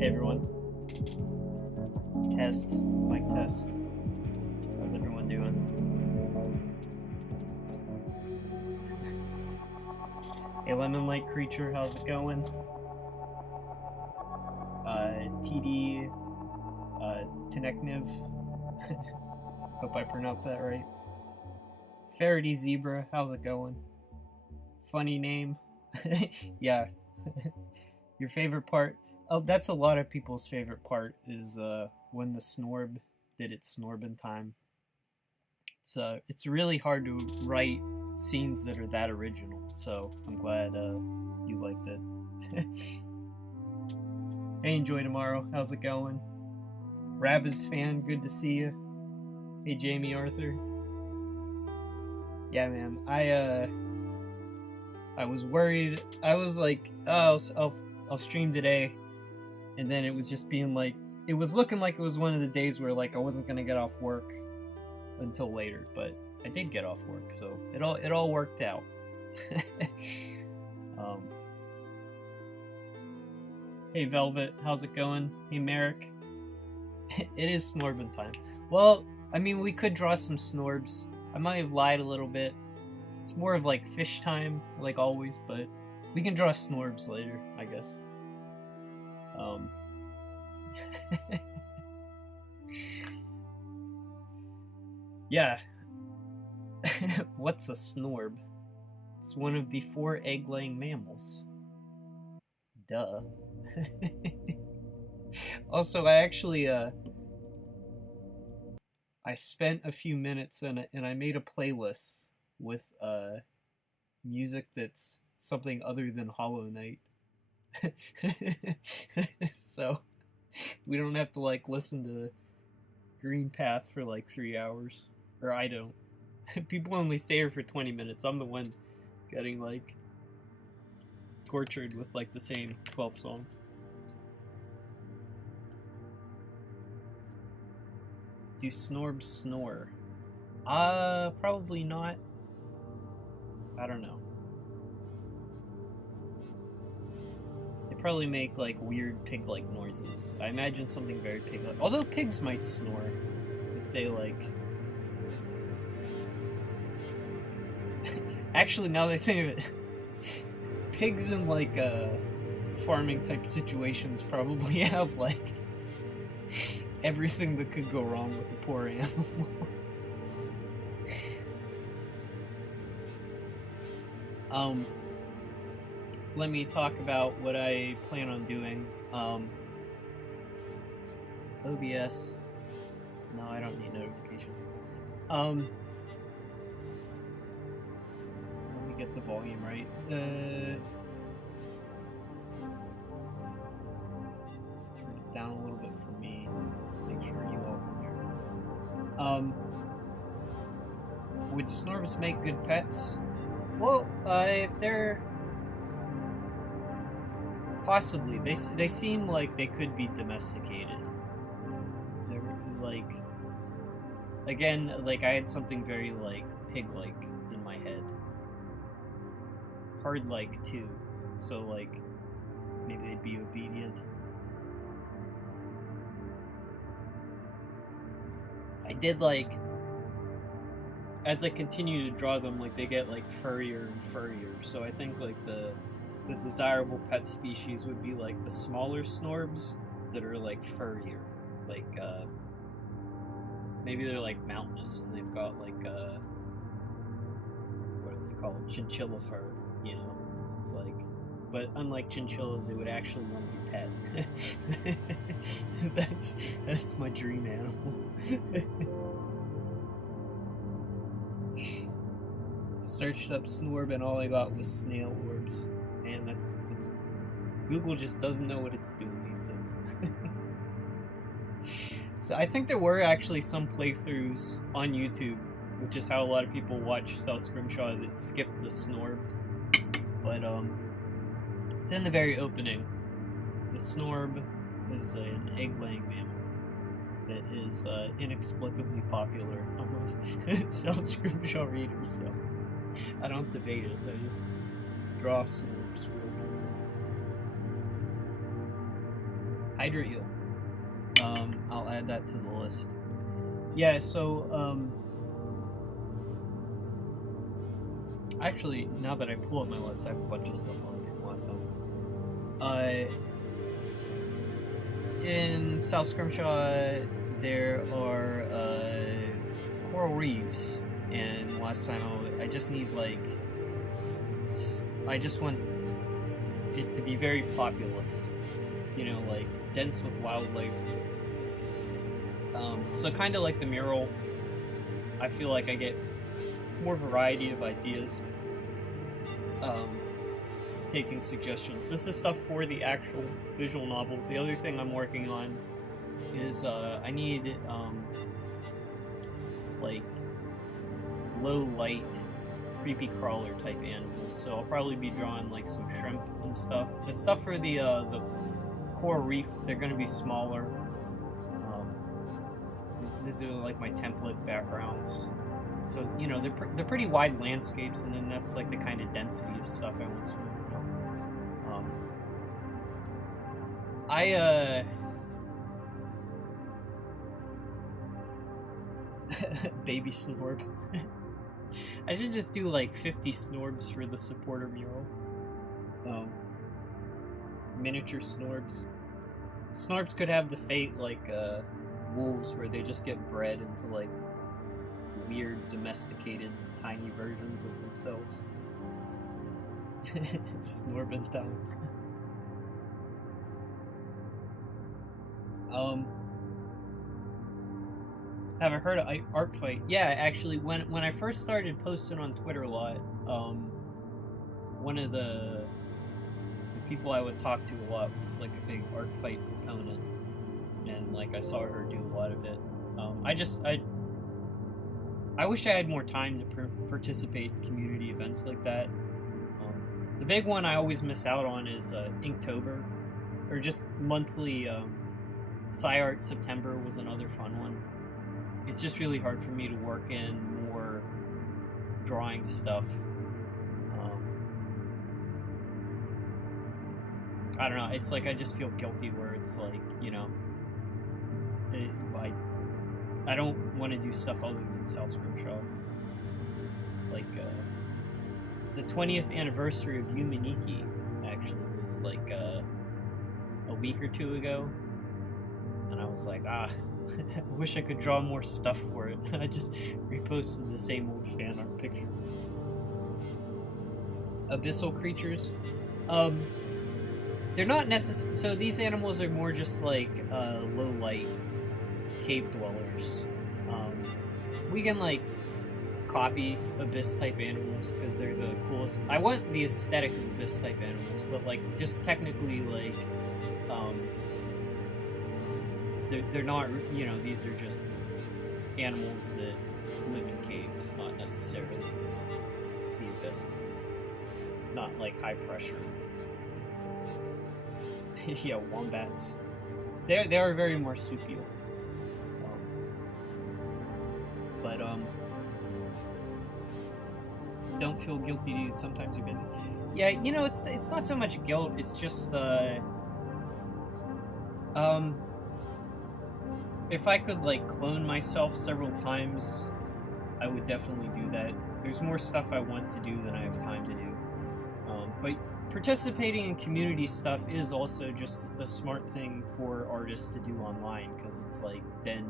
Hey everyone. Test. Mic test. How's everyone doing? Hey Lemon Light Creature, how's it going? TD Tenekniv. Hope I pronounced that right. Faraday Zebra, how's it going? Funny name. Yeah. Your favorite part? Oh, that's a lot of people's favorite part is when the Snorb did its Snorbin time. It's really hard to write scenes that are that original, so I'm glad you liked it. Hey, enjoy tomorrow. How's it going? Rabbiz fan, good to see you. Hey, Jamie Arthur. Yeah, man. I was worried. I was like, oh, I'll stream today, and then it was just being like, it was looking like it was one of the days where like I wasn't gonna get off work until later, but I did get off work, so it all worked out. Hey Velvet, how's it going? Hey Merrick. It is Snorbin time. Well, I mean, we could draw some Snorbs. I might have lied a little bit. It's more of like fish time, like always, but we can draw Snorbs later, I guess. Yeah. What's a Snorb? It's one of the 4 egg-laying mammals. Duh. Also, I actually I spent a few minutes and I made a playlist with music that's something other than Hollow Knight. So we don't have to like listen to Green Path for like 3 hours, or I don't. People only stay here for 20 minutes. I'm the one getting like tortured with like the same 12 songs. Do Snorbs snore? Probably not. I don't know. They probably make like weird pig-like noises. I imagine something very pig-like. Although pigs might snore if they like. Actually, now that I think of it, pigs in like farming type situations probably have like everything that could go wrong with the poor animal. Let me talk about what I plan on doing. OBS. No, I don't need notifications. Let me get the volume right. Turn it down a little bit for me. Make sure you all can hear. Would Snorbs make good pets? Well, if they're possibly, they seem like they could be domesticated. They're like, again, like I had something very like pig-like in my head. Hard-like too, so like maybe they'd be obedient. I did like, as I continue to draw them, like they get like furrier and furrier. So I think like the desirable pet species would be like the smaller Snorbs that are like furrier. Like maybe they're like mountainous and they've got like what do they call it? Chinchilla fur, you know? It's like, but unlike chinchillas, they would actually want to be pet. That's my dream animal. Searched up Snorb and all I got was snail orbs. Man, that's Google just doesn't know what it's doing these days. So I think there were actually some playthroughs on YouTube, which is how a lot of people watch South Scrimshaw, that skipped the Snorb. But it's in the very opening. The Snorb is an egg-laying mammal that is inexplicably popular among South Scrimshaw readers, so I don't debate it, I just draw Snorbs real quick. Hydra eel. I'll add that to the list. Yeah, so, actually, now that I pull up my list, I have a bunch of stuff on from last time. In South Scrimshaw, there are, coral reefs, and last time I just need, like, I just want it to be very populous, you know, like, dense with wildlife. So kind of like the mural, I feel like I get more variety of ideas, taking suggestions. This is stuff for the actual visual novel. The other thing I'm working on is I need like low light creepy crawler type animals, so I'll probably be drawing like some shrimp and stuff. The stuff for the coral reef, they're going to be smaller. These are like my template backgrounds, so you know they're pretty wide landscapes, and then that's like the kind of density of stuff I want to swim around. Baby Snorb. I should just do like 50 Snorbs for the supporter mural. Miniature Snorbs. Snorbs could have the fate like wolves, where they just get bred into like weird, domesticated, tiny versions of themselves. Snorbin time. Have I heard of Art Fight? Yeah, actually, when I first started posting on Twitter a lot, one of the people I would talk to a lot was like a big Art Fight proponent, and like I saw her do a lot of it. I wish I had more time to participate in community events like that. The big one I always miss out on is Inktober, or just monthly. SciArt September was another fun one. It's just really hard for me to work in more drawing stuff. I don't know, it's like I just feel guilty where it's like, you know, I don't want to do stuff other than South Scrimshaw. Like, the 20th anniversary of Yumaniki actually was like a week or two ago, and I was like, I wish I could draw more stuff for it. I just reposted the same old fan art picture. Abyssal creatures. They're not necessary. So these animals are more just like low light cave dwellers. We can like copy abyss type animals because they're the coolest. I want the aesthetic of abyss type animals, but like just technically like they're not, you know, these are just animals that live in caves, not necessarily the abyss. Not like high pressure. Yeah, wombats. They are very marsupial. But don't feel guilty, dude. Sometimes you're busy. Yeah, you know, it's not so much guilt. It's just if I could like clone myself several times, I would definitely do that. There's more stuff I want to do than I have time to do. But participating in community stuff is also just a smart thing for artists to do online, because it's like then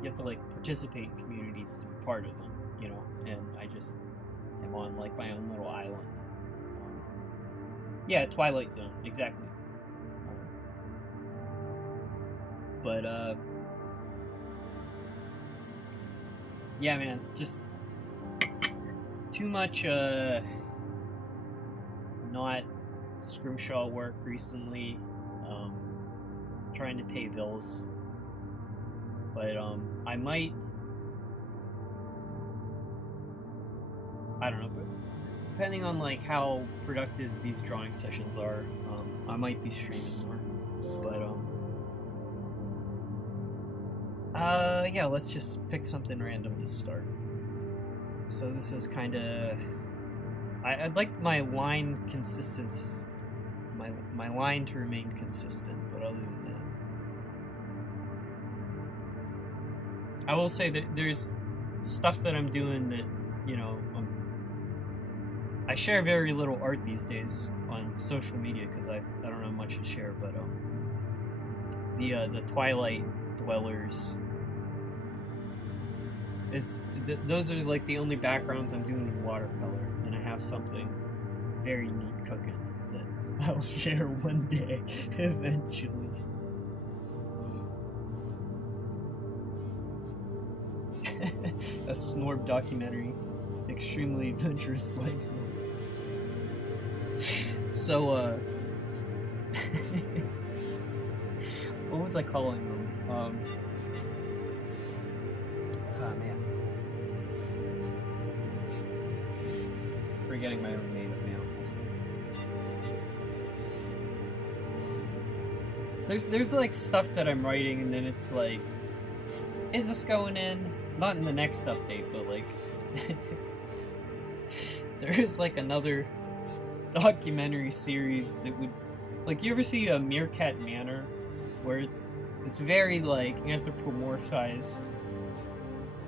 you have to like participate in communities to be part of them, you know. And I just am on like my own little island. Yeah, Twilight Zone, exactly. But yeah, man, just too much not Scrimshaw work recently, trying to pay bills, but I might, I don't know, but depending on like how productive these drawing sessions are, I might be streaming more, but yeah, let's just pick something random to start. So this is kind of, I'd like my line consistency, my line to remain consistent, but other than that, I will say that there's stuff that I'm doing that, you know, I share very little art these days on social media because I don't have much to share, but the Twilight Dwellers, those are like the only backgrounds I'm doing in watercolor, and I have something very neat cooking that I'll share one day eventually. A Snorb documentary, extremely adventurous lifestyle. So, what was I calling them? Oh man, forgetting my own made-up animals. There's like stuff that I'm writing, and then it's like, is this going in? Not in the next update, but like, there's like another documentary series that would, like, you ever see a Meerkat Manor, where it's very like anthropomorphized,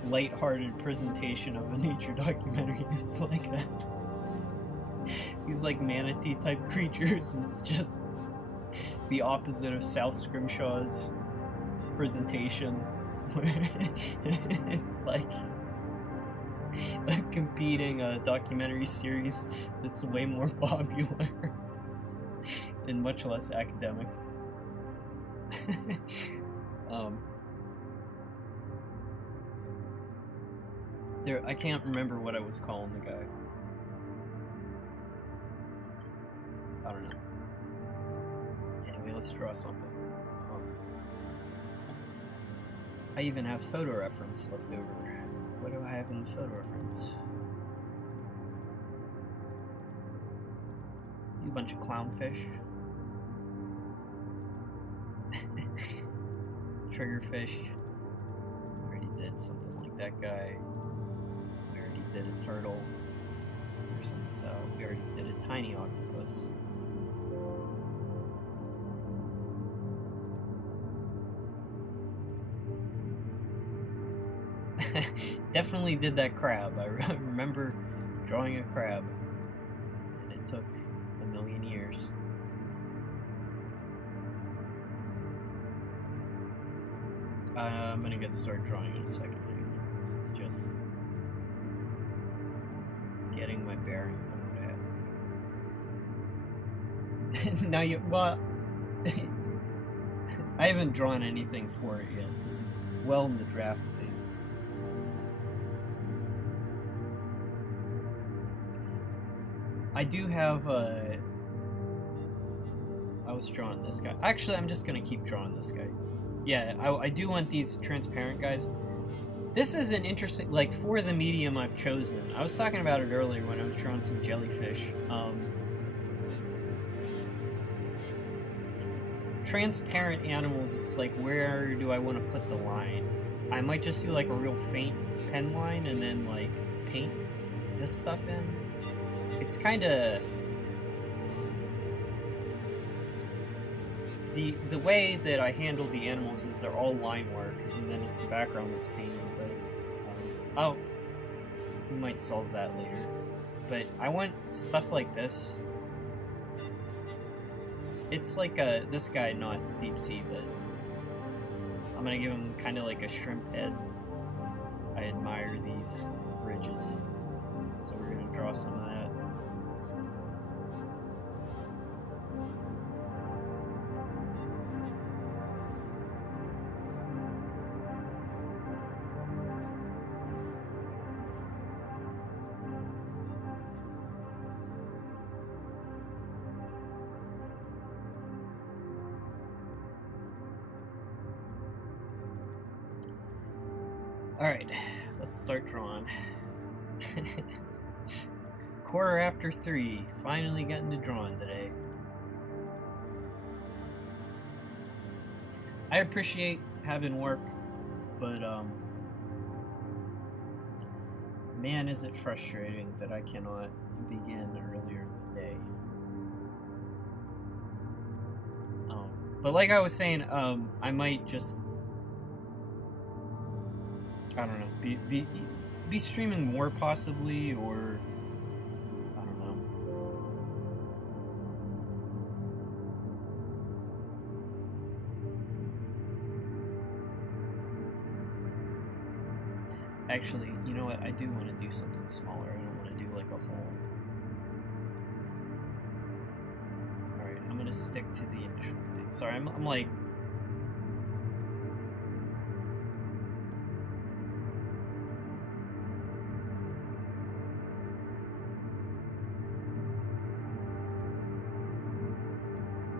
light-hearted presentation of a nature documentary. It's like these like manatee type creatures. It's just the opposite of South Scrimshaw's presentation, where it's like a competing documentary series that's way more popular and much less academic. I can't remember what I was calling the guy. I don't know. Anyway, let's draw something. I even have photo reference left over. What do I have in the photo reference? You bunch of clownfish. Triggerfish. We already did something like that guy. We already did a turtle. So we already did a tiny octopus. Definitely did that crab. I remember drawing a crab, and it took a million years. I'm gonna get started drawing in a second. This is just getting my bearings on what I have to do. Now well, I haven't drawn anything for it yet. This is well in the draft phase. I do have I was drawing this guy. Actually, I'm just gonna keep drawing this guy. Yeah, I do want these transparent guys. This is an interesting, like, for the medium I've chosen. I was talking about it earlier when I was drawing some jellyfish. Transparent animals, it's like, where do I want to put the line? I might just do like a real faint pen line and then like paint this stuff in. It's kind of the way that I handle the animals is they're all line work, and then it's the background that's painted. But we might solve that later. But I want stuff like this. It's like this guy, not deep sea, but I'm gonna give him kind of like a shrimp head. I admire these ridges, so we're gonna draw some of that. Alright, let's start drawing. 3:15, finally getting to drawing today. I appreciate having work, but man, is it frustrating that I cannot begin earlier in the day. But like I was saying, I might just I don't know, be streaming more possibly, or I don't know. Actually, you know what? I do want to do something smaller. I don't want to do like a whole. Alright, I'm gonna stick to the initial thing. Sorry, I'm like.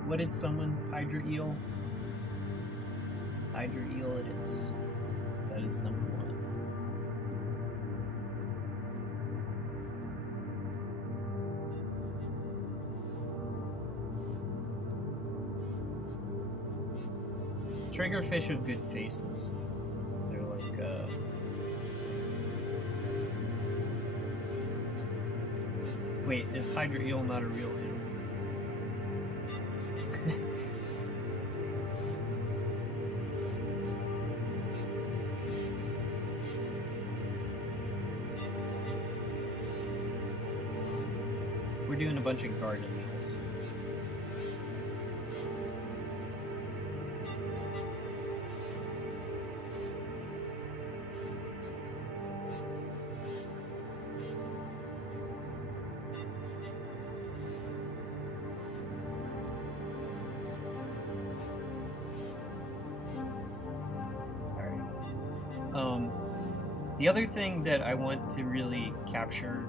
What did someone? Hydra eel? Hydra eel it is. That is number 1. Triggerfish have good faces. They're like, Wait, is Hydra eel not a real animal? We're doing a bunch of garden meals. The other thing that I want to really capture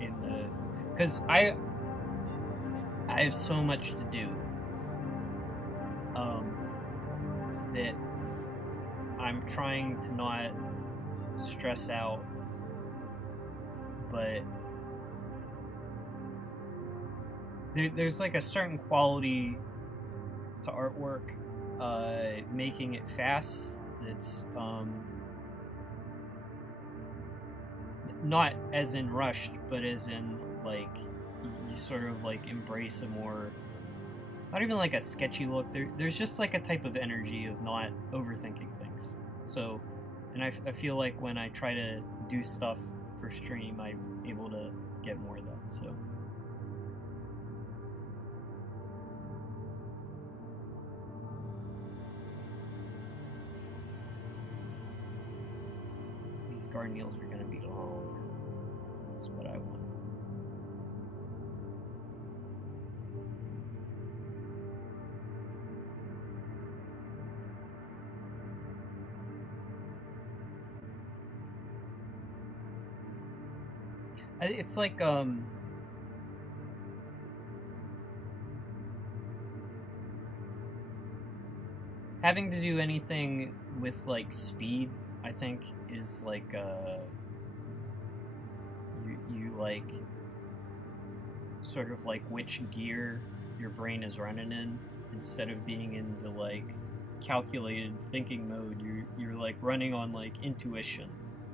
in the... Because I have so much to do that I'm trying to not stress out, but there's like a certain quality to artwork, making it fast. It's not as in rushed, but as in like you sort of like embrace a more, not even like a sketchy look. There's just like a type of energy of not overthinking things. So, and I feel like when I try to do stuff for stream, I'm able to get more of that. So. These garden meals are gonna be long. That's what I want. It's like having to do anything with like speed, I think, is like you like sort of like which gear your brain is running in, instead of being in the like calculated thinking mode. You're like running on like intuition,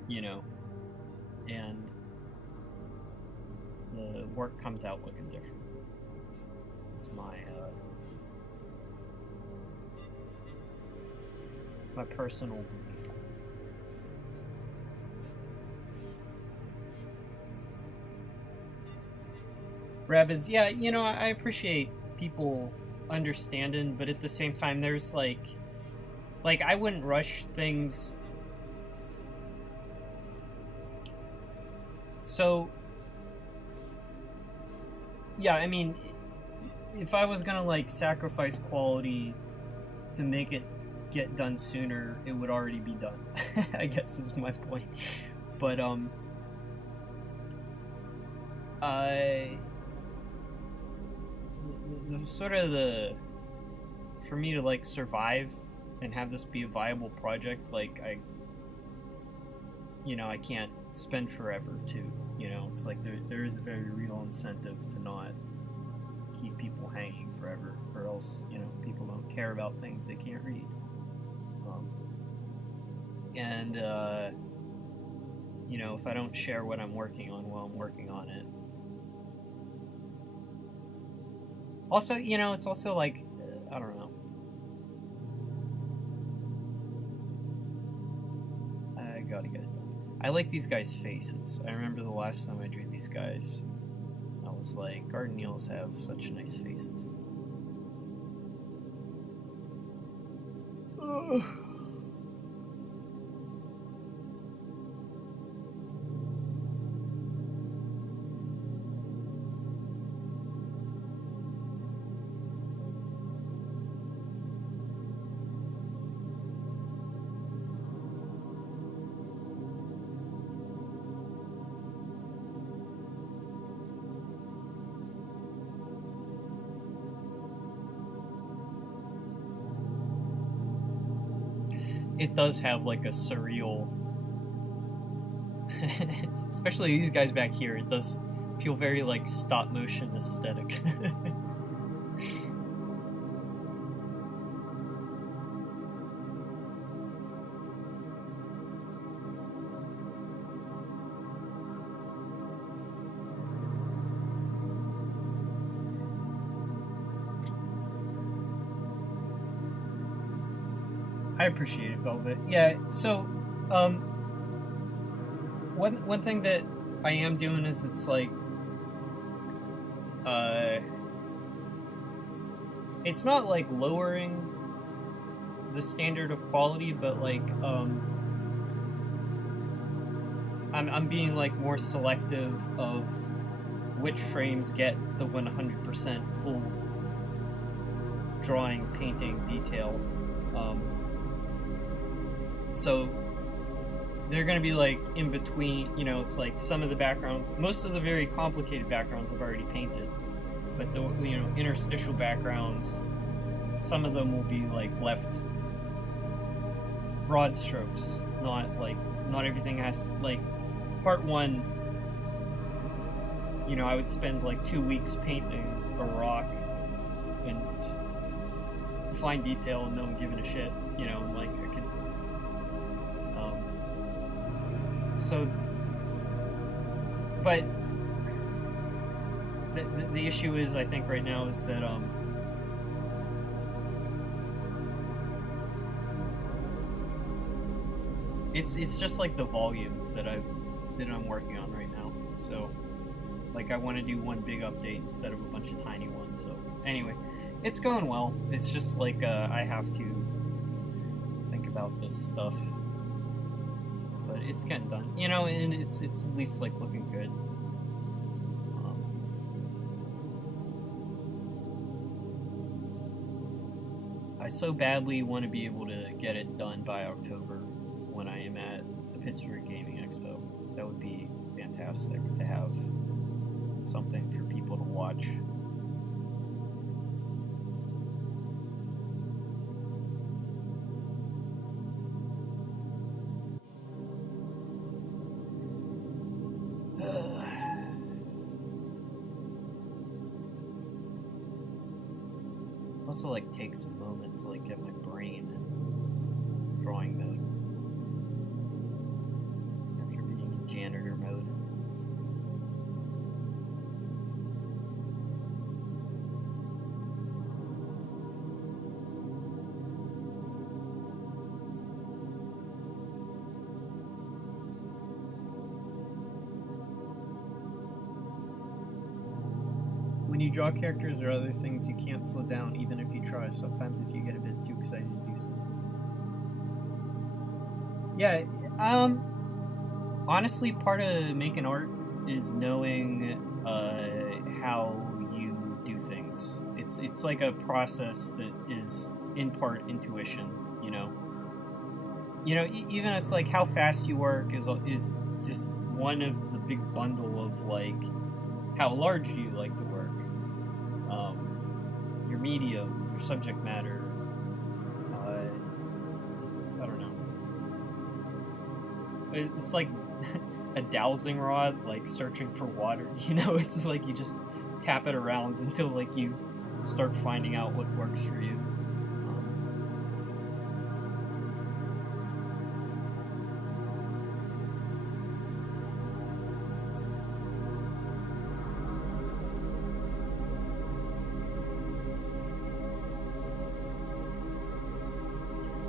you know, and the work comes out looking different. It's my personal belief. Rabbids, yeah, you know, I appreciate people understanding, but at the same time, there's like I wouldn't rush things. So, yeah, I mean, if I was gonna like sacrifice quality to make it get done sooner, it would already be done. I guess is my point. But for me to like survive and have this be a viable project, like I can't spend forever too. You know, it's like there is a very real incentive to not keep people hanging forever, or else, you know, people don't care about things they can't read. And you know, if I don't share what I'm working on while I'm working on it. Also, you know, it's also like, I don't know. gotta get it done. I like these guys' faces. I remember the last time I drew these guys, I was like, garden eels have such nice faces. Ugh. It does have like a surreal, especially these guys back here, it does feel very like stop motion aesthetic. I appreciate it, Velvet. Yeah, so, one thing that I am doing is it's like, it's not like lowering the standard of quality, but like, I'm being like more selective of which frames get the 100% full drawing, painting, detail. So they're going to be like in between, you know, it's like some of the backgrounds, most of the very complicated backgrounds I've already painted, but the, you know, interstitial backgrounds, some of them will be like left broad strokes, not like, not everything has, like, part one, you know, I would spend like 2 weeks painting a rock and fine detail and no one giving a shit, you know, and like I could, so, but the issue is, I think right now is that it's just like the volume that I'm working on right now. So like I want to do one big update instead of a bunch of tiny ones. So anyway, it's going well. It's just like I have to think about this stuff, but it's getting done, you know, and it's at least like looking good. I so badly want to be able to get it done by October when I am at the Pittsburgh Gaming Expo. That would be fantastic to have something for people to watch. Also, like, takes a moment to like get my brain in drawing mode after being in janitor mode. When you draw characters or other things, you can't slow down even if you try. Sometimes if you get a bit too excited to do something. Yeah, honestly, part of making art is knowing how you do things. It's like a process that is in part intuition, you know. You know, even it's like how fast you work is just one of the big bundle of like how large do you like the work. Your medium, your subject matter, I don't know. It's like a dowsing rod, like searching for water, you know, it's like you just tap it around until like you start finding out what works for you.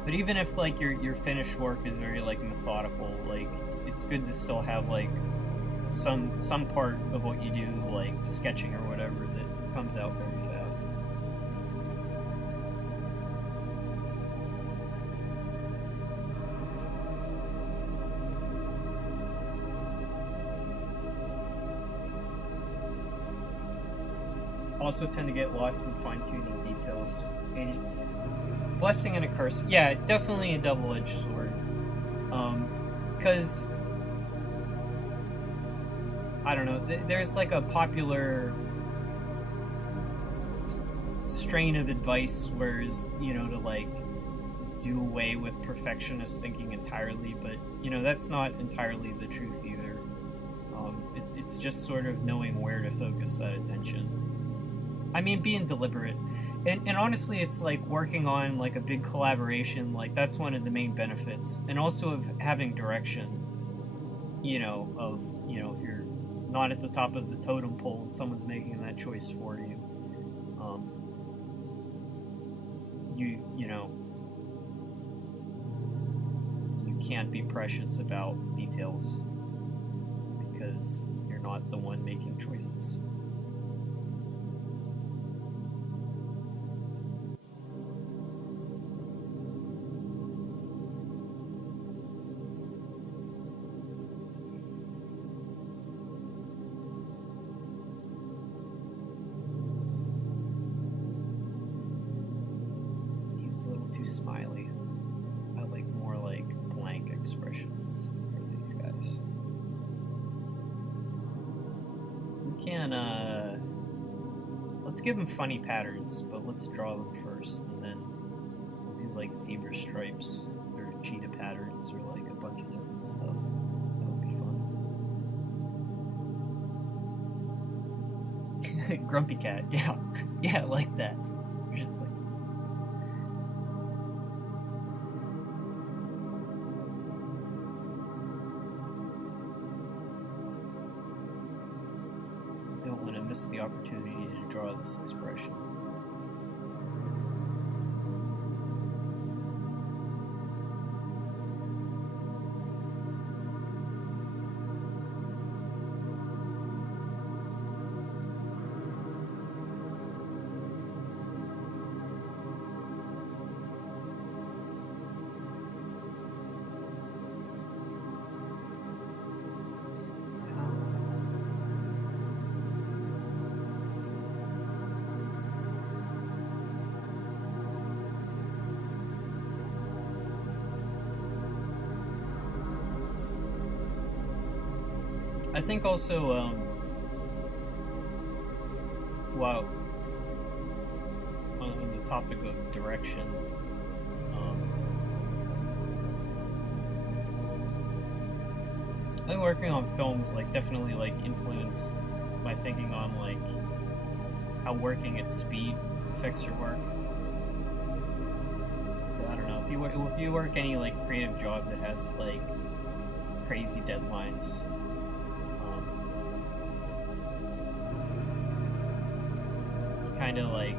But even if like your finished work is very like methodical, like it's good to still have like some part of what you do, like sketching or whatever, that comes out very fast. Also tend to get lost in fine-tuning details. Blessing and a curse. Yeah, definitely a double-edged sword. Because I don't know, there's like a popular strain of advice whereas, you know, to like do away with perfectionist thinking entirely, but you know, that's not entirely the truth either. It's just sort of knowing where to focus that attention. I mean, being deliberate. And honestly, it's like working on like a big collaboration, like that's one of the main benefits. And also of having direction, you know, if you're not at the top of the totem pole and someone's making that choice for you, you know, you can't be precious about details because you're not the one making choices. A little too smiley. I like more like blank expressions for these guys. We can let's give them funny patterns, but let's draw them first, and then we'll do like zebra stripes or cheetah patterns or like a bunch of different stuff. That would be fun. Grumpy cat, yeah, like that. Just like miss the opportunity to draw this expression. I think also, while on the topic of direction, I think working on films like definitely like influenced my thinking on like how working at speed affects your work. I don't know, if you work any like creative job that has like crazy deadlines. Kind of like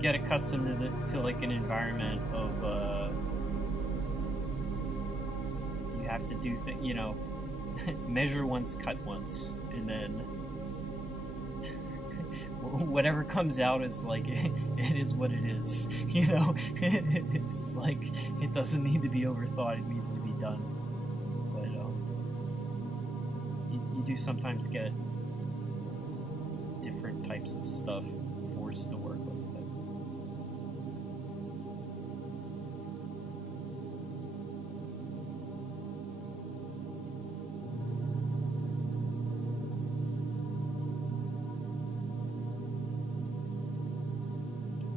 get accustomed to like an environment of you have to do things, you know, measure once, cut once, and then whatever comes out is like it is what it is, you know. It's like it doesn't need to be overthought, it needs to be done. You do sometimes get different types of stuff forced to work like that.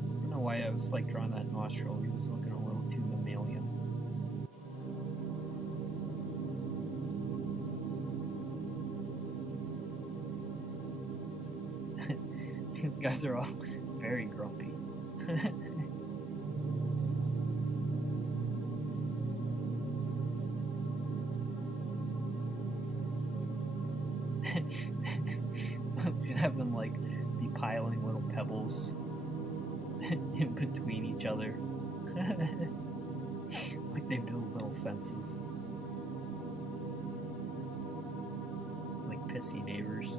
I don't know why I was like drawing that nostril. He was looking a little too mammalian. These guys are all very grumpy. We should have them like piling little pebbles in between each other. Like they build little fences. Like pissy neighbors.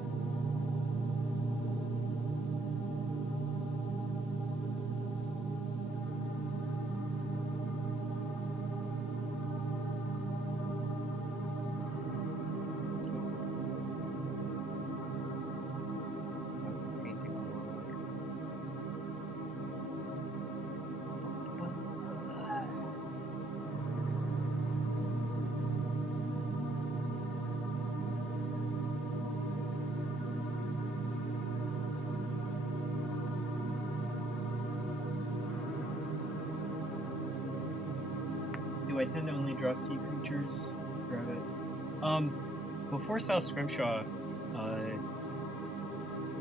I tend to only draw sea creatures. Before South Scrimshaw,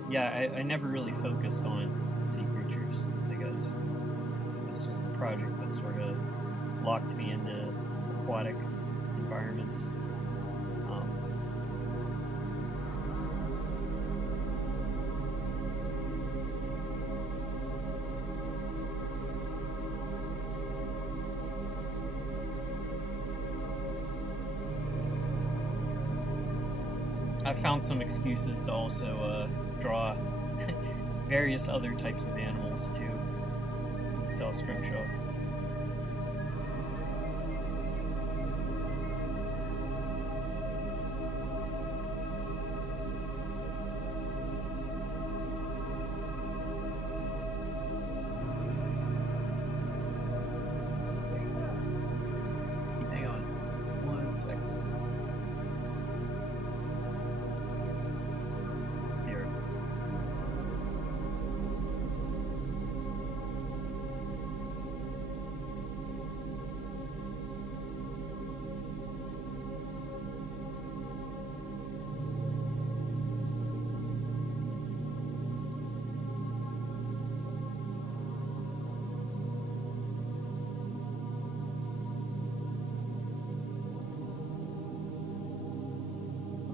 yeah, I never really focused on sea creatures, I guess. This was the project that sort of locked me into aquatic environments. I found some excuses to also draw various other types of animals too in South Scrimshaw. Hang on 1 second.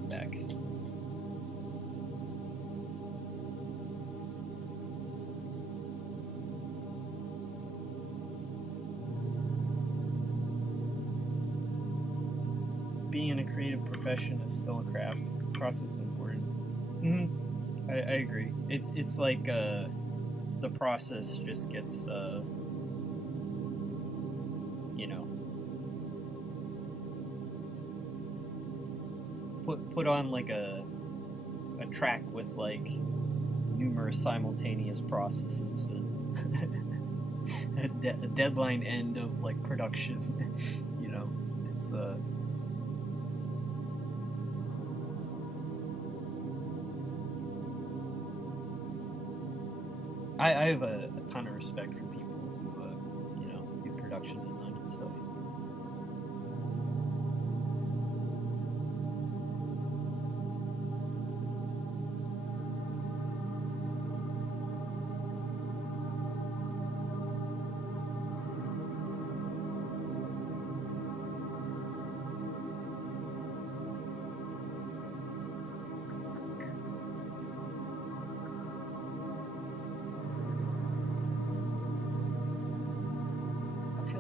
Back. Being in a creative profession is still a craft. Process is important. I agree. It's like the process just gets you know, put on like a track with like numerous simultaneous processes and a deadline end of like production. You know, it's I have a ton of respect for people who you know, do production design and stuff.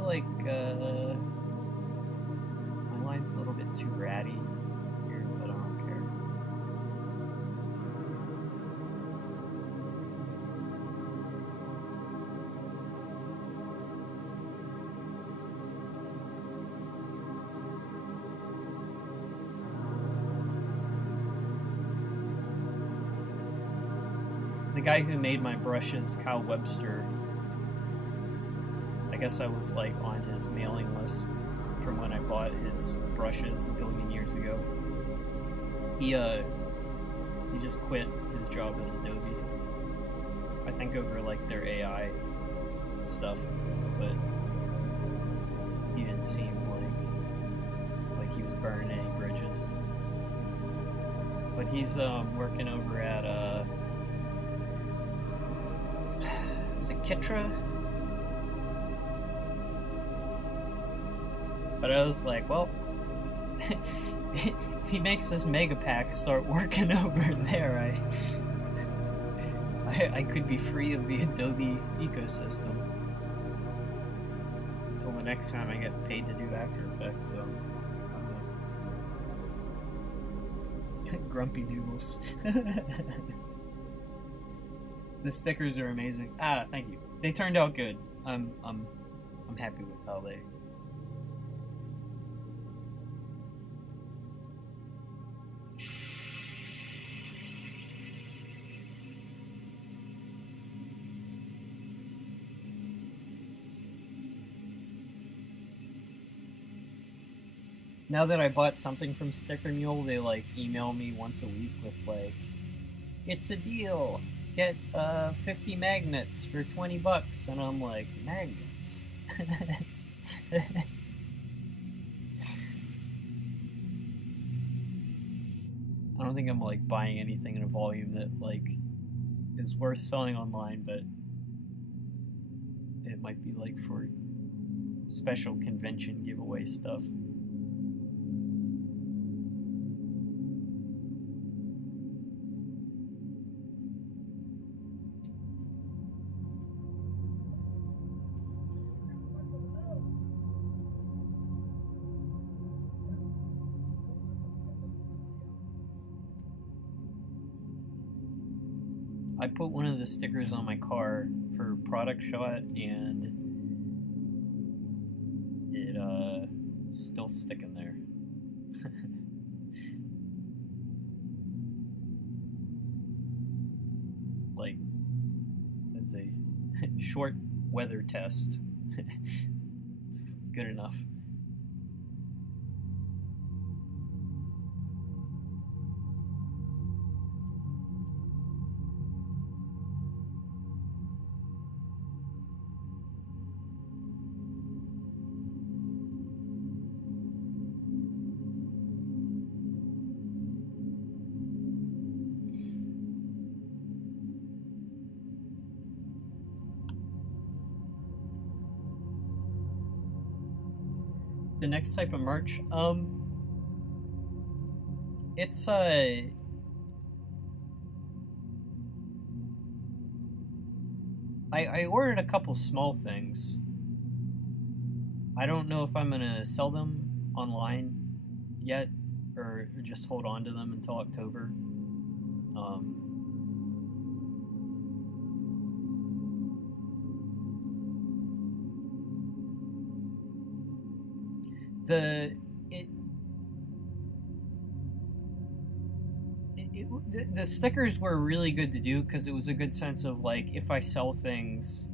Like my line's a little bit too ratty here, but I don't care. The guy who made my brushes, Kyle Webster, I guess I was like on his mailing list from when I bought his brushes a billion years ago. He just quit his job at Adobe. I think over like their AI stuff, but he didn't seem like he was burning any bridges. But he's working over at is it Kitra? But I was like, well, if he makes this mega pack start working over there, I could be free of the Adobe ecosystem until the next time I get paid to do After Effects. So, grumpy noodles. The stickers are amazing. Ah, thank you. They turned out good. I'm happy with how they. Now that I bought something from Sticker Mule, they like email me once a week with like, it's a deal. Get 50 magnets for $20, and I'm like, magnets. I don't think I'm like buying anything in a volume that like is worth selling online, but it might be like for special convention giveaway stuff. I put one of the stickers on my car for product shot, and it still sticking there. Like, as a short weather test. It's good enough. The next type of merch, it's I ordered a couple small things. I don't know if I'm gonna sell them online yet, or just hold on to them until October. The stickers were really good to do because it was a good sense of like, if I sell things,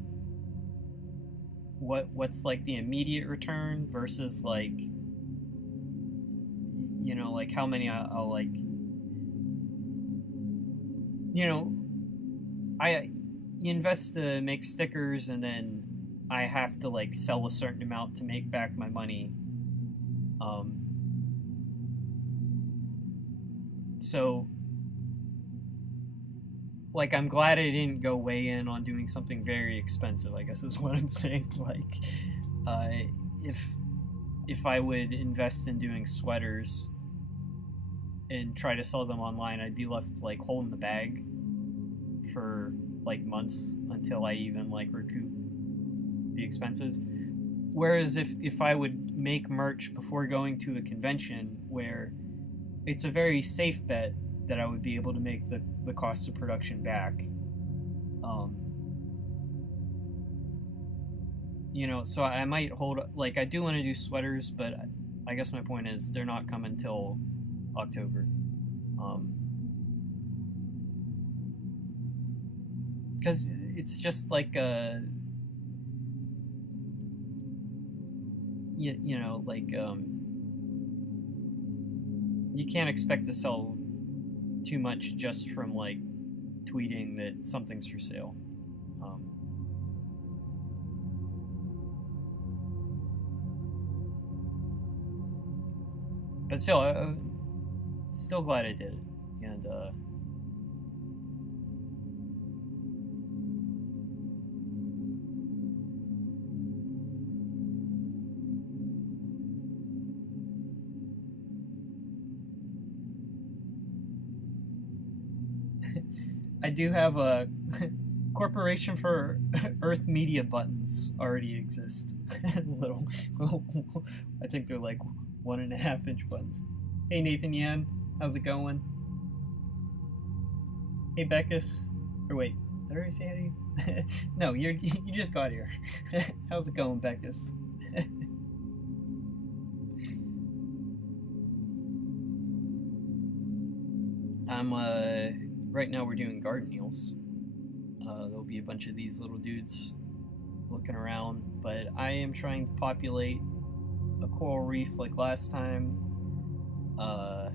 what's like the immediate return versus like, you know, like how many I'll like, you know, you invest to make stickers, and then I have to like sell a certain amount to make back my money. So like, I'm glad I didn't go way in on doing something very expensive, I guess is what I'm saying. Like, if I would invest in doing sweaters and try to sell them online, I'd be left like holding the bag for like months until I even like recoup the expenses. Whereas if I would make merch before going to a convention, where it's a very safe bet that I would be able to make the cost of production back. You know, so I might hold, like, I do want to do sweaters, but I guess my point is they're not coming till October. Because it's just like you know, like you can't expect to sell too much just from like tweeting that something's for sale. But still, I'm still glad I did it, and I do have a Corporation for Earth Media buttons already exist. Little, I think they're like 1.5-inch buttons. Hey Nathan Yan, how's it going? Hey Beckus, or wait, did I already say hi to you? No, you just got here. How's it going, Beckus? I'm right now we're doing garden eels. There'll be a bunch of these little dudes looking around, but I am trying to populate a coral reef like last time. I've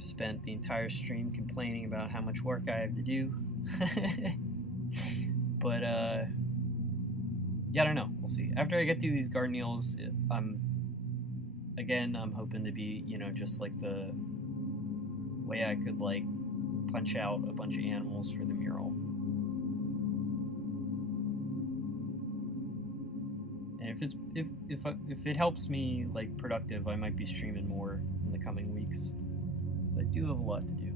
spent the entire stream complaining about how much work I have to do. But yeah, I don't know. We'll see. After I get through these garden eels, I'm hoping to be, just like the way I could like punch out a bunch of animals for the mural. And if it helps me like productive, I might be streaming more in the coming weeks, because I do have a lot to do.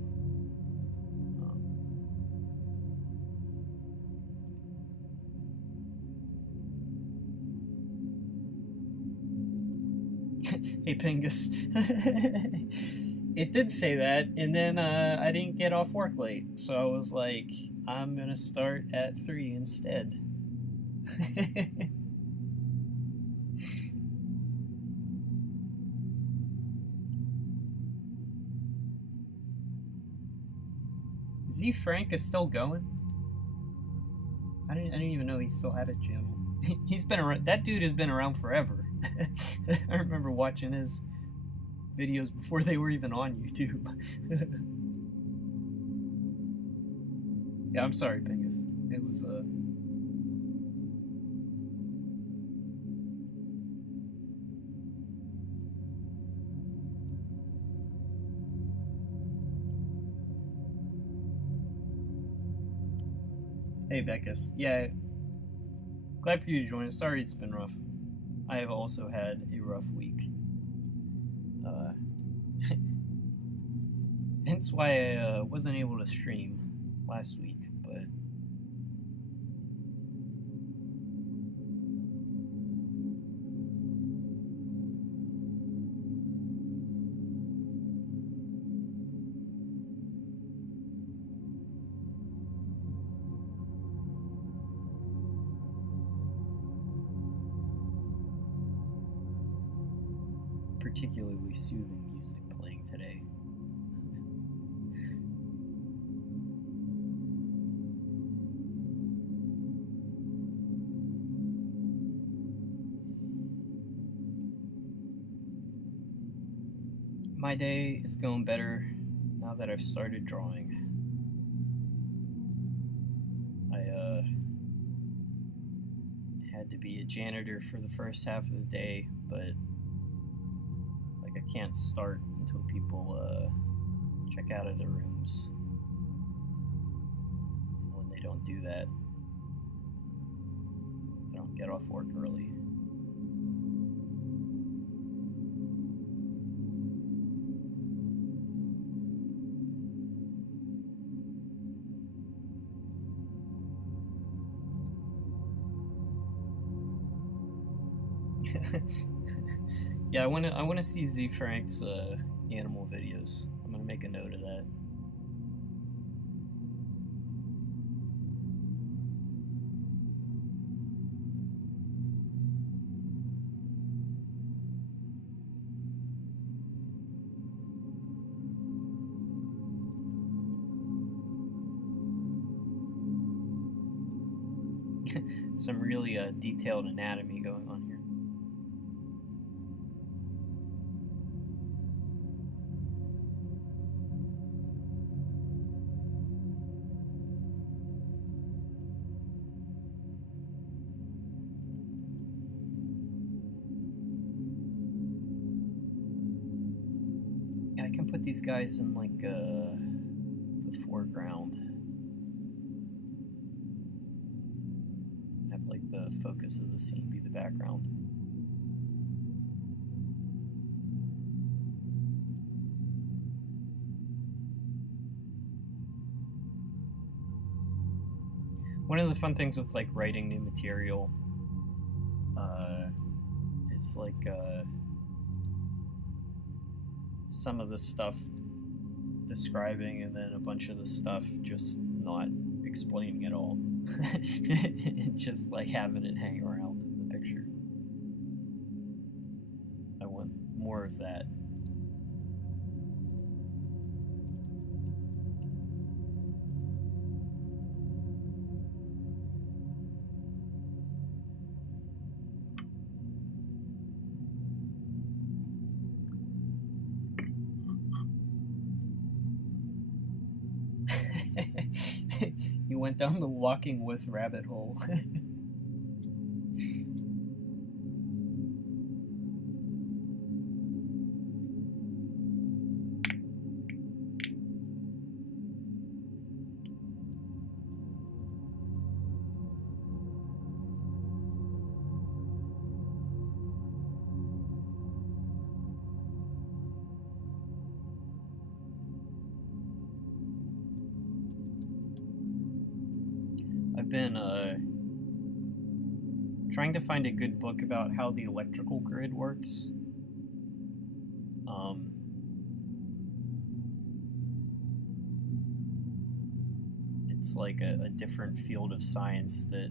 Hey Pingus. It did say that, and then I didn't get off work late, so I was like, I'm gonna start at 3 instead. Z Frank is still going? I didn't even know he still had a channel. He's been around. That dude has been around forever. I remember watching his videos before they were even on YouTube. Yeah, I'm sorry, Pingus. It was Hey Beckus. Yeah. Glad for you to join us. Sorry it's been rough. I have also had a rough week. Hence why I wasn't able to stream last week, but particularly soothing music playing today. My day is going better now that I've started drawing. I had to be a janitor for the first half of the day, but like I can't start until people check out of their rooms. And when they don't do that, I don't get off work early. Yeah, I want to see Z Frank's animal videos. I'm gonna make a note of that. Some really detailed anatomy going on here. I can put these guys in like the foreground. Have like the focus of the scene be the background. One of the fun things with like writing new material is like some of the stuff describing and then a bunch of the stuff just not explaining at all. And just like having it hang around in the picture. I want more of that. You went down the walking with rabbit hole. I've been trying to find a good book about how the electrical grid works. It's like a different field of science that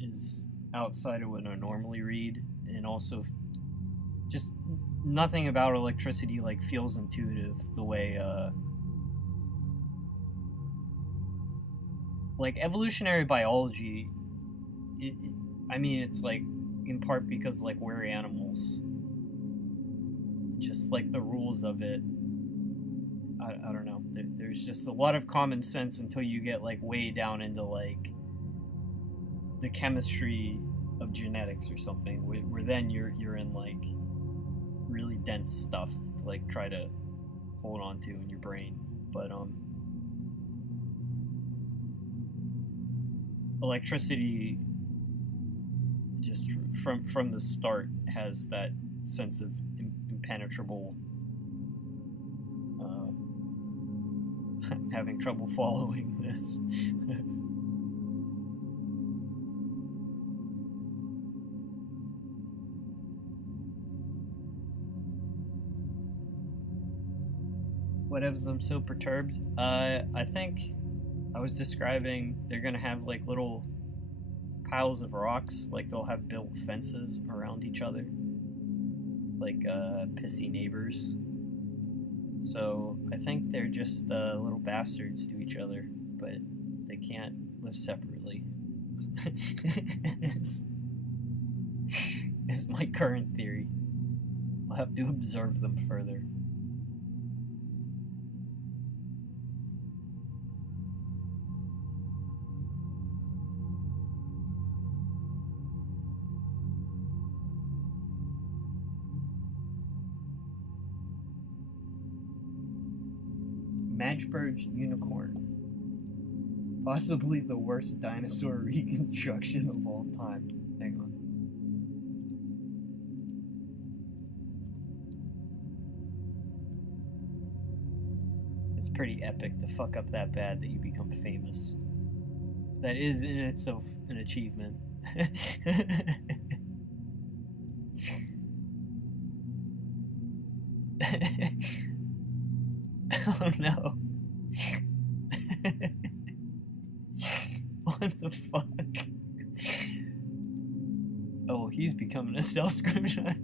is outside of what I normally read, and also just nothing about electricity like feels intuitive the way like evolutionary biology. I mean, it's like in part because like we're animals, just like the rules of it. I don't know. There's just a lot of common sense until you get like way down into like the chemistry of genetics or something, where then you're in like really dense stuff to like try to hold on to in your brain. But electricity just from the start has that sense of impenetrable. I'm having trouble following this. What has them so perturbed? I think I was describing they're gonna have like little piles of rocks, like they'll have built fences around each other, like pissy neighbors. So I think they're just little bastards to each other, but they can't live separately. Is my current theory. I'll have to observe them further. Matchbird's unicorn. Possibly the worst dinosaur reconstruction of all time. Hang on. It's pretty epic to fuck up that bad that you become famous. That is in itself an achievement. Oh no. What the fuck? Oh, he's becoming a self-Scrimshaw.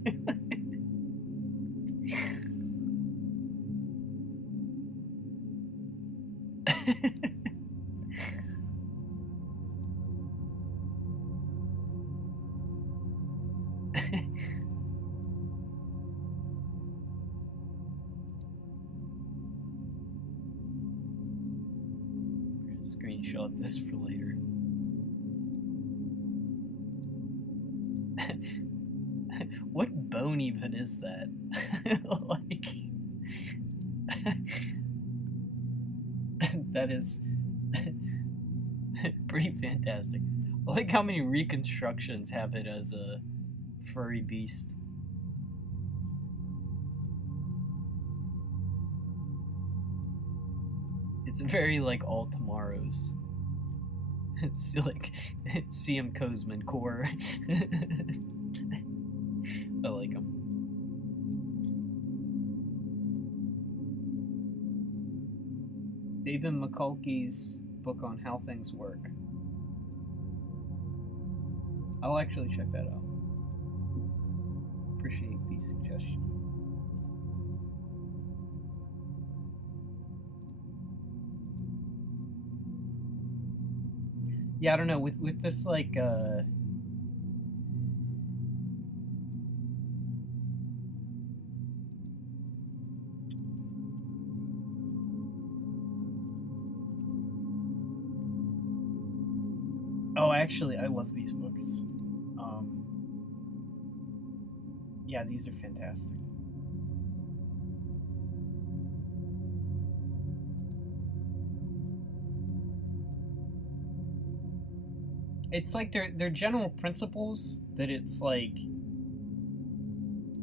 Screenshot this for later. What bone even is that? Like, that is pretty fantastic. I like how many reconstructions have it as a furry beast. It's very like all tomorrows. See, like, CM Kozman core. I like him. David McCulkey's book on how things work. I'll actually check that out. Appreciate the suggestion. Yeah, I don't know, with this, like, oh, actually, I love these books. Yeah, these are fantastic. It's like they're general principles that it's like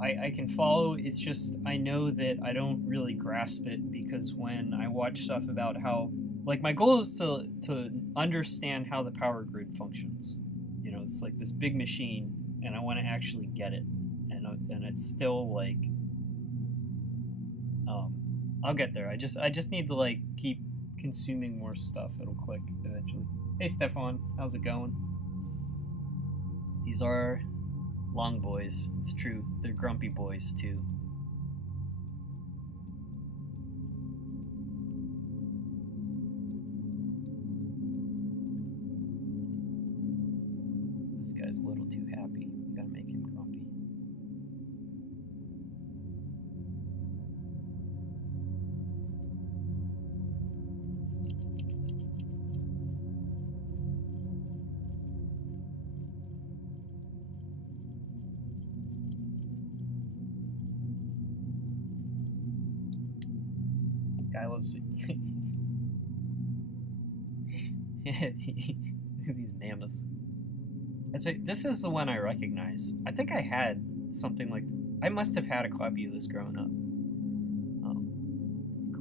I can follow. It's just I know that I don't really grasp it because when I watch stuff about how, like, my goal is to understand how the power grid functions. You know, it's like this big machine, and I want to actually get it, and it's still like, I'll get there. I just need to, like, keep consuming more stuff. It'll click eventually. Hey Stefan, how's it going? These are long boys. It's true. They're grumpy boys too. This guy's a little too happy. We gotta make him grumpy. Guy loves it. Look at these mammoths. This is the one I recognize. I think I had something like... I must have had a copy of this growing up.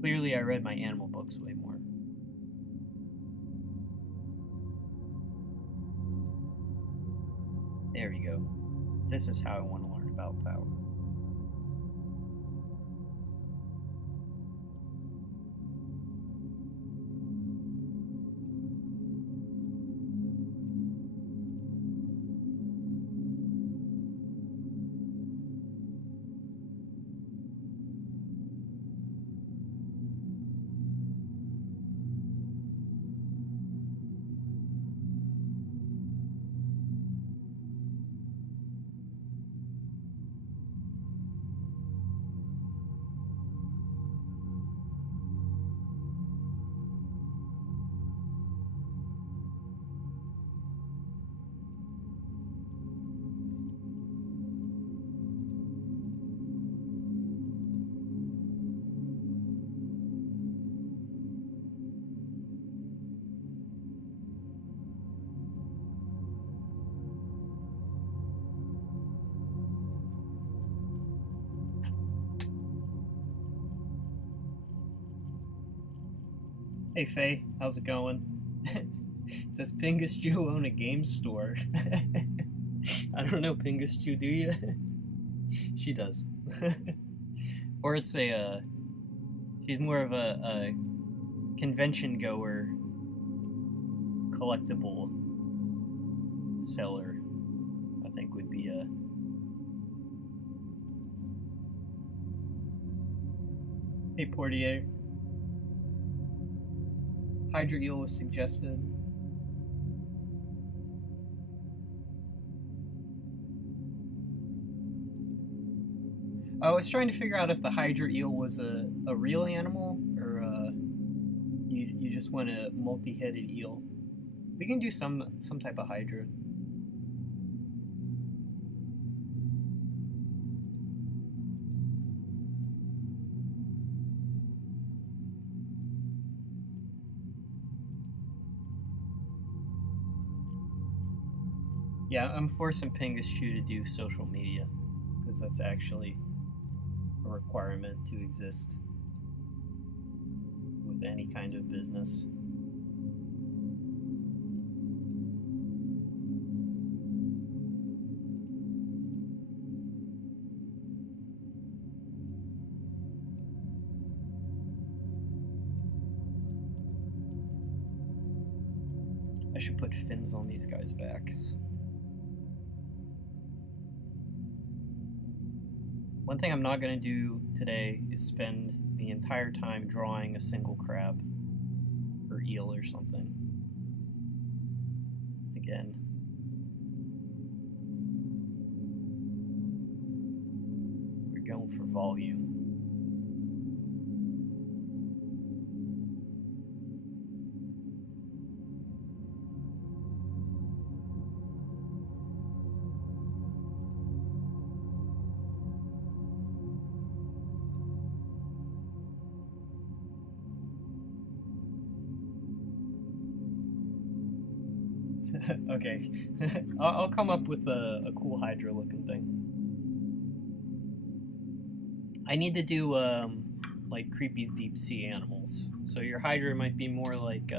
Clearly I read my animal books way more. There we go. This is how I want to learn about power. Hey Faye, how's it going? Does Pingus Jew own a game store? I don't know, Pingus Jew, do you? She does. Or it's she's more of a convention goer, collectible seller, I think would be a... Hey Portier. Hydra eel was suggested. I was trying to figure out if the Hydra eel was a real animal or you just want a multi-headed eel. We can do some type of Hydra. Yeah, I'm forcing Pingus Chew to do social media because that's actually a requirement to exist with any kind of business. should put fins on these guys' backs. One thing I'm not going to do today is spend the entire time drawing a single crab or eel or something. Again. We're going for volume. Okay, I'll come up with a cool Hydra looking thing. I need to do like creepy deep sea animals. So your Hydra might be more like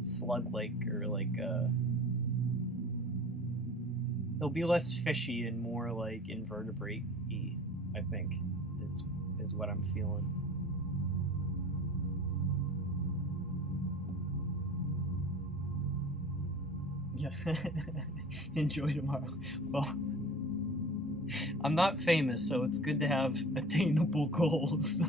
slug-like, or like it'll be less fishy and more like invertebrate-y, I think, is what I'm feeling. Yeah. Enjoy tomorrow. Well, I'm not famous, so it's good to have attainable goals.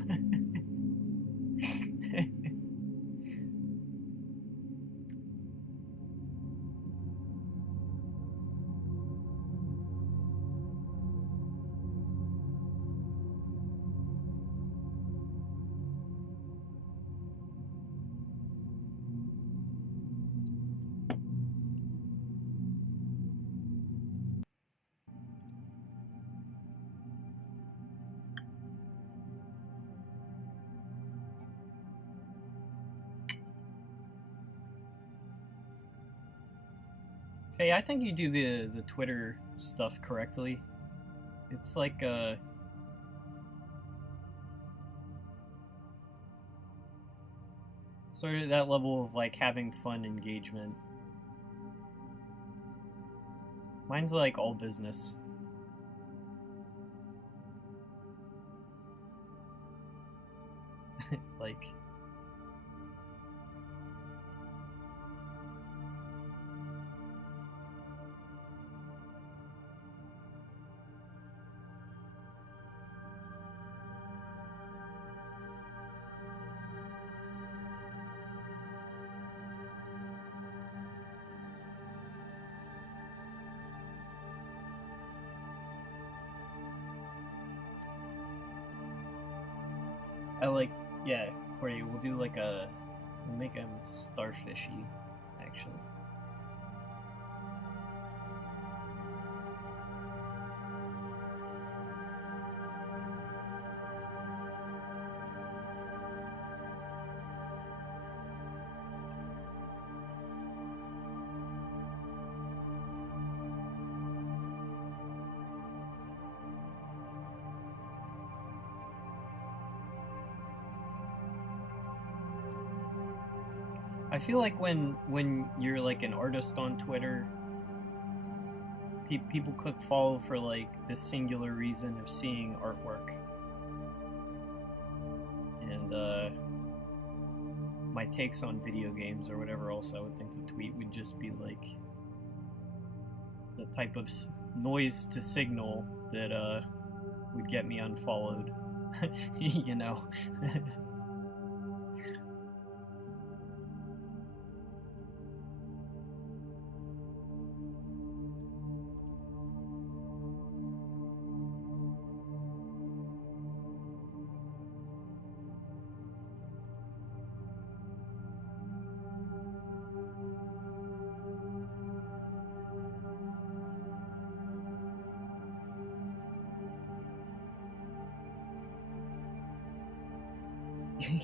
Hey, I think you do the Twitter stuff correctly. It's like sort of that level of like having fun engagement. Mine's like all business. Like I like, yeah, Corey, we'll do like we'll make him starfishy, actually. I feel like when you're like an artist on Twitter, people click follow for like the singular reason of seeing artwork. And my takes on video games or whatever else I would think to tweet would just be like the type of noise to signal that would get me unfollowed, you know.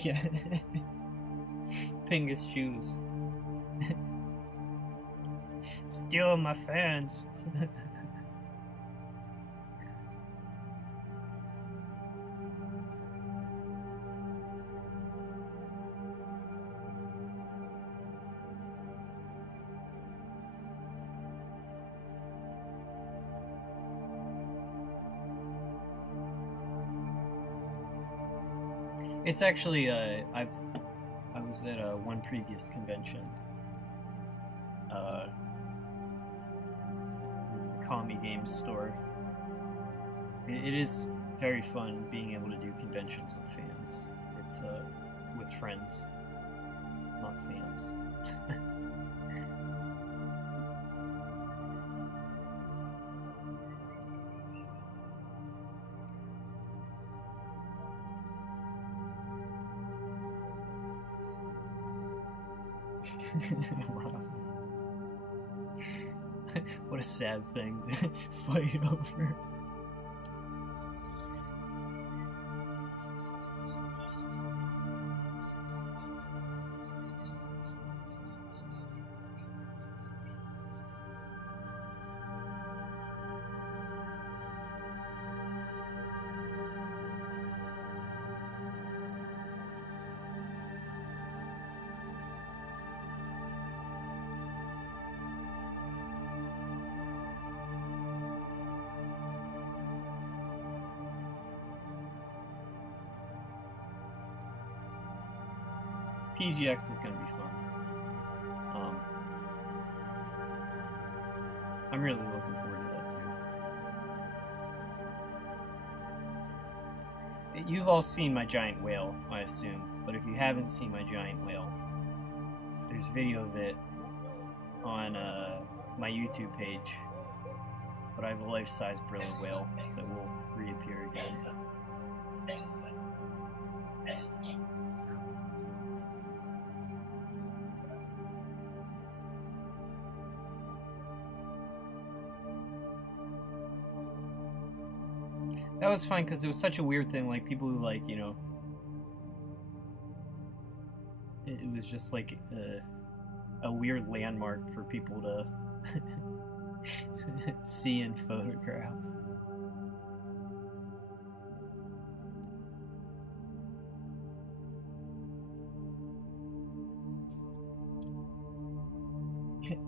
Yeah. Pingus shoes. Stealing my fans. It's actually I was at one previous convention Kami Games store. It is very fun being able to do conventions with fans. It's with friends, not fans. Wow. What a sad thing to fight over. PGX is going to be fun. I'm really looking forward to that too. You've all seen my giant whale, I assume, but if you haven't seen my giant whale, there's video of it on my YouTube page, but I have a life-size brilliant whale that will reappear again. That was fine because it was such a weird thing, like people who like, you know, it was just like a weird landmark for people to see and photograph.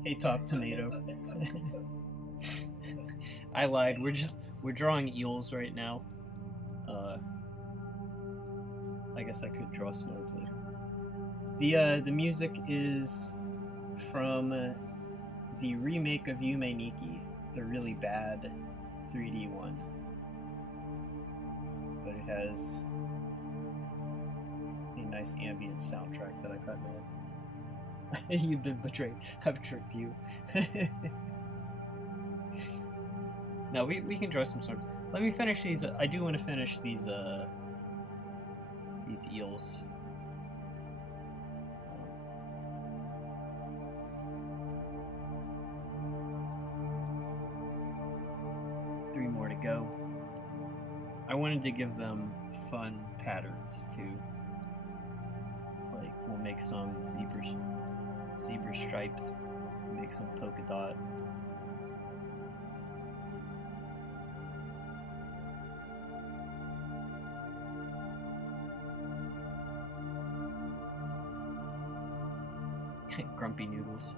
Hey, Top Tomato. I lied. We're drawing eels right now. I guess I could draw Snorb later. The music is from the remake of Yume Nikki, the really bad 3D one. But it has a nice ambient soundtrack that I kind of like. You've been betrayed. I've tricked you. No, we can draw some sort. Let me finish these. I do want to finish these eels. Three more to go. I wanted to give them fun patterns too. Like we'll make some zebra stripes, make some polka dot. Grumpy noodles.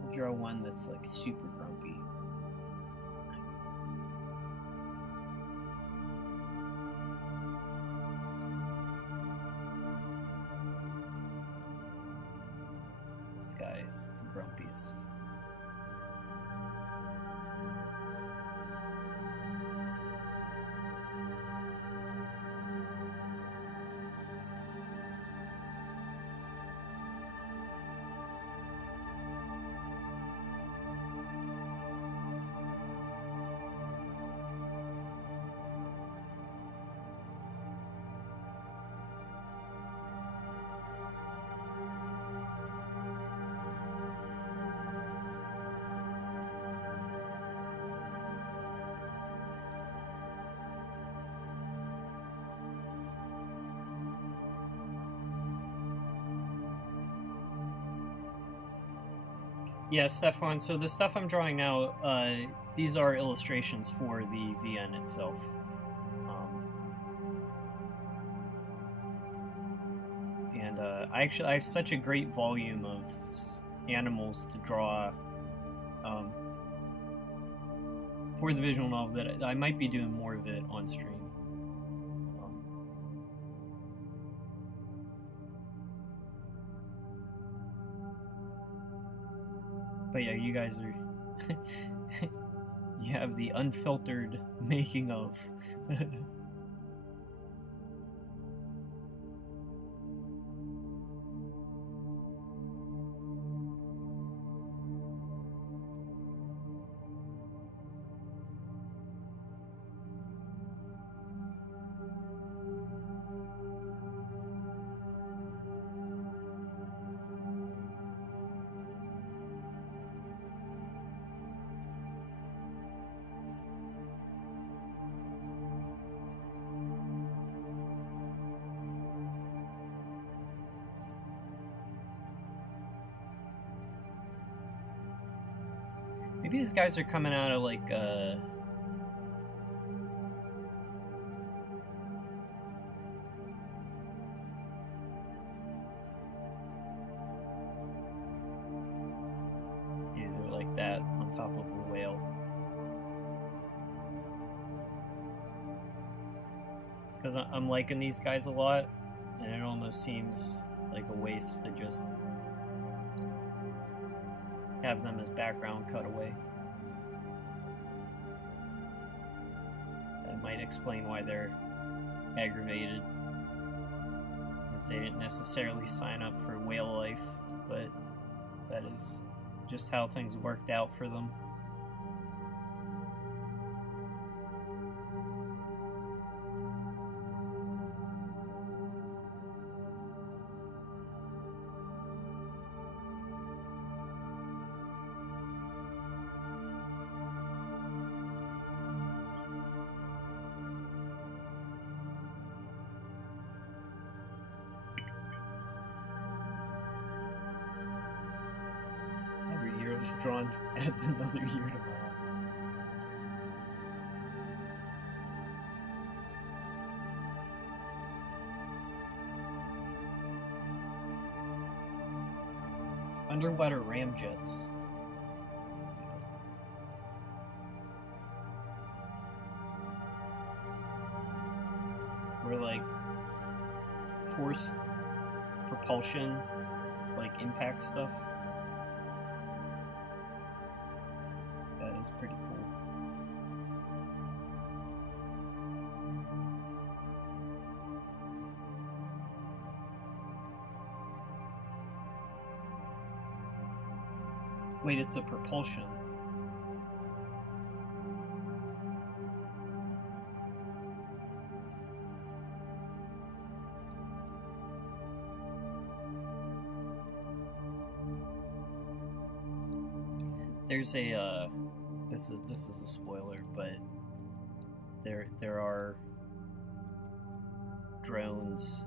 We'll draw one that's like super grumpy. This guy is the grumpiest. Yeah, Stefan, so the stuff I'm drawing now, these are illustrations for the VN itself. And I have such a great volume of animals to draw for the visual novel that I might be doing more of it on stream. But yeah, you guys are you have the unfiltered making of. Maybe these guys are coming out of like either like that on top of a whale. Because I'm liking these guys a lot, and it almost seems like a waste to just have them as background cutaway. That might explain why they're aggravated, as they didn't necessarily sign up for whale life, but that is just how things worked out for them. Drawn adds another year to my life. Underwater ramjets. We're like forced propulsion, like impact stuff. Is pretty cool. Wait, it's a propulsion. There's a this is a spoiler, but there are drones.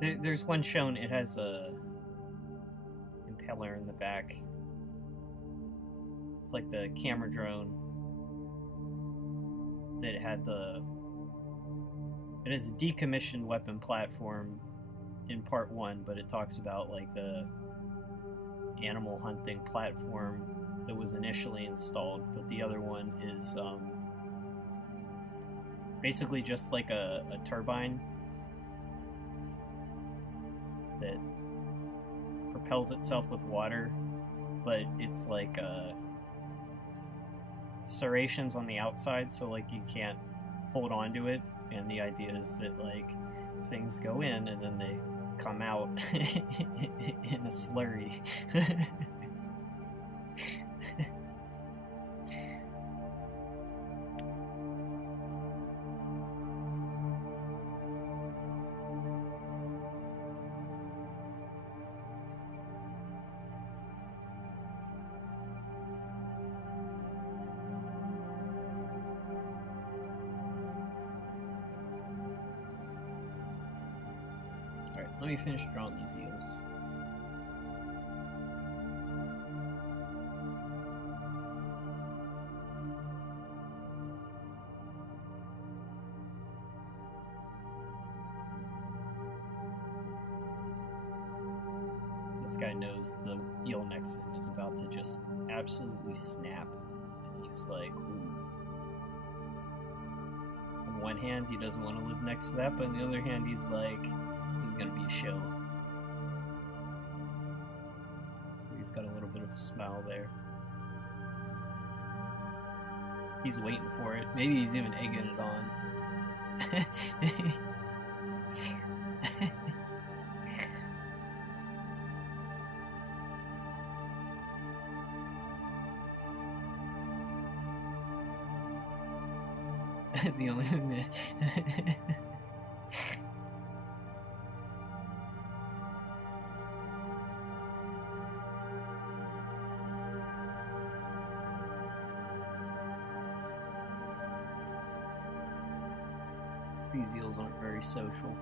There's one shown. It has a impeller in the back. It's like the camera drone that had the. It is a decommissioned weapon platform in Part 1, but it talks about like the animal hunting platform that was initially installed, but the other one is basically just like a turbine that propels itself with water, but it's like serrations on the outside, so like you can't hold on to it, and the idea is that like things go in and then they come out in a slurry. Let me finish drawing these eels. This guy knows the eel next to him is about to just absolutely snap. And he's like, ooh. On one hand, he doesn't want to live next to that, but on the other hand, he's like, he's gonna be a shill. So he's got a little bit of a smile there. He's waiting for it. Maybe he's even egging it on. The only thing that these eels aren't very social.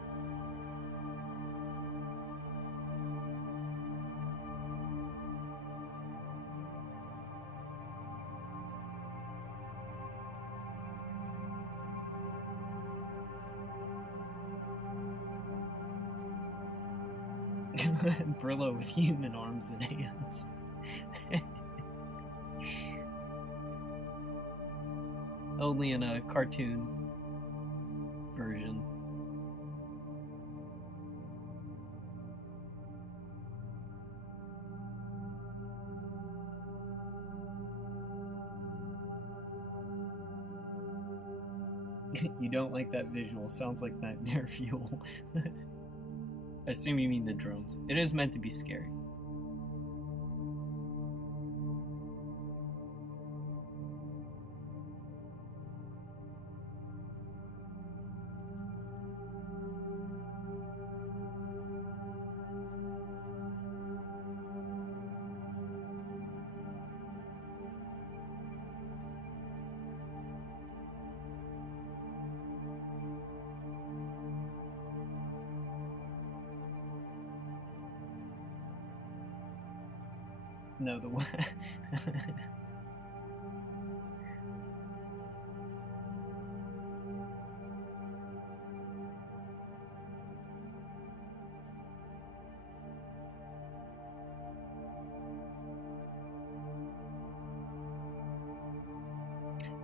Brillo with human arms and hands. Only in a cartoon version. You don't like that visual. Sounds like nightmare fuel. I assume you mean the drones. It is meant to be scary. No, the one.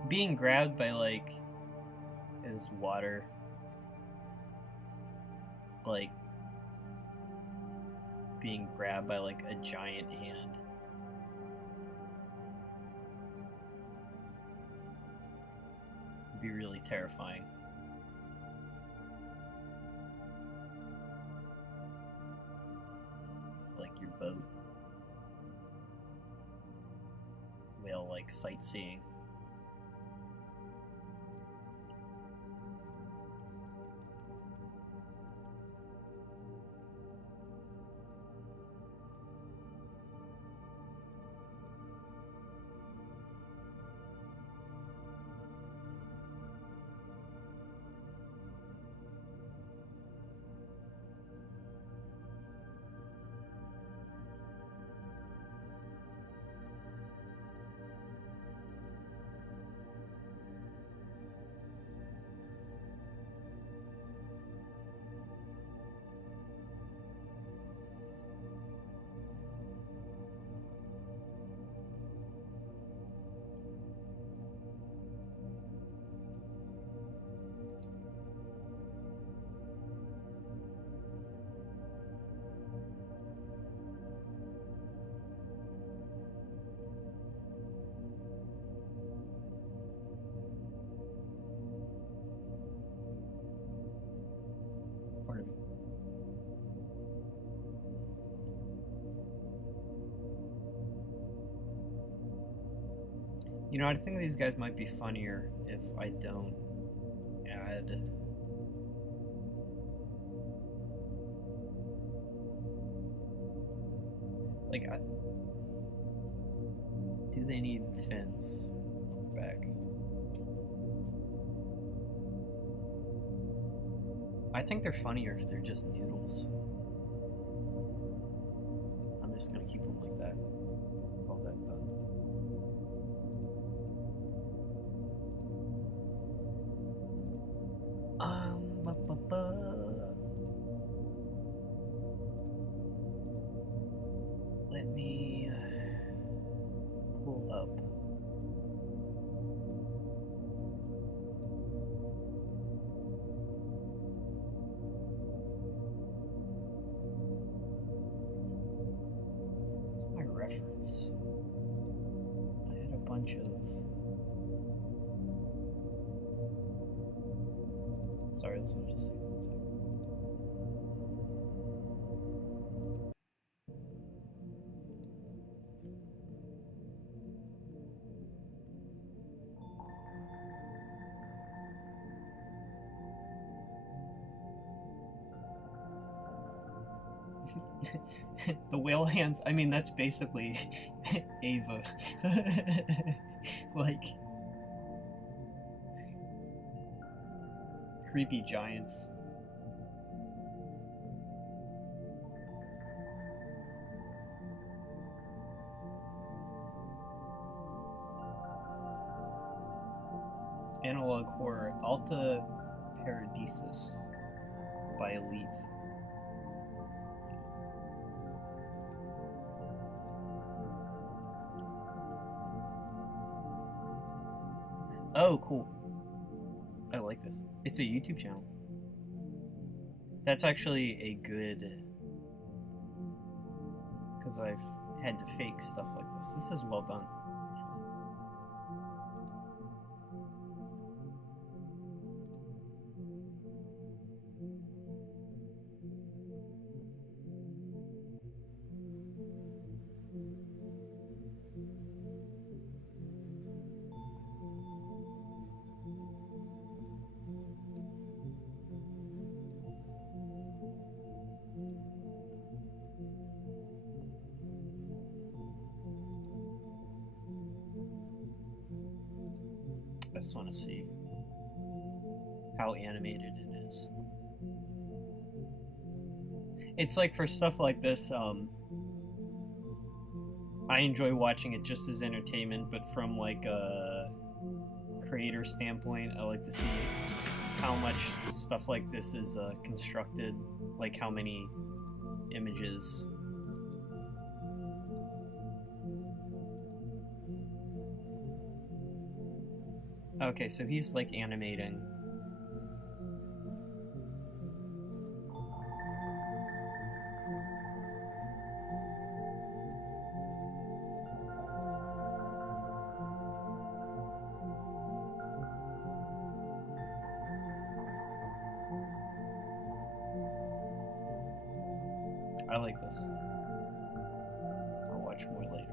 Being grabbed by like his water, like being grabbed by like a giant hand. Be really terrifying. It's like your boat. Whale like sightseeing. You know, I think these guys might be funnier if I don't add... Like, do they need fins on the back? I think they're funnier if they're just noodles. I'm just gonna keep them like that. All that done. Let me pull up. My reference. I had a bunch of. Sorry, this will just take 1 second. The whale hands, I mean, that's basically Ava. Like, creepy giants. Analog horror, Alta Paradisus by Elite. Oh, cool. I like this. It's a YouTube channel. That's actually a good... Because I've had to fake stuff like this. This is well done. I just want to see how animated it is. It's like for stuff like this, I enjoy watching it just as entertainment, but from like a creator standpoint, I like to see how much stuff like this is constructed, like how many images. Okay, so he's like animating. I like this. I'll watch more later.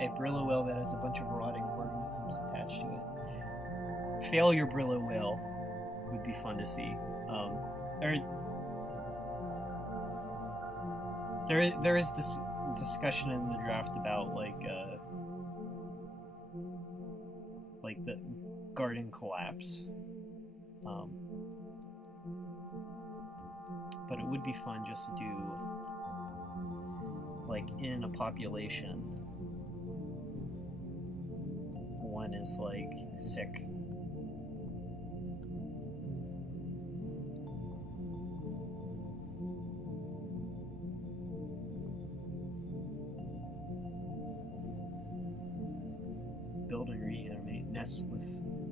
A Brillo whale that has a bunch of rotting organisms attached to it. Failure Brillo whale would be fun to see. There is this discussion in the draft about like the garden collapse. But it would be fun just to do like in a population. One is like sick. Build and reanimate nests with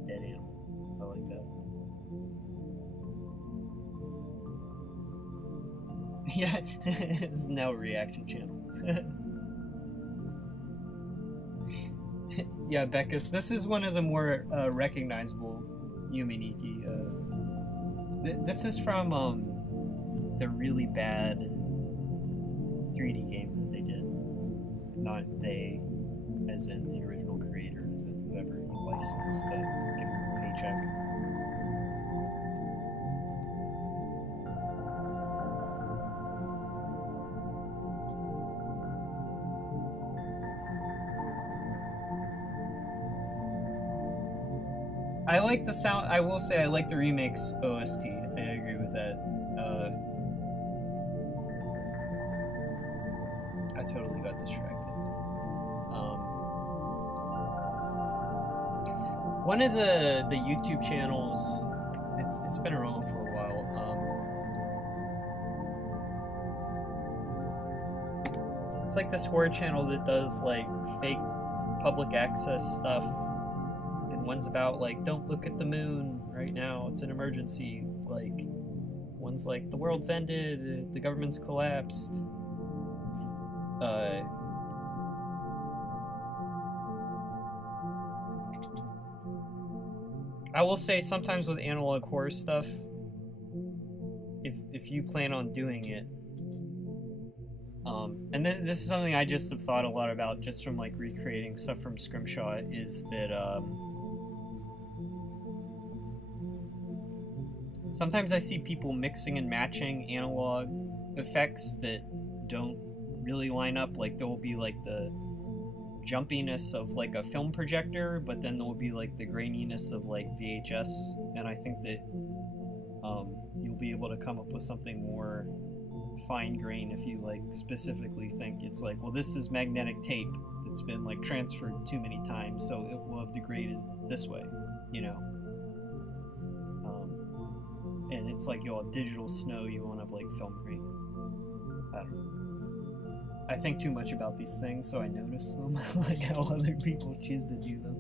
dead animals. I like that. Yeah, it's now a reaction channel. Yeah, Beckus, this is one of the more recognizable Yuminiki. This is from the really bad 3D game that they did. Not they, as in the original creators and whoever licensed to give them a paycheck. I like the sound. I will say I like the remix OST. I agree with that. I totally got distracted. One of the YouTube channels, it's been around for a while. It's like this horror channel that does like fake public access stuff, and one's about like, don't look at the moon right now, it's an emergency. Like, one's like, the world's ended, the government's collapsed. I will say sometimes with analog horror stuff, if you plan on doing it, and then this is something I just have thought a lot about just from like recreating stuff from Scrimshaw, is that sometimes I see people mixing and matching analog effects that don't really line up. Like there will be like the jumpiness of like a film projector, but then there will be like the graininess of like VHS, and I think that you'll be able to come up with something more fine grain if you like specifically think it's like, well, this is magnetic tape that's been like transferred too many times, so it will have degraded this way, you know. And it's like you'll have digital snow, you won't have like film grain. I don't know. I think too much about these things, so I notice them, like how other people choose to do them.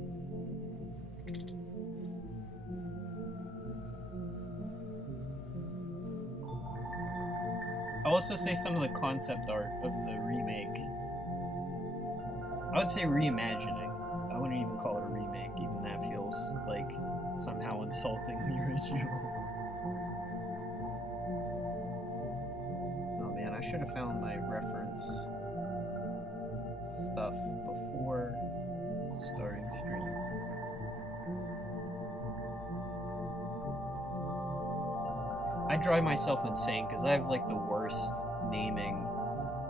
I'll also say some of the concept art of the remake, I would say reimagining. I wouldn't even call it a remake, even that feels like somehow insulting the original. Oh man, I should have found my reference stuff before starting stream. I drive myself insane because I have like the worst naming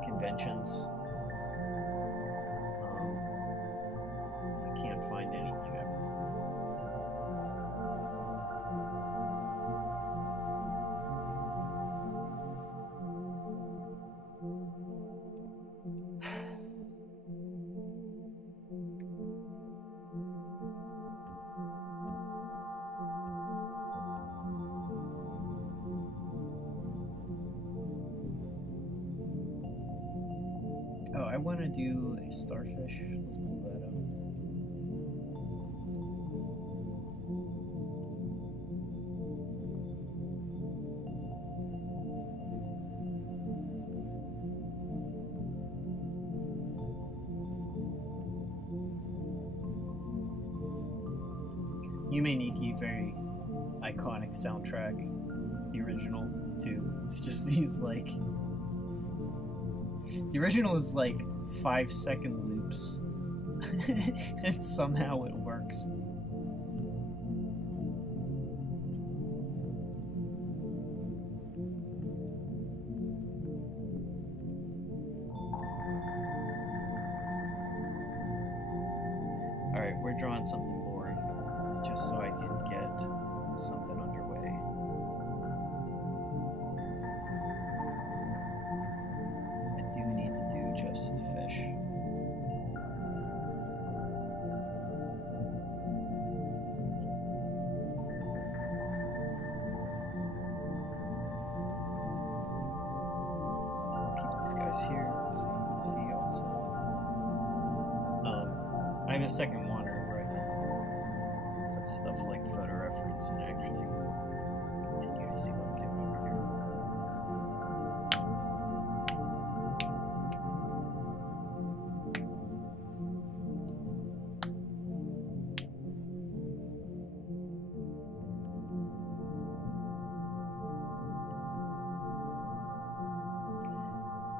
conventions. I can't find anything ever. Oh, I want to do a starfish. Let's pull that up. Yume Nikki, very iconic soundtrack. The original, too. It's just these, like... The original is like 5-second loops, and somehow it works. Alright, we're drawing something boring, just so I can get something underway. Just fish. I'll keep these guys here so you can see also. I have a second monitor where I can put stuff like photo reference and actually continue to see what I'm doing over here.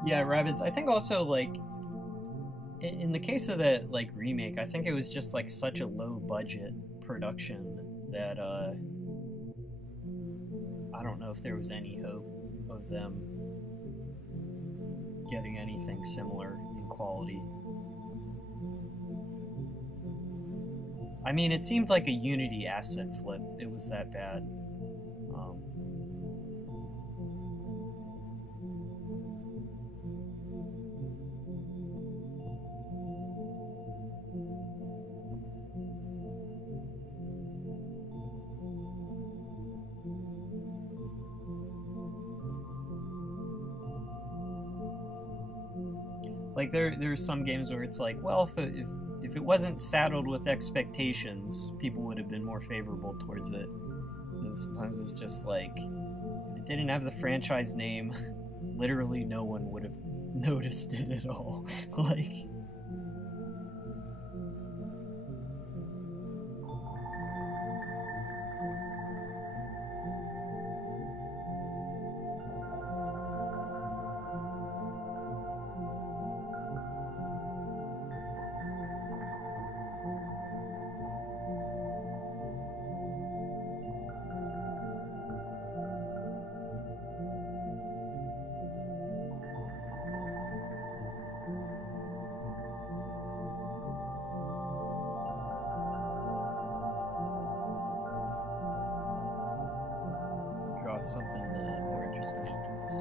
Yeah, Rabbits. I think also, like, in the case of that, like, remake, I think it was just, like, such a low-budget production that, I don't know if there was any hope of them getting anything similar in quality. I mean, it seemed like a Unity asset flip. It was that bad. Like there's some games where it's like, well, if it wasn't saddled with expectations, people would have been more favorable towards it. And sometimes it's just like, if it didn't have the franchise name, literally no one would have noticed it at all. Like, draw something more interesting after this.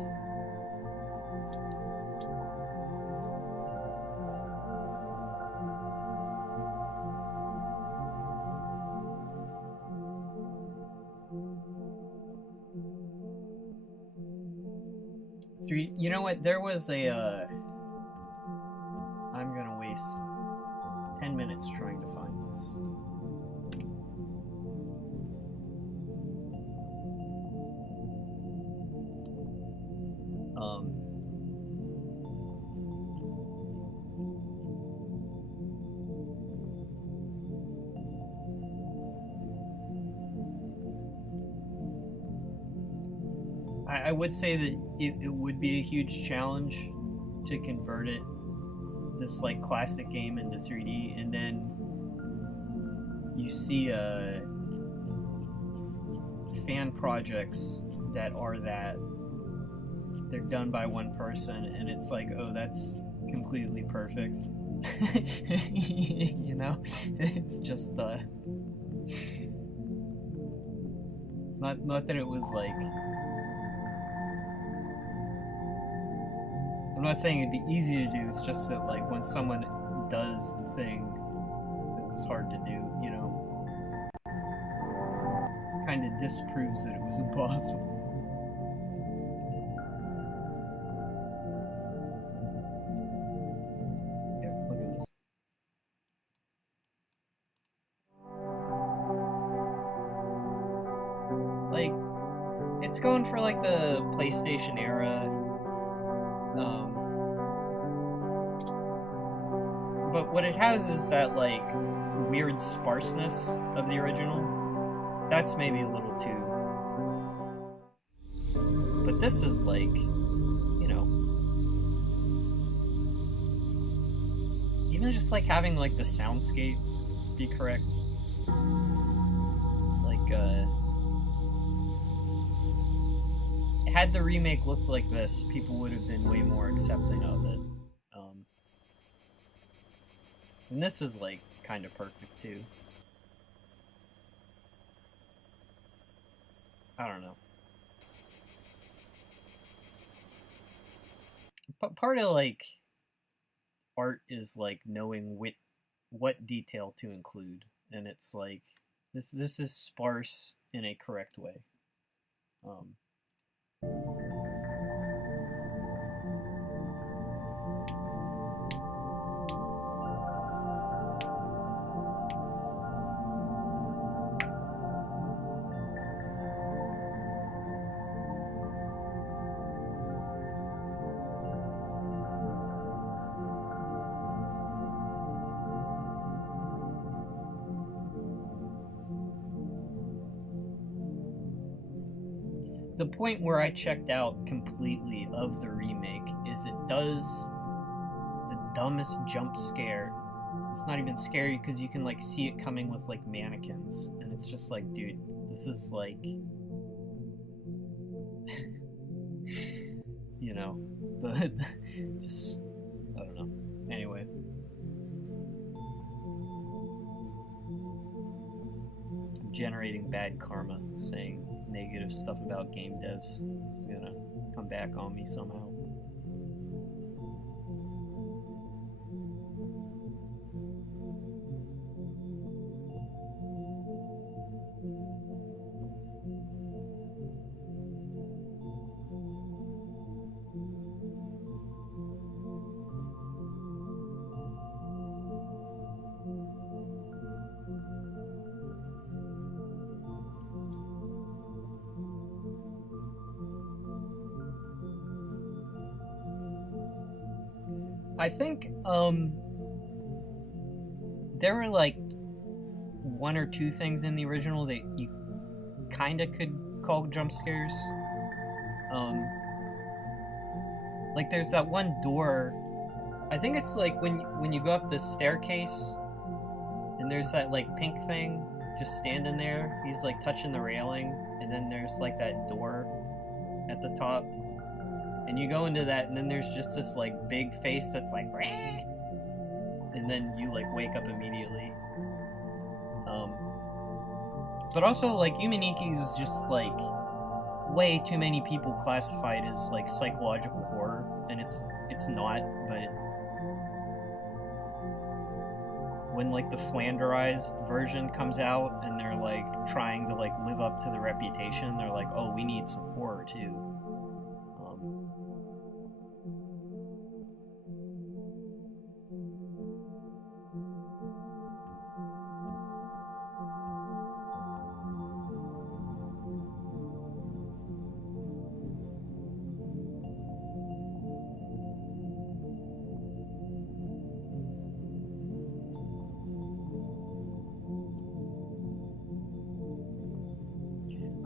You know what? There was a. I'm gonna waste 10 minutes trying to find this. I would say that it would be a huge challenge to convert this like classic game into 3D, and then you see fan projects that are they're done by one person, and it's like, oh, that's completely perfect. You know, it's just not that it was like. I'm not saying it'd be easy to do, it's just that like when someone does the thing that was hard to do, you know, kind of disproves that it was impossible. Here, look at this. Like, it's going for like the PlayStation era. But what it has is that like weird sparseness of the original. That's maybe a little too. But this is like, you know, even just like having like the soundscape be correct. Like had the remake looked like this, people would have been way more accepting of it. And this is like kind of perfect too. I don't know. But part of like art is like knowing what detail to include, and it's like this is sparse in a correct way. The point where I checked out completely of the remake is it does the dumbest jump scare. It's not even scary because you can like see it coming with like mannequins, and it's just like, dude, this is like, you know, just I don't know. Anyway. I'm generating bad karma, saying negative stuff about game devs. It's gonna come back on me somehow. I think there were like one or two things in the original that you kind of could call jump scares. Like there's that one door. I think it's like when you go up this staircase, and there's that like pink thing just standing there. He's like touching the railing, and then there's like that door at the top, and you go into that, and then there's just this like big face that's like, "Rah!" And then you like wake up immediately. But also like Yuminiki is just like way too many people classify it as like psychological horror, and it's not. But when like the flanderized version comes out and they're like trying to like live up to the reputation, they're like, oh, we need some horror too.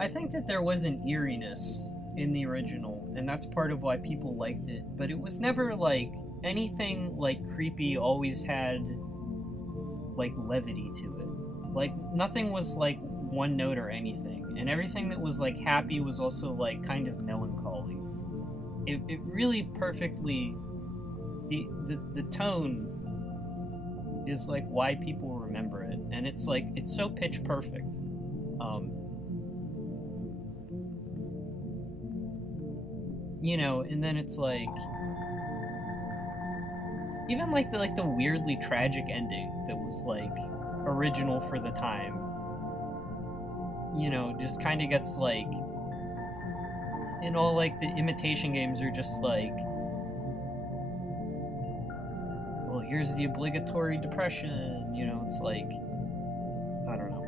I think that there was an eeriness in the original, and that's part of why people liked it, but it was never like anything like creepy always had like levity to it. Like nothing was like one note or anything, and everything that was like happy was also like kind of melancholy. It really perfectly the tone is like why people remember it, and it's like it's so pitch perfect. You know, and then it's like even like the weirdly tragic ending that was like original for the time, you know, just kind of gets like, in all like the imitation games are just like, well, here's the obligatory depression, you know. It's like, I don't know.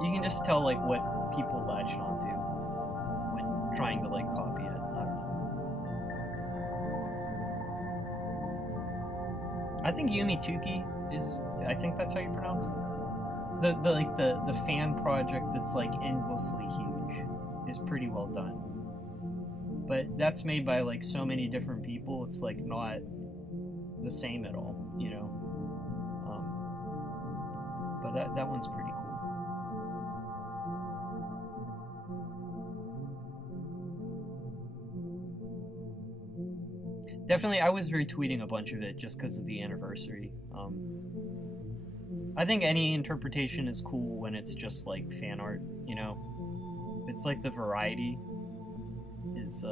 You can just tell like what people latched onto when trying to like copy it. I don't know. I think Yumituki is, I think that's how you pronounce it. The fan project that's like endlessly huge is pretty well done. But that's made by like so many different people, it's like not the same at all, you know. But that one's pretty cool. Definitely, I was retweeting a bunch of it just because of the anniversary. I think any interpretation is cool when it's just like fan art, you know? It's like the variety is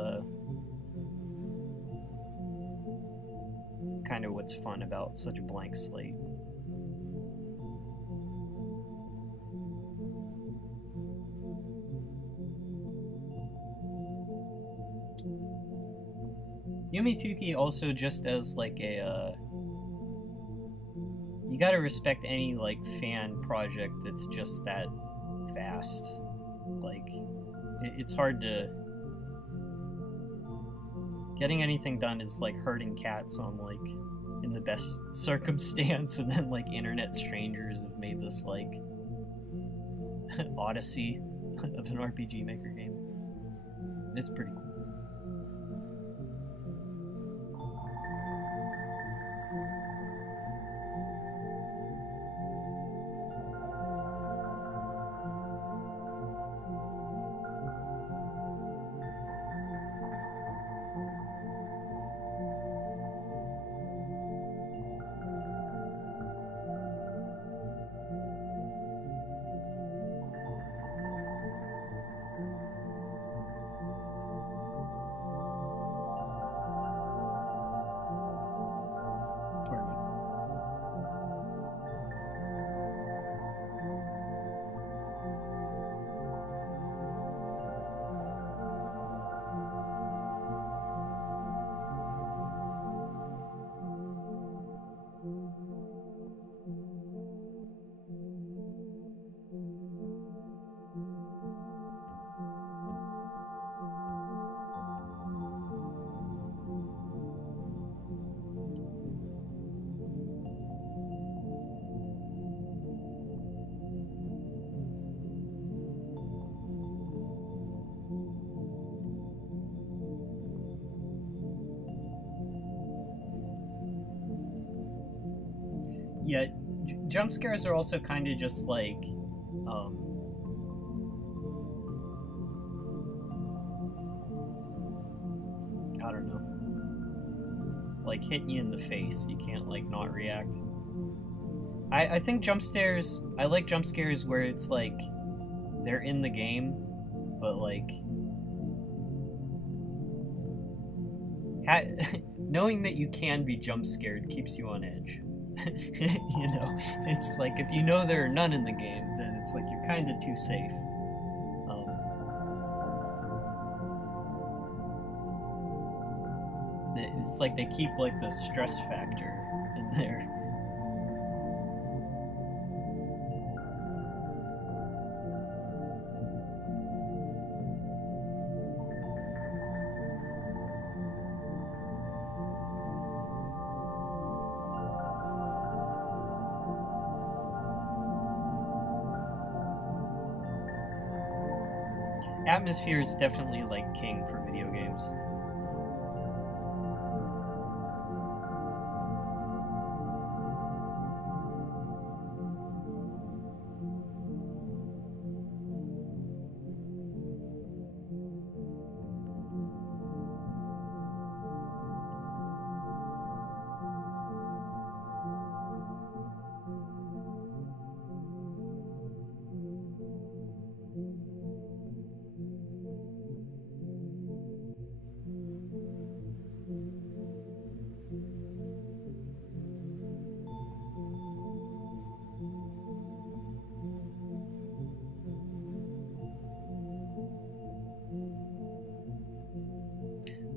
kind of what's fun about such a blank slate. Yumituki also just as like a you gotta respect any like fan project that's just that fast. Like it's hard to getting anything done is like herding cats on like in the best circumstance, and then like internet strangers have made this like odyssey of an RPG Maker game. It's pretty cool. Yeah, jump scares are also kind of just like, I don't know, like hitting you in the face. You can't like not react. I think jump scares, I like jump scares where it's like they're in the game, but like knowing that you can be jump scared keeps you on edge. You know, it's like if you know there are none in the game, then it's like you're kind of too safe. It's like they keep like the stress factor in there. Atmosphere is definitely like king for video games.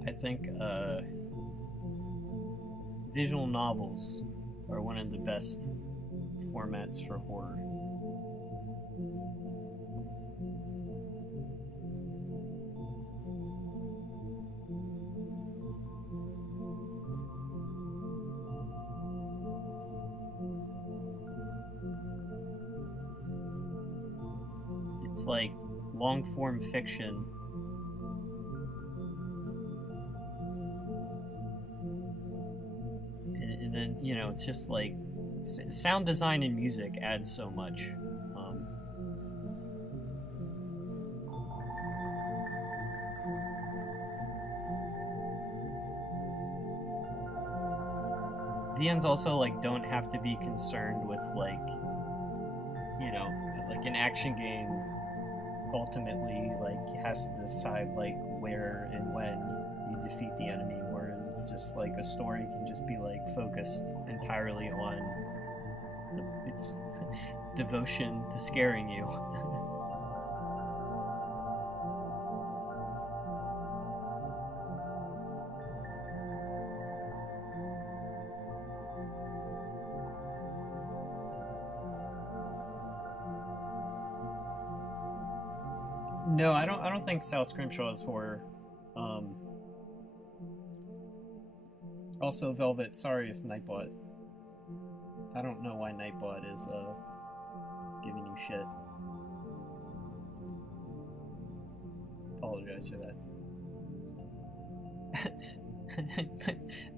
I think visual novels are one of the best formats for horror. It's like long form fiction. And then, you know, it's just like sound design and music add so much. VNs also like don't have to be concerned with like, you know, like an action game ultimately like has to decide like where and when you defeat the enemy, whereas it's just like a story can just be like focused entirely on its devotion to scaring you. No, I don't think South Scrimshaw is horror. Also, Velvet, sorry if Nightbot. I don't know why Nightbot is giving you shit. Apologize for that.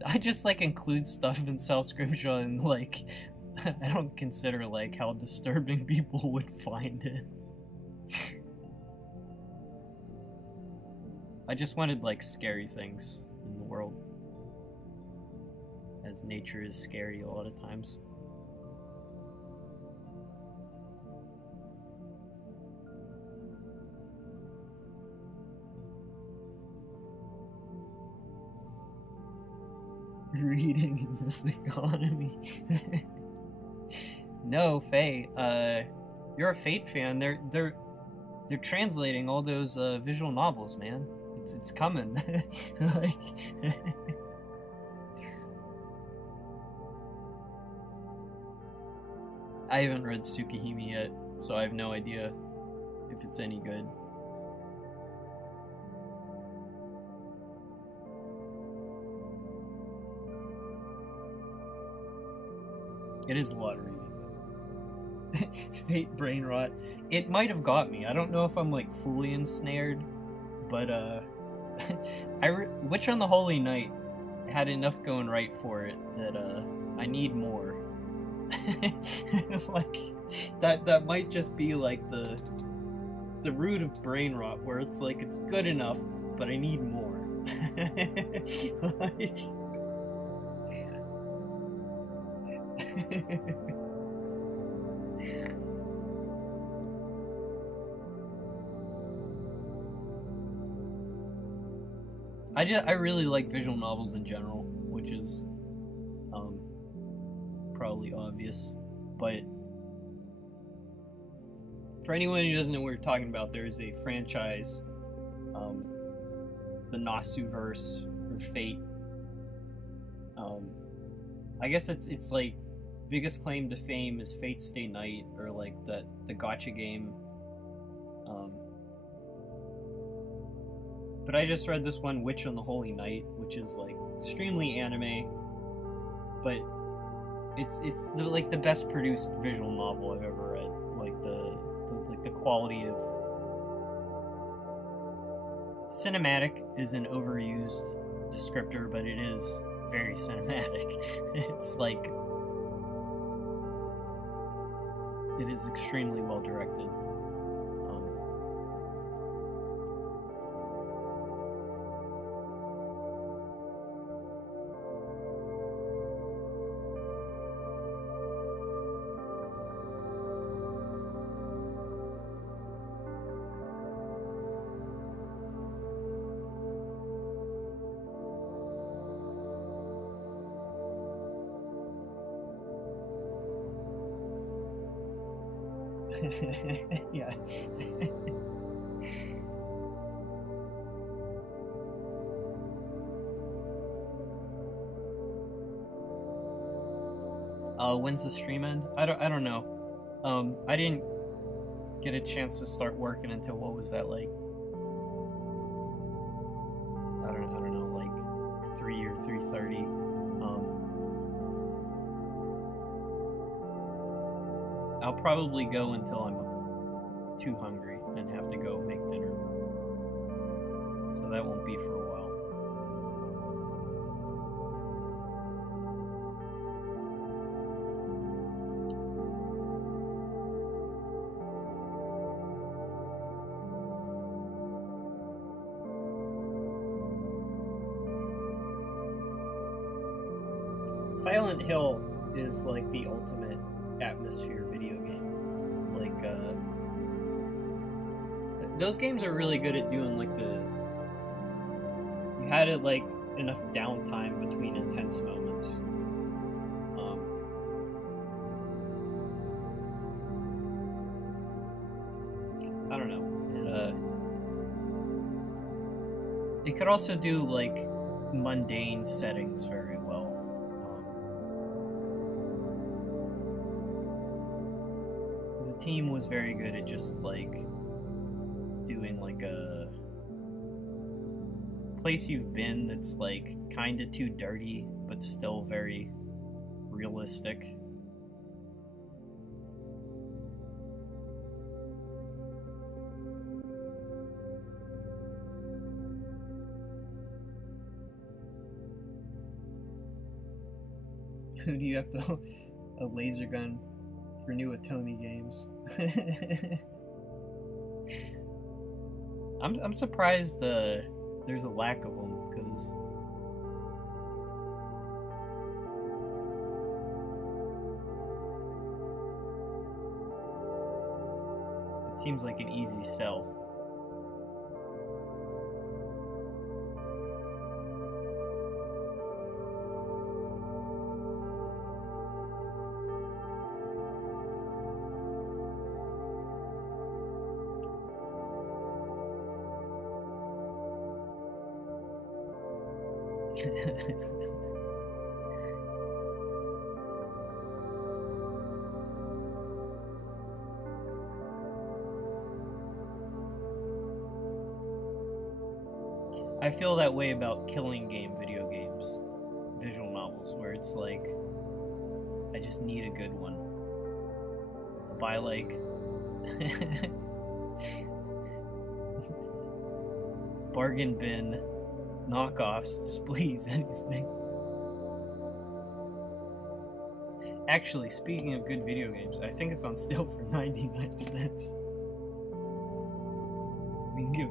I just like include stuff in South Scrimshaw and like I don't consider like how disturbing people would find it. I just wanted like scary things in the world, as nature is scary a lot of times. Reading in this economy. No, Faye, you're a Fate fan. They're translating all those visual novels, man. It's coming. Like, I haven't read Tsukihime yet, so I have no idea if it's any good. It is a lot of reading. Fate brain rot. It might have got me. I don't know if I'm like fully ensnared, but Witch on the Holy Night had enough going right for it that I need more. Like that might just be like the root of brain rot, where it's like it's good enough, but I need more. Like, I really like visual novels in general, which is probably obvious, but for anyone who doesn't know what we're talking about, there is a franchise, the Nasuverse or Fate. I guess it's like biggest claim to fame is Fate Stay Night, or like the gacha game. But I just read this one, Witch on the Holy Night, which is like extremely anime, but it's like the best produced visual novel I've ever read. Like the quality of cinematic is an overused descriptor, but it is very cinematic. It's like it is extremely well directed. Yeah. When's the stream end? I don't know. I didn't get a chance to start working until, what was that, like, I don't know, like 3 or 3:30. I'll probably go until I'm too hungry and have to go make dinner. So that won't be for a while. Silent Hill is like the ultimate atmosphere video game. Like, those games are really good at doing like you had it like enough downtime between intense moments. I don't know. It could also do like mundane settings very well. The team was very good at just like doing like a place you've been that's like kind of too dirty but still very realistic. Who do you have to a laser gun for new Atomi games? I'm surprised there's a lack of them, because it seems like an easy sell. I feel that way about killing game video games, visual novels, where it's like, I just need a good one. I'll buy like bargain bin knockoffs, just please, anything. Actually, speaking of good video games, I think it's on sale for 99 cents. We can give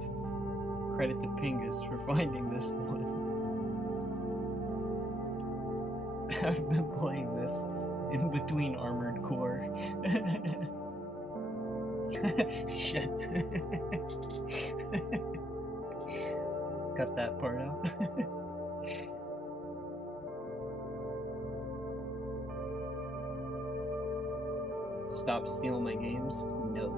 credit to Pingus for finding this one. I've been playing this in between Armored Core. Shit. Cut that part out. Stop stealing my games? No.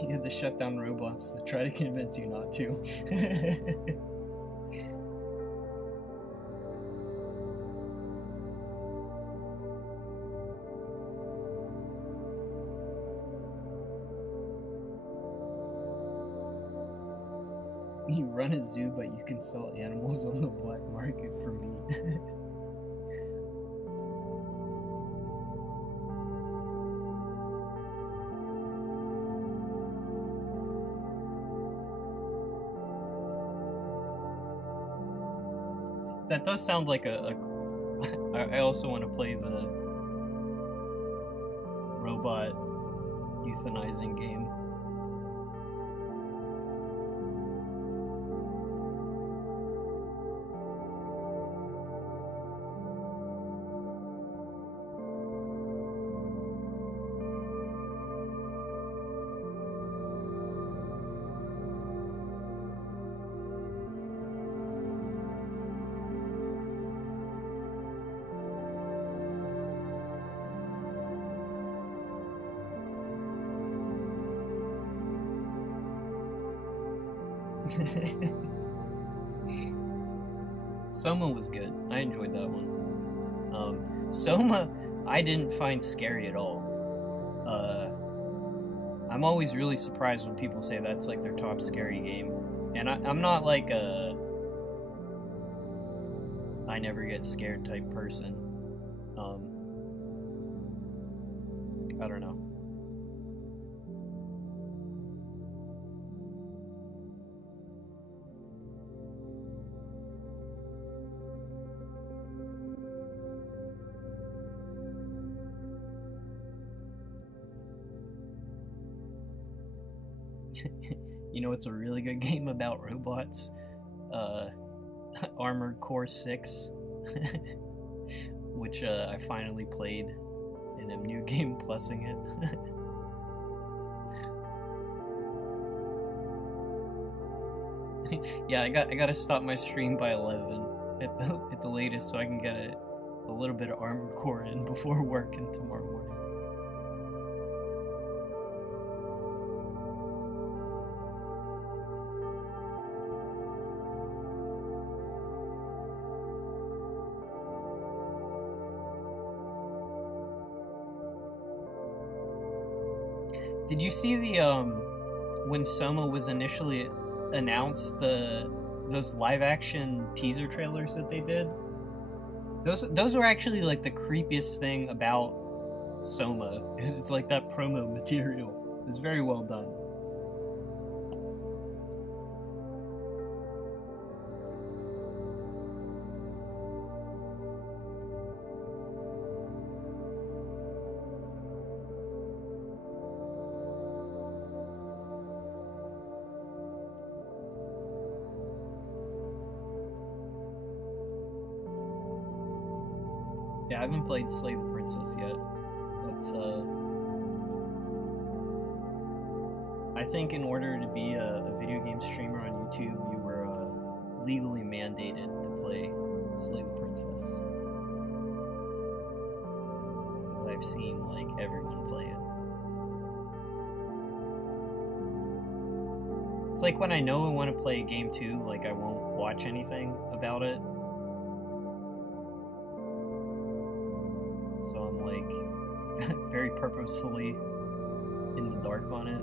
You had to shut down robots to try to convince you not to. You run a zoo, but you can sell animals on the black market for meat. That does sound like I also want to play the robot euthanizing game. Soma was good. I enjoyed that one. Soma, I didn't find scary at all. I'm always really surprised when people say that's like their top scary game. And I'm not like a I never get scared type person. I don't know. You know, it's a really good game about robots. Armored Core 6, which I finally played, and I'm new game plusing it. Yeah, I gotta stop my stream by 11 at the latest, so I can get a little bit of Armored Core in before work and tomorrow morning. Did you see the when Soma was initially announced, those live action teaser trailers that they did? Those were actually like the creepiest thing about Soma. It's like that promo material. It's very well done. Yeah, I haven't played Slay the Princess yet. That's I think in order to be a video game streamer on YouTube, you were legally mandated to play Slay the Princess. Because I've seen like everyone play it. It's like when I know I want to play a game too, like I won't watch anything about it. So I'm like very purposefully in the dark on it.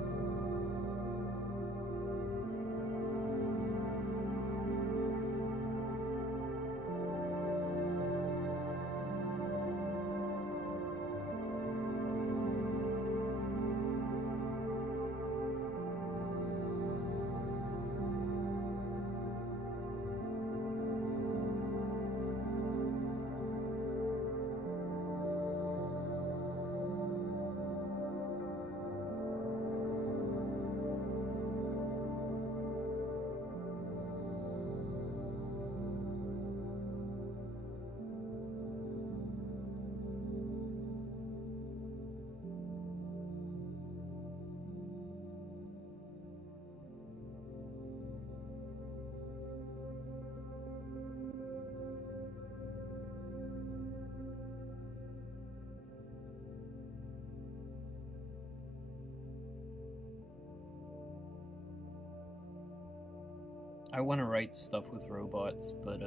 I want to write stuff with robots, but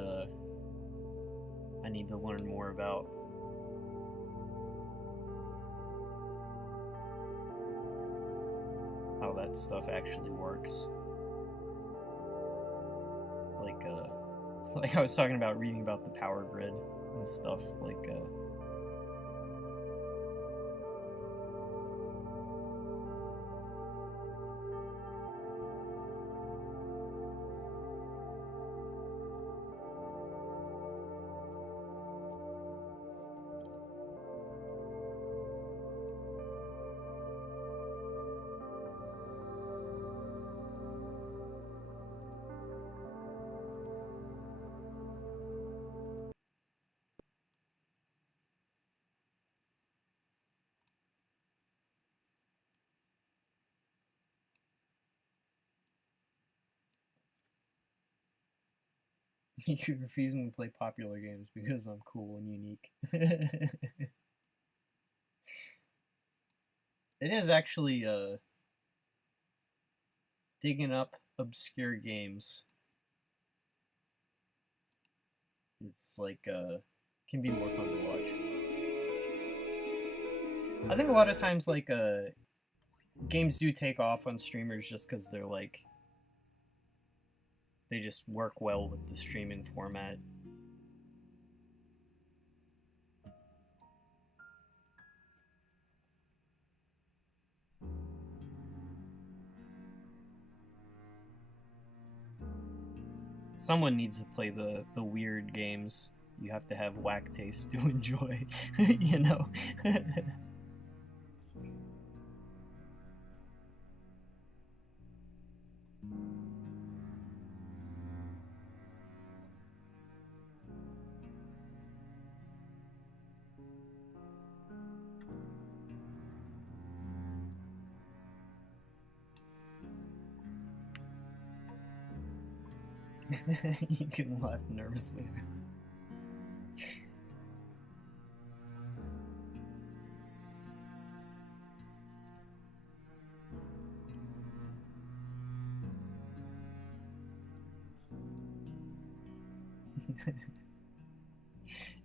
I need to learn more about how that stuff actually works. Like I was talking about reading about the power grid and stuff, like you're refusing to play popular games because I'm cool and unique. It is actually digging up obscure games. It's like can be more fun to watch. I think a lot of times like games do take off on streamers just because they're like they just work well with the streaming format. Someone needs to play the weird games. You have to have whack taste to enjoy, you know? You can laugh nervously.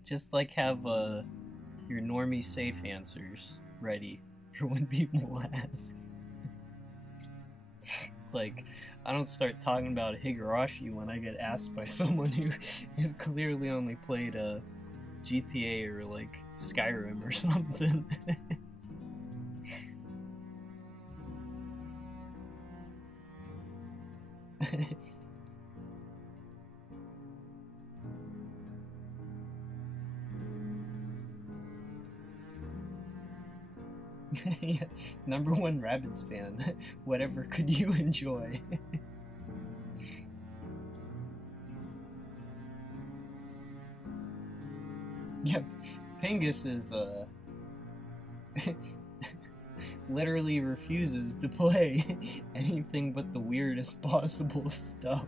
Just like have your normie safe answers ready for when people ask. Like, I don't start talking about Higurashi when I get asked by someone who has clearly only played GTA or like Skyrim or something. Yeah, #1 Rabbids fan. Whatever could you enjoy? Yeah, Pengus is literally refuses to play anything but the weirdest possible stuff.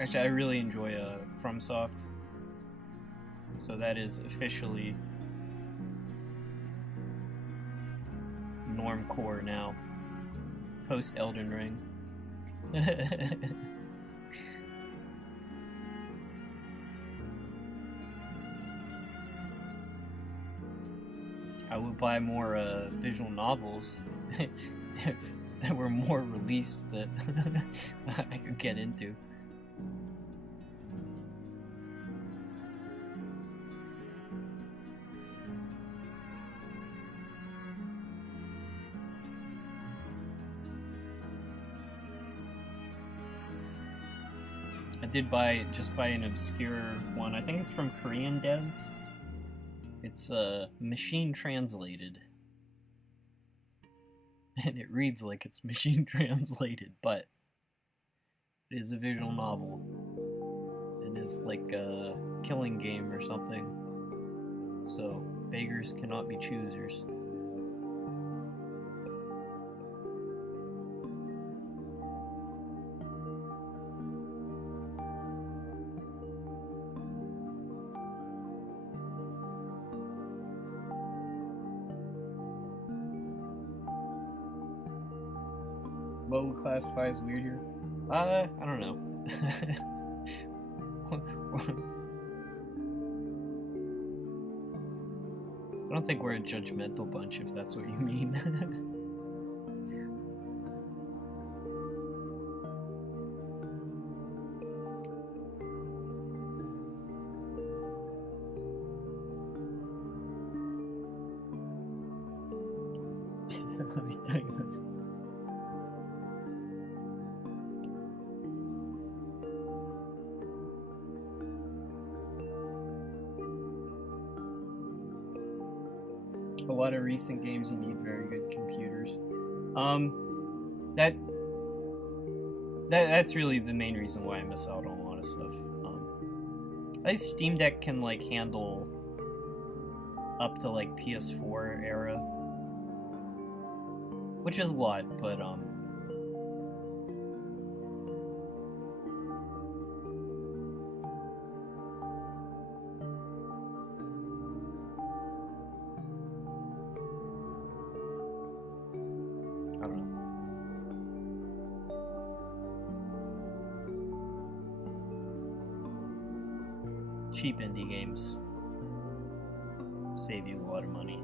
Actually, I really enjoy FromSoft, so that is officially normcore now, post Elden Ring. I would buy more visual novels if there were more released that I could get into. I did just buy an obscure one. I think it's from Korean devs. It's machine translated. And it reads like it's machine translated, but it is a visual novel. And it's like a killing game or something. So, beggars cannot be choosers. What would classify as weird here? I don't know. I don't think we're a judgmental bunch, if that's what you mean. Let me think. A lot of recent games you need very good computers. That's really the main reason why I miss out on a lot of stuff. I think Steam Deck can like handle up to like PS4 era, which is a lot, but cheap indie games save you a lot of money.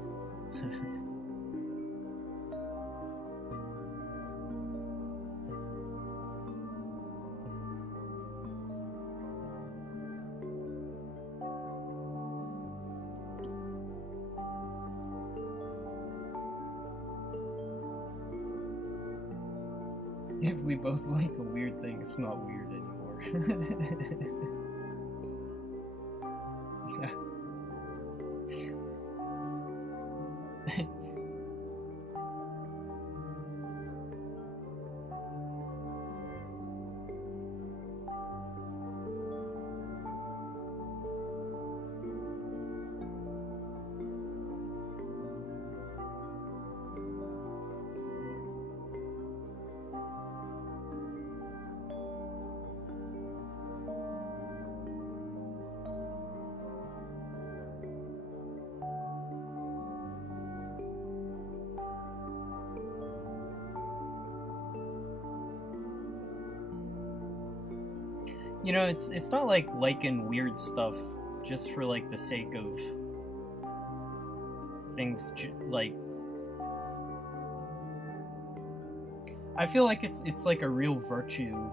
If we both like a weird thing, it's not weird anymore. You know, it's not like liking weird stuff just for like the sake of things. Like, I feel like it's like a real virtue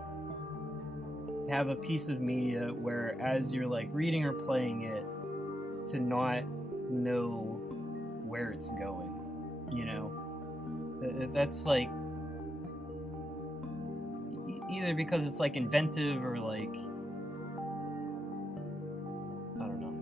to have a piece of media where, as you're like reading or playing it, to not know where it's going. You know, that's like. Either because it's like inventive or like I don't know.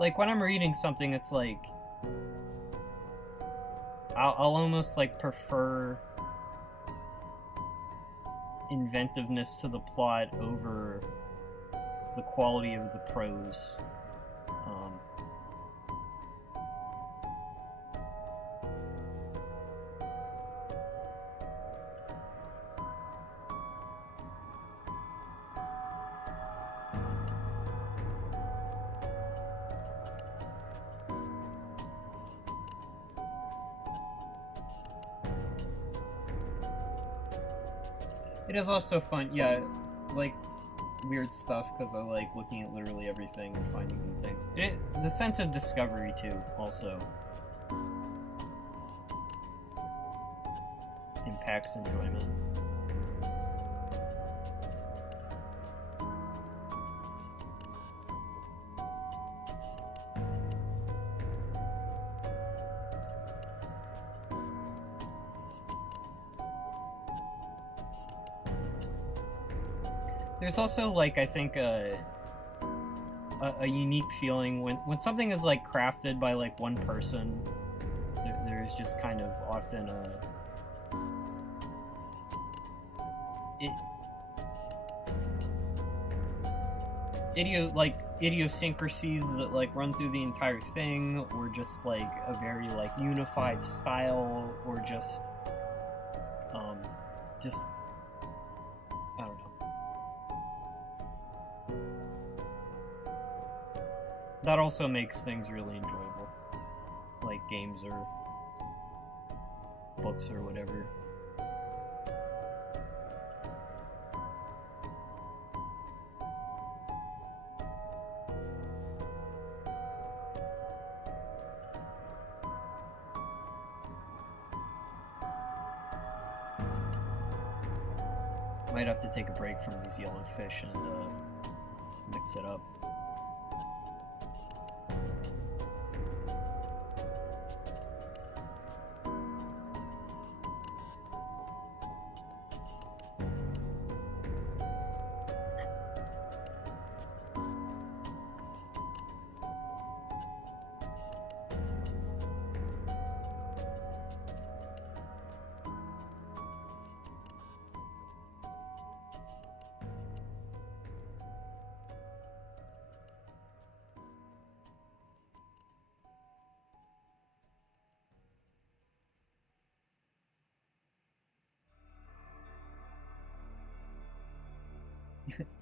Like when I'm reading something, it's like I'll almost like prefer inventiveness to the plot over the quality of the prose. It is also fun, yeah, like weird stuff because I like looking at literally everything and finding new things. The sense of discovery too also impacts enjoyment. There's also, like, I think a unique feeling when something is like crafted by like one person. There's just kind of often idiosyncrasies that like run through the entire thing, or just like a very like unified style, or just I don't know. That also makes things really enjoyable, like games or books or whatever. Might have to take a break from these yellow fish and mix it up.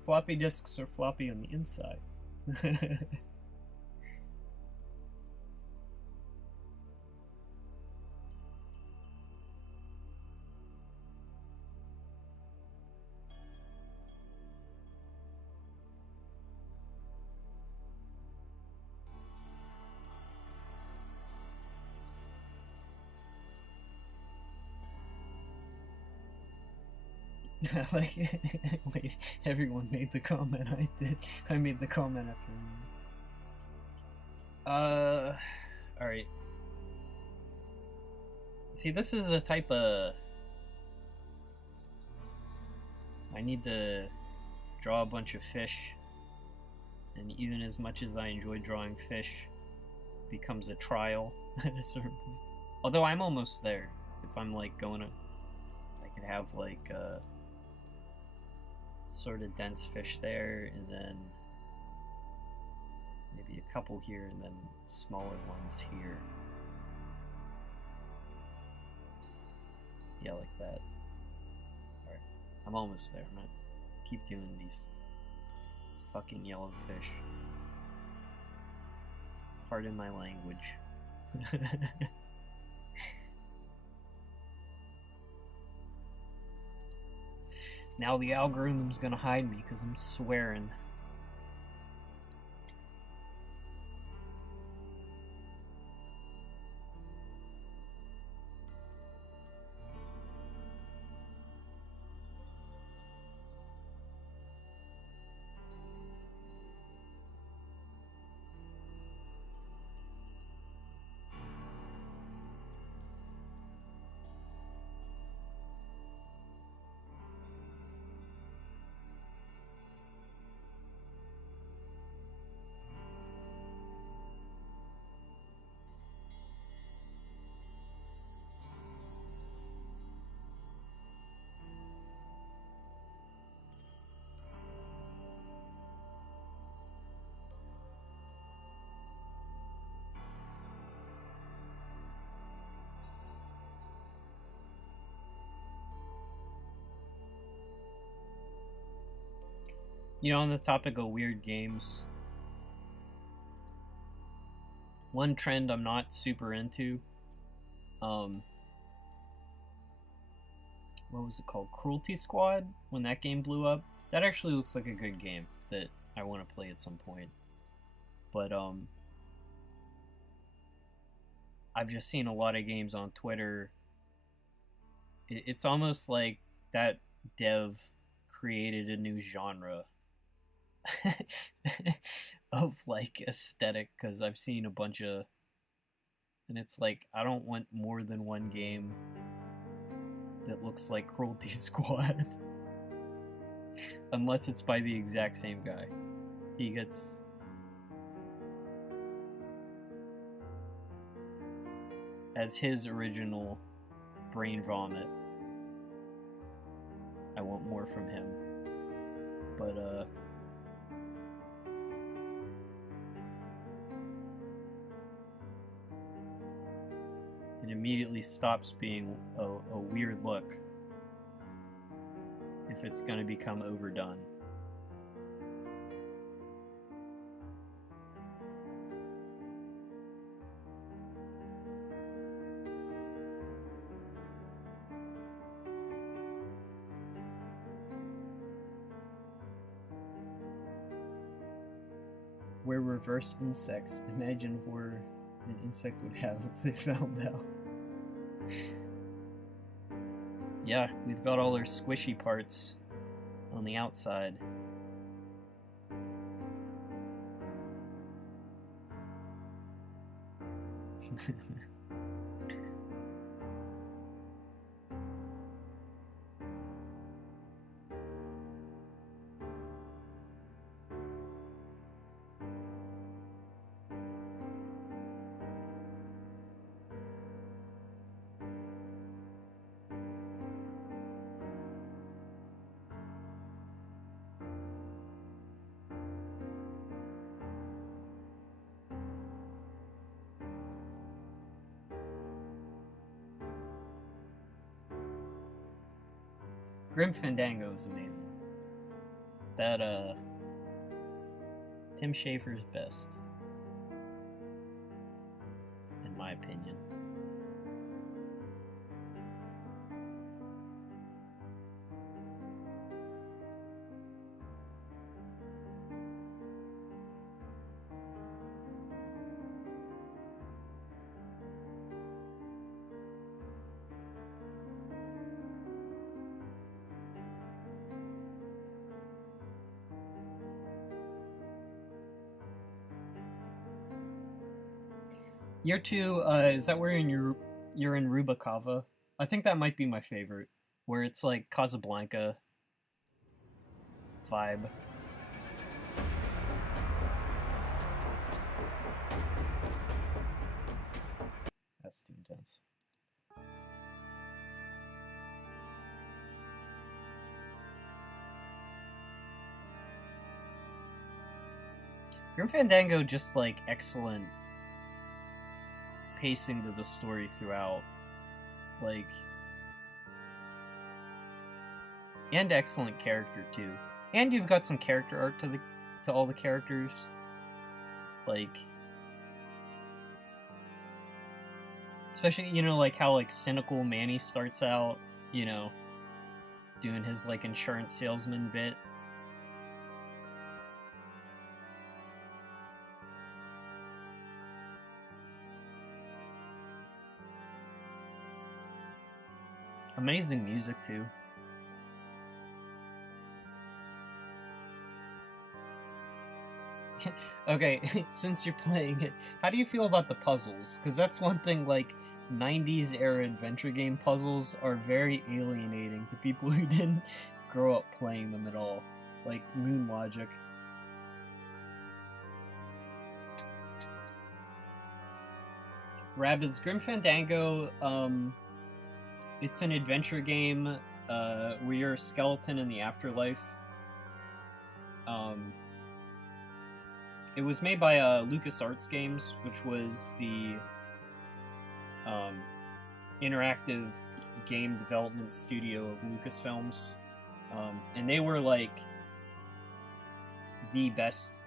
Floppy disks are floppy on the inside. Like, wait, everyone made the comment. I did. I made the comment after. Alright. See, this is a type of... I need to draw a bunch of fish. And even as much as I enjoy drawing fish, it becomes a trial at a certain point. Although I'm almost there. If I'm like going to... I could have like sort of dense fish there, and then maybe a couple here, and then smaller ones here. Yeah, like that. Alright, I'm almost there. I'm gonna keep doing these fucking yellow fish. Pardon my language. Now the algorithm's gonna hide me because I'm swearing. On the topic of weird games, one trend I'm not super into, what was it called? Cruelty Squad, when that game blew up. That actually looks like a good game that I want to play at some point. But, I've just seen a lot of games on Twitter. It's almost like that dev created a new genre of like aesthetic, because I've seen a bunch of, and it's like, I don't want more than one game that looks like Cruelty Squad. Unless it's by the exact same guy. He gets as his original brain vomit. I want more from him. But it immediately stops being a weird look if it's going to become overdone. We're reverse insects. Imagine horror an insect would have if they found out. Yeah, we've got all our squishy parts on the outside. Grim Fandango is amazing. That, Tim Schafer's best, in my opinion. Year 2, is that where you're in Rubacava? I think that might be my favorite, where it's like Casablanca vibe. That's too intense. Grim Fandango just like excellent pacing to the story throughout, like, and excellent character too, and you've got some character art to all the characters, like, especially like how like cynical Manny starts out, doing his like insurance salesman bit. Amazing music, too. Okay, since you're playing it, how do you feel about the puzzles? Because that's one thing, like, 90s era adventure game puzzles are very alienating to people who didn't grow up playing them at all. Like, Moon Logic. Rabbids, Grim Fandango, it's an adventure game where you're a skeleton in the afterlife. It was made by LucasArts Games, which was the interactive game development studio of Lucasfilms. And they were like the best.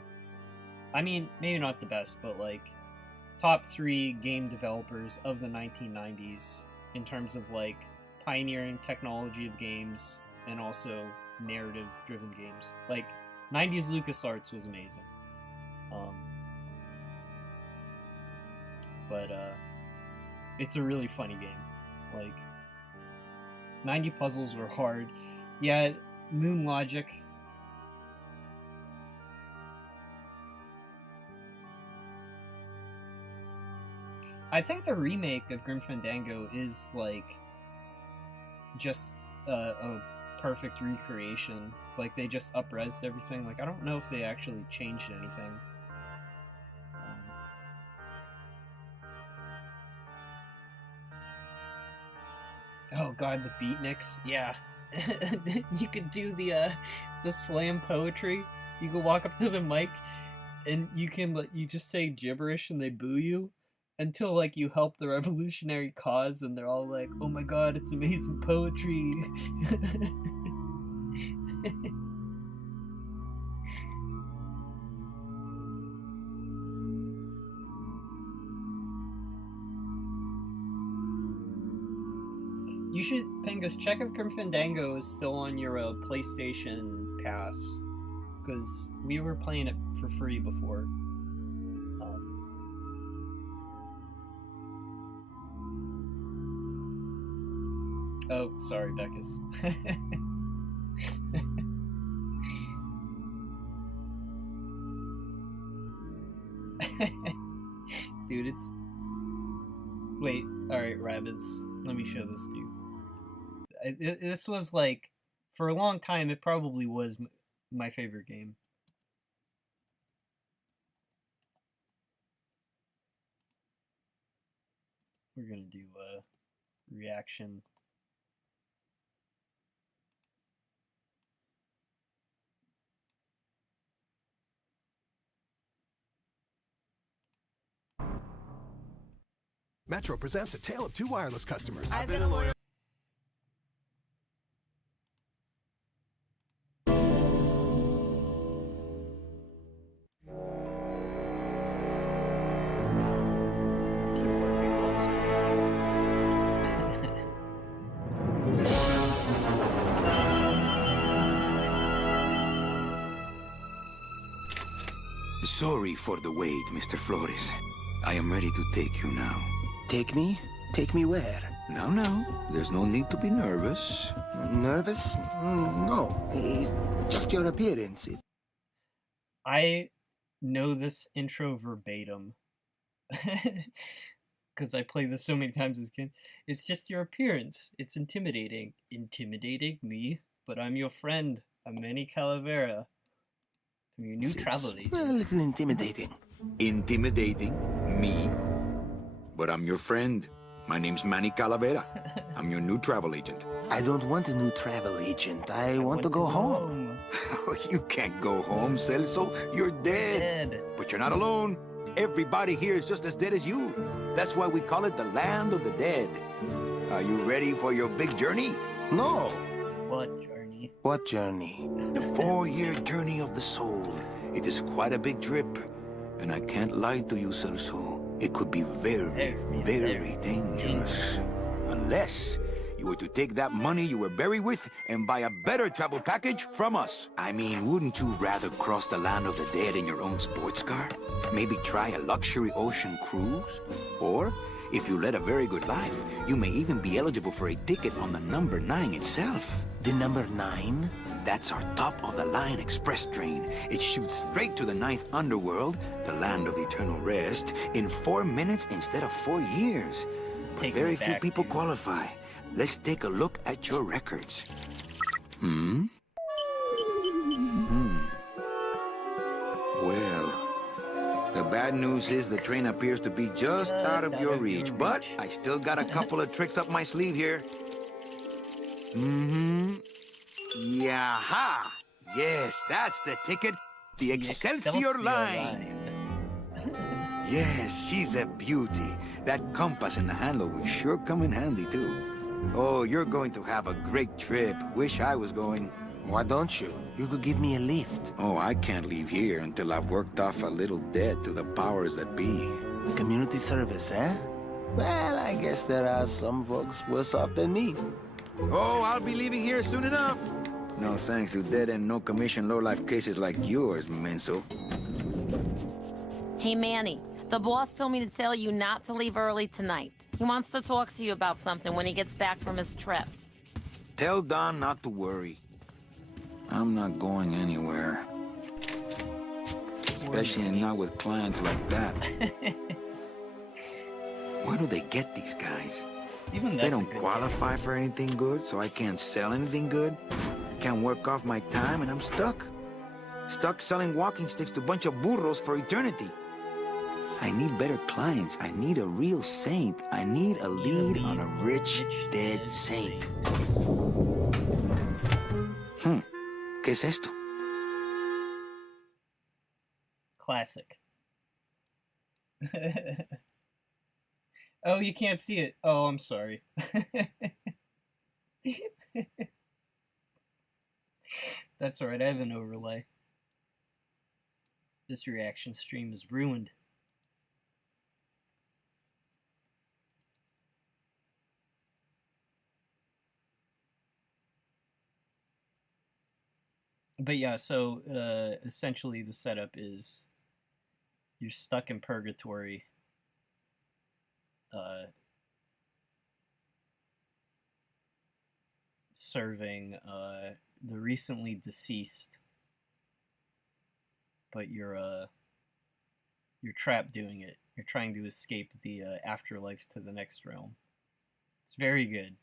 I mean, maybe not the best, but like top 3 game developers of the 1990s in terms of like pioneering technology of games and also narrative-driven games. Like 90s LucasArts was amazing. But it's a really funny game. Like 90 puzzles were hard. Yeah, Moon Logic. I think the remake of Grim Fandango is like just a perfect recreation. Like they just up-resed everything. Like I don't know if they actually changed anything. Oh god, the beatniks. Yeah. You could do the slam poetry. You can walk up to the mic and you just say gibberish and they boo you until like you help the revolutionary cause and they're all like, "Oh my god, it's amazing poetry." You should, Pengus, check if Grim Fandango is still on your PlayStation Pass, because we were playing it for free before. Oh, sorry, Beckus. Dude, it's... Wait, alright, rabbits. Let me show this to you. This was like, for a long time, it probably was my favorite game. We're gonna do a reaction. Metro presents a tale of 2 wireless customers. I've been a loyal. Sorry for the wait, Mr. Flores. I am ready to take you now. Take me? Take me where? Now, there's no need to be nervous. Nervous? No. It's just your appearance. I know this intro verbatim. Because I played this so many times as a kid. It's just your appearance. It's intimidating. Intimidating me? But I'm your friend. I'm Manny Calavera. I'm your new travel agent. A little intimidating. Intimidating? Me? But I'm your friend. My name's Manny Calavera. I'm your new travel agent. I don't want a new travel agent. I want to go home. You can't go home, Celso. You're dead. But you're not alone. Everybody here is just as dead as you. That's why we call it the land of the dead. Are you ready for your big journey? No. What journey? What journey? The 4-year journey of the soul. It is quite a big trip. And I can't lie to you, Celso. It could be very, very dangerous. Unless you were to take that money you were buried with and buy a better travel package from us. I mean, wouldn't you rather cross the land of the dead in your own sports car? Maybe try a luxury ocean cruise? Or, if you led a very good life, you may even be eligible for a ticket on the number 9 itself. The number 9? That's our top-of-the-line express train. It shoots straight to the 9th underworld, the land of eternal rest, in 4 minutes instead of 4 years. But very few people qualify. Let's take a look at your records. Well, the bad news is the train appears to be just out of your reach, but I still got a couple of tricks up my sleeve here. Yeah-ha! Yes, that's the ticket. The Excelsior line. Yes, she's a beauty. That compass in the handle will sure come in handy, too. Oh, you're going to have a great trip. Wish I was going. Why don't you? You could give me a lift. Oh, I can't leave here until I've worked off a little debt to the powers that be. Community service, eh? Well, I guess there are some folks worse off than me. Oh, I'll be leaving here soon enough. No thanks to dead and no commission low-life cases like yours, Menso. Hey, Manny. The boss told me to tell you not to leave early tonight. He wants to talk to you about something when he gets back from his trip. Tell Don not to worry. I'm not going anywhere. Especially not with clients like that. Where do they get these guys? Even They don't qualify for anything good, so I can't sell anything good. Can't work off my time, and I'm stuck. Stuck selling walking sticks to a bunch of burros for eternity. I need better clients. I need a real saint. I need a lead on a rich, dead saint. ¿Qué es esto? Classic. Oh, you can't see it. Oh, I'm sorry. That's alright, I have an overlay. This reaction stream is ruined. But yeah, so essentially the setup is you're stuck in purgatory. Serving the recently deceased, but you're trapped doing it. You're trying to escape the afterlives to the next realm. It's very good.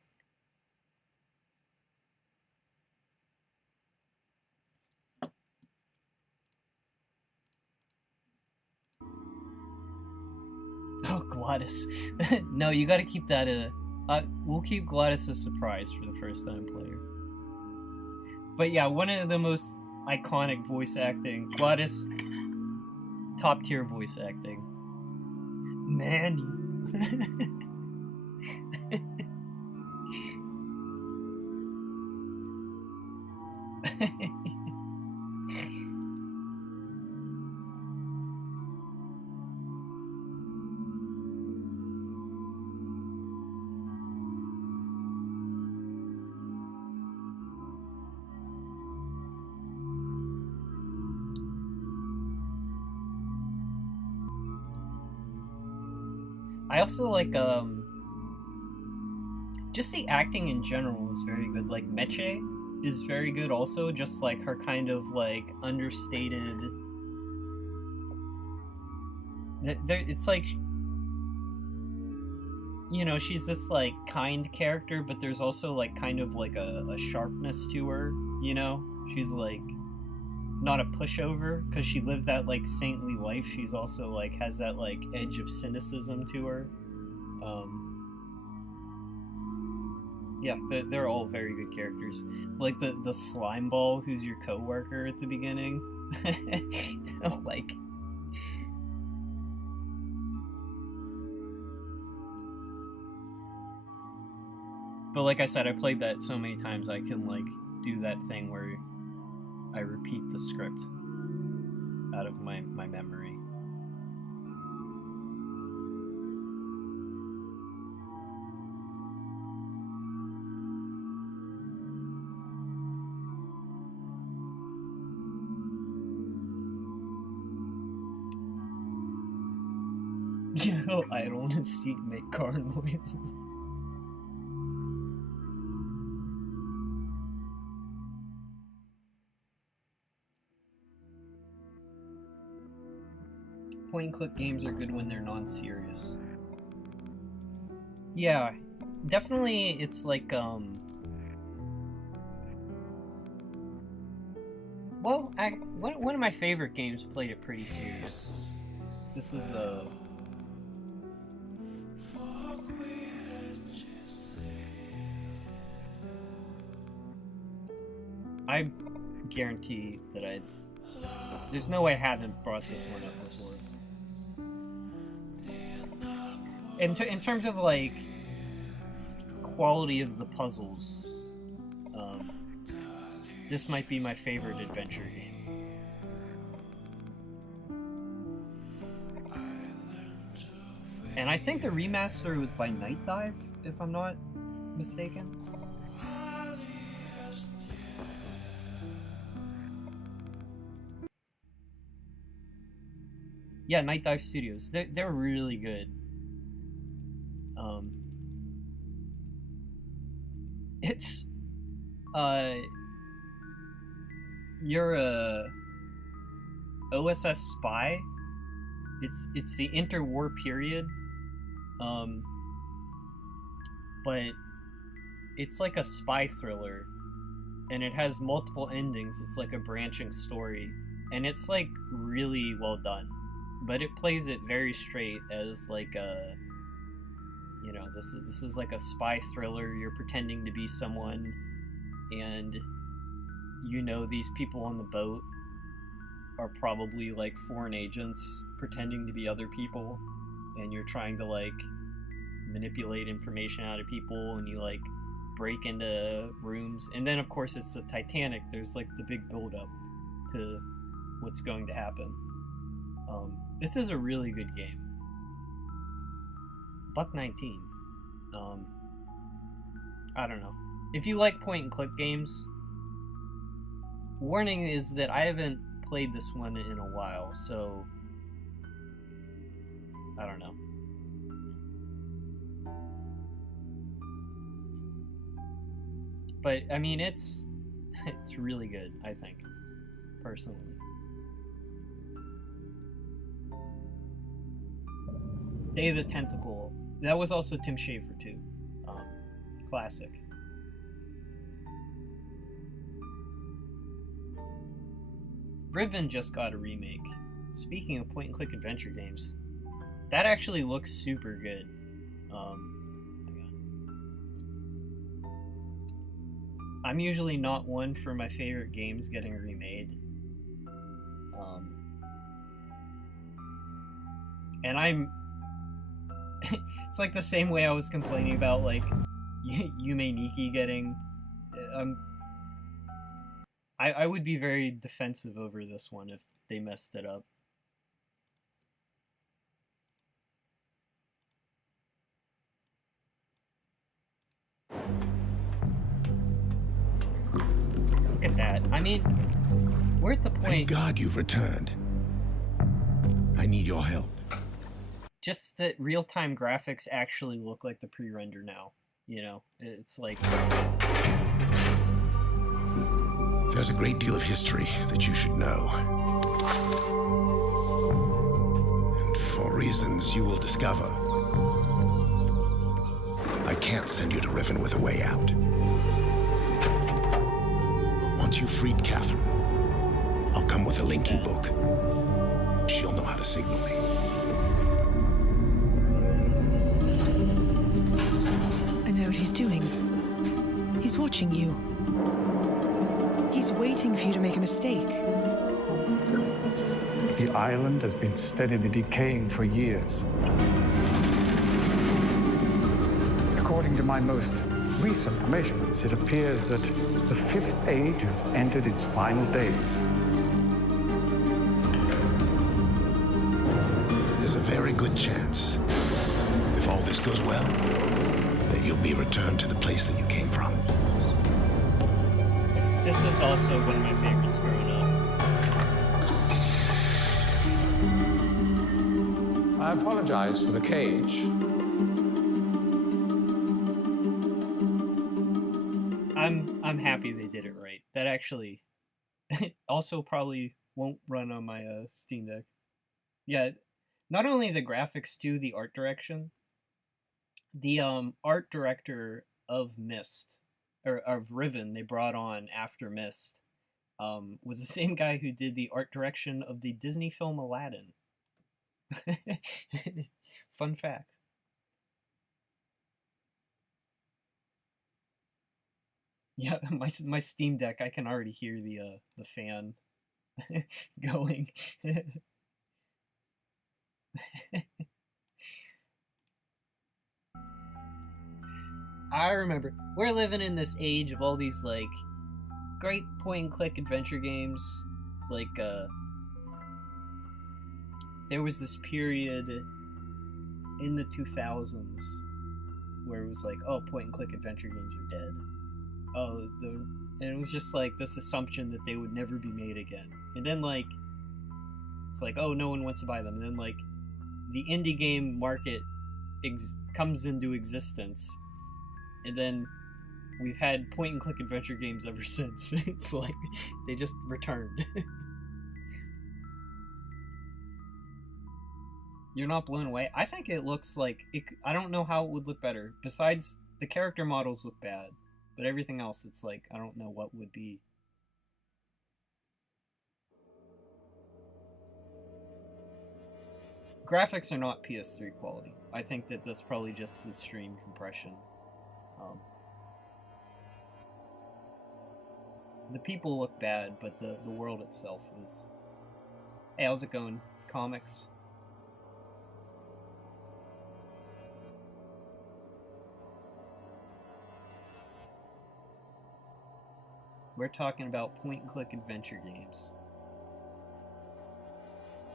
Oh, Glottis. No, you gotta keep that we'll keep Glottis a surprise for the first time player. But yeah, one of the most iconic voice acting. Glottis, top tier voice acting. Manny. I also like just the acting in general is very good. Like Meche is very good also, just like her kind of like understated. It's like, you know, she's this like kind character, but there's also like kind of like a sharpness to her, you know? She's like not a pushover because she lived that like saintly life. She's also like has that like edge of cynicism to her. Yeah, they're all very good characters. Like the slime ball who's your coworker at the beginning. Like, but like I said, I played that so many times I can like do that thing where I repeat the script out of my memory. You know, I don't want to see make car noises. Point-and-click games are good when they're non-serious. Yeah, definitely it's like, well, one of my favorite games played it pretty serious. This is, I guarantee that there's no way I haven't brought this one up before. In terms of like quality of the puzzles, this might be my favorite adventure game. And I think the remaster was by Night Dive, if I'm not mistaken. Yeah, Night Dive Studios. They're really good. It's you're a OSS spy. It's the interwar period. But it's like a spy thriller, and it has multiple endings. It's like a branching story, and it's like really well done. But it plays it very straight as like a, you know, this is like a spy thriller. You're pretending to be someone, and you know these people on the boat are probably like foreign agents pretending to be other people, and you're trying to like manipulate information out of people, and you like break into rooms, and then of course it's the Titanic. There's like the big build up to what's going to happen. This is a really good game. $1.19. I don't know. If you like point and click games, warning is that I haven't played this one in a while, so I don't know. But I mean, it's really good, I think, personally. Day of the Tentacle. That was also Tim Schafer too. Classic. Riven just got a remake. Speaking of point and click adventure games, that actually looks super good. I'm usually not one for my favorite games getting remade. And I'm... it's like the same way I was complaining about, like, Yume Nikki getting... I would be very defensive over this one if they messed it up. Look at that. I mean, we're at the point... Thank God you've returned. I need your help. Just that real-time graphics actually look like the pre-render now. You know, it's like... There's a great deal of history that you should know. And for reasons you will discover, I can't send you to Riven with a way out. Once you've freed Catherine, I'll come with a linking book. She'll know how to signal me. I know what he's doing. He's watching you. He's waiting for you to make a mistake. The island has been steadily decaying for years. According to my most recent measurements, it appears that the fifth age has entered its final days. There's a very good chance, if all this goes well, that you'll be returned to the place that you came from. This is also one of my favorites growing up. I apologize for the cage. I'm happy they did it right. That actually also probably won't run on my Steam Deck. Yeah, not only the graphics too, the art direction. The art director of Myst, or of Riven, they brought on after Myst, was the same guy who did the art direction of the Disney film Aladdin. Fun fact. Yeah, my Steam Deck, I can already hear the fan going. I remember, we're living in this age of all these, like, great point-and-click adventure games. Like, there was this period in the 2000s where it was like, oh, point-and-click adventure games are dead. Oh, and it was just like this assumption that they would never be made again. And then, like, it's like, oh, no one wants to buy them. And then, like, the indie game market comes into existence. And then we've had point-and-click adventure games ever since. It's like, they just returned. You're not blown away? I think it looks like... I don't know how it would look better. Besides, the character models look bad. But everything else, it's like, I don't know what would be. Graphics are not PS3 quality. I think that that's probably just the stream compression. The people look bad, but the world itself is... Hey, how's it going? Comics? We're talking about point-and-click adventure games.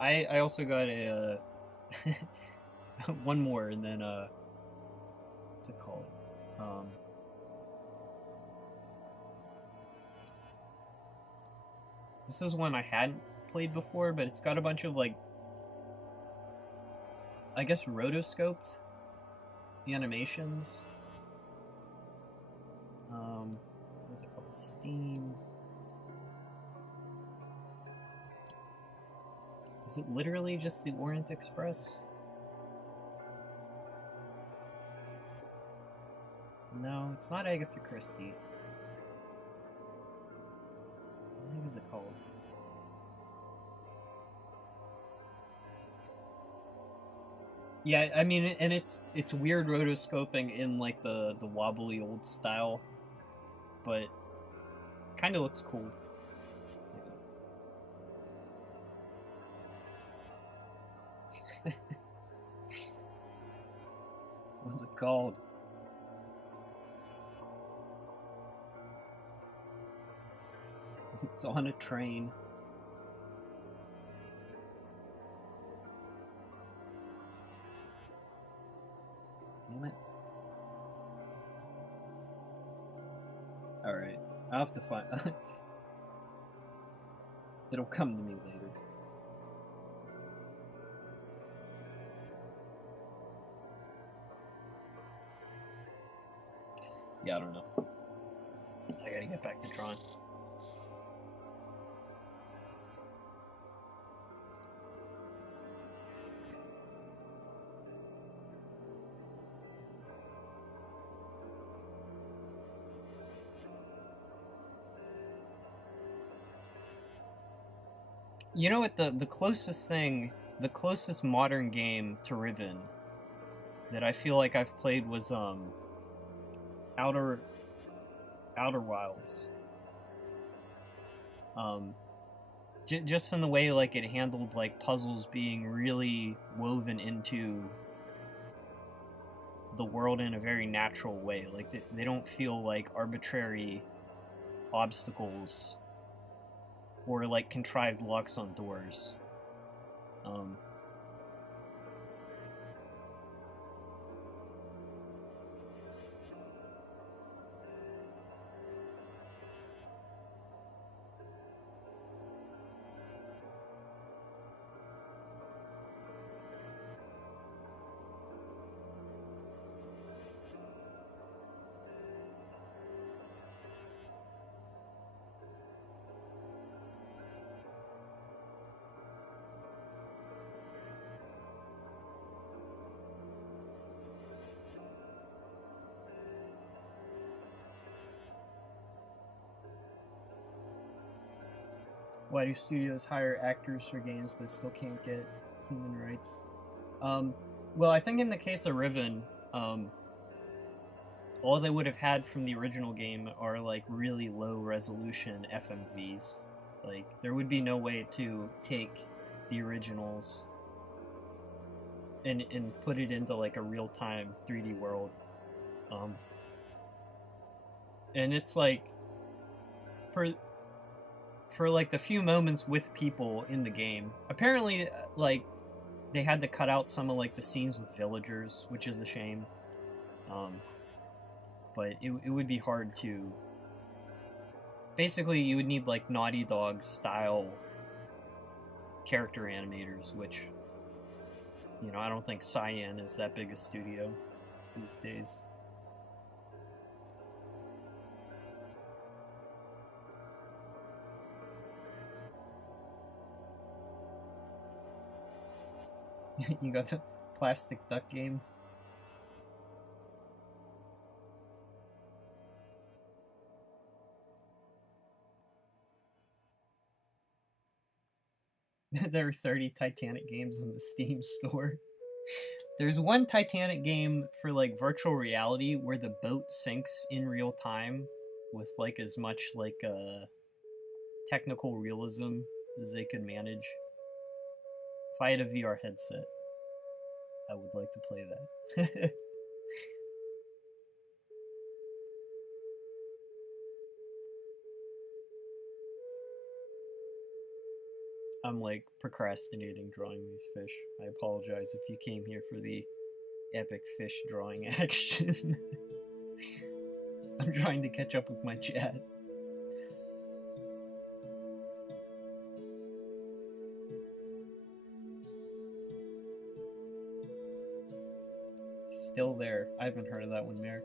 I also got a... one more, and then, what's it called? This is one I hadn't played before, but it's got a bunch of, like, I guess rotoscoped animations. What's it called? Steam. Is it literally just the Orient Express? No, it's not Agatha Christie. What is it called? Yeah, I mean, and it's weird rotoscoping in like the wobbly old style, but kind of looks cool. What's it called? It's on a train. Damn it. Alright, I'll have to find... It'll come to me later. Yeah, I don't know. I gotta get back to drawing. You know what, the closest thing, the closest modern game to Riven that I feel like I've played was, Outer Wilds. Just in the way, like, it handled, like, puzzles being really woven into the world in a very natural way. Like, they don't feel like arbitrary obstacles or like contrived locks on doors. Why do studios hire actors for games but still can't get human rights? Well, I think in the case of Riven, all they would have had from the original game are like really low resolution FMVs. Like, there would be no way to take the originals and put it into like a real-time 3D world. And it's like, for like the few moments with people in the game. Apparently, like they had to cut out some of like the scenes with villagers, which is a shame. But it would be hard to. Basically, you would need like Naughty Dog style character animators, which, you know, I don't think Cyan is that big a studio these days. You got the plastic duck game? There are 30 Titanic games on the Steam store. There's one Titanic game for like virtual reality where the boat sinks in real time with like as much like technical realism as they could manage. If I had a VR headset, I would like to play that. I'm like procrastinating drawing these fish. I apologize if you came here for the epic fish drawing action. I'm trying to catch up with my chat. Still there. I haven't heard of that one, Merrick.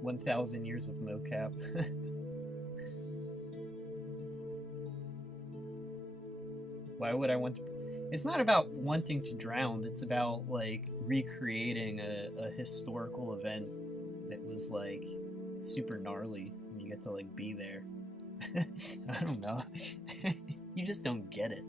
1,000 years of mocap. Why would I want to? It's not about wanting to drown. It's about like recreating a historical event that was like super gnarly, and you get to like be there. I don't know. You just don't get it.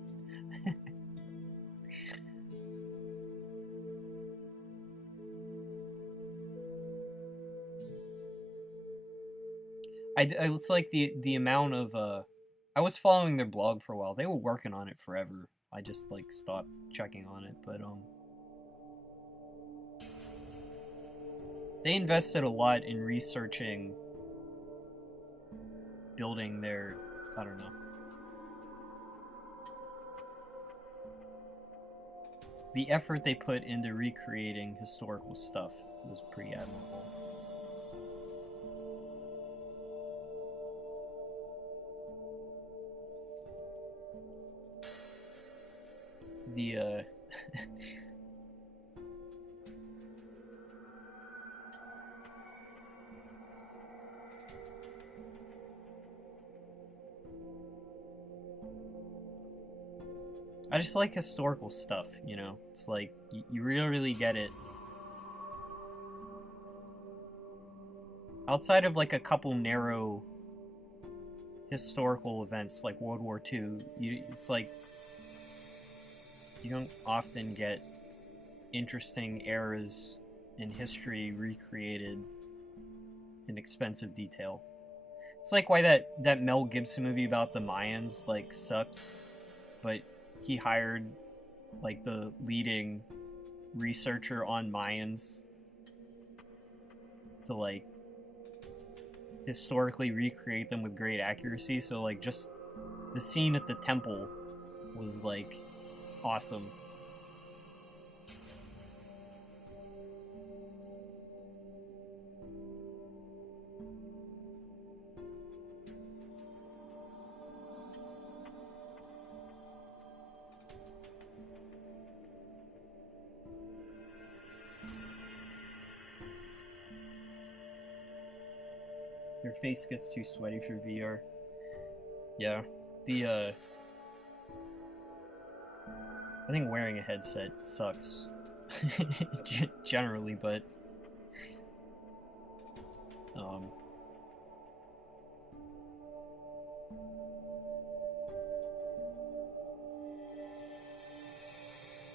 It's like the amount of I was following their blog for a while. They were working on it forever. I just like stopped checking on it, but they invested a lot in researching building their, I don't know. The effort they put into recreating historical stuff was pretty admirable. I just like historical stuff, you know? It's like, you really get it. Outside of like a couple narrow historical events like World War II, it's like, you don't often get interesting eras in history recreated in expensive detail. It's like why that Mel Gibson movie about the Mayans like sucked, but he hired like the leading researcher on Mayans to like historically recreate them with great accuracy. So like just the scene at the temple was like awesome. Your face gets too sweaty for VR. Yeah, I think wearing a headset sucks. Generally, but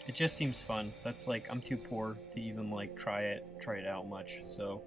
it just seems fun. That's like, I'm too poor to even like try it out much, so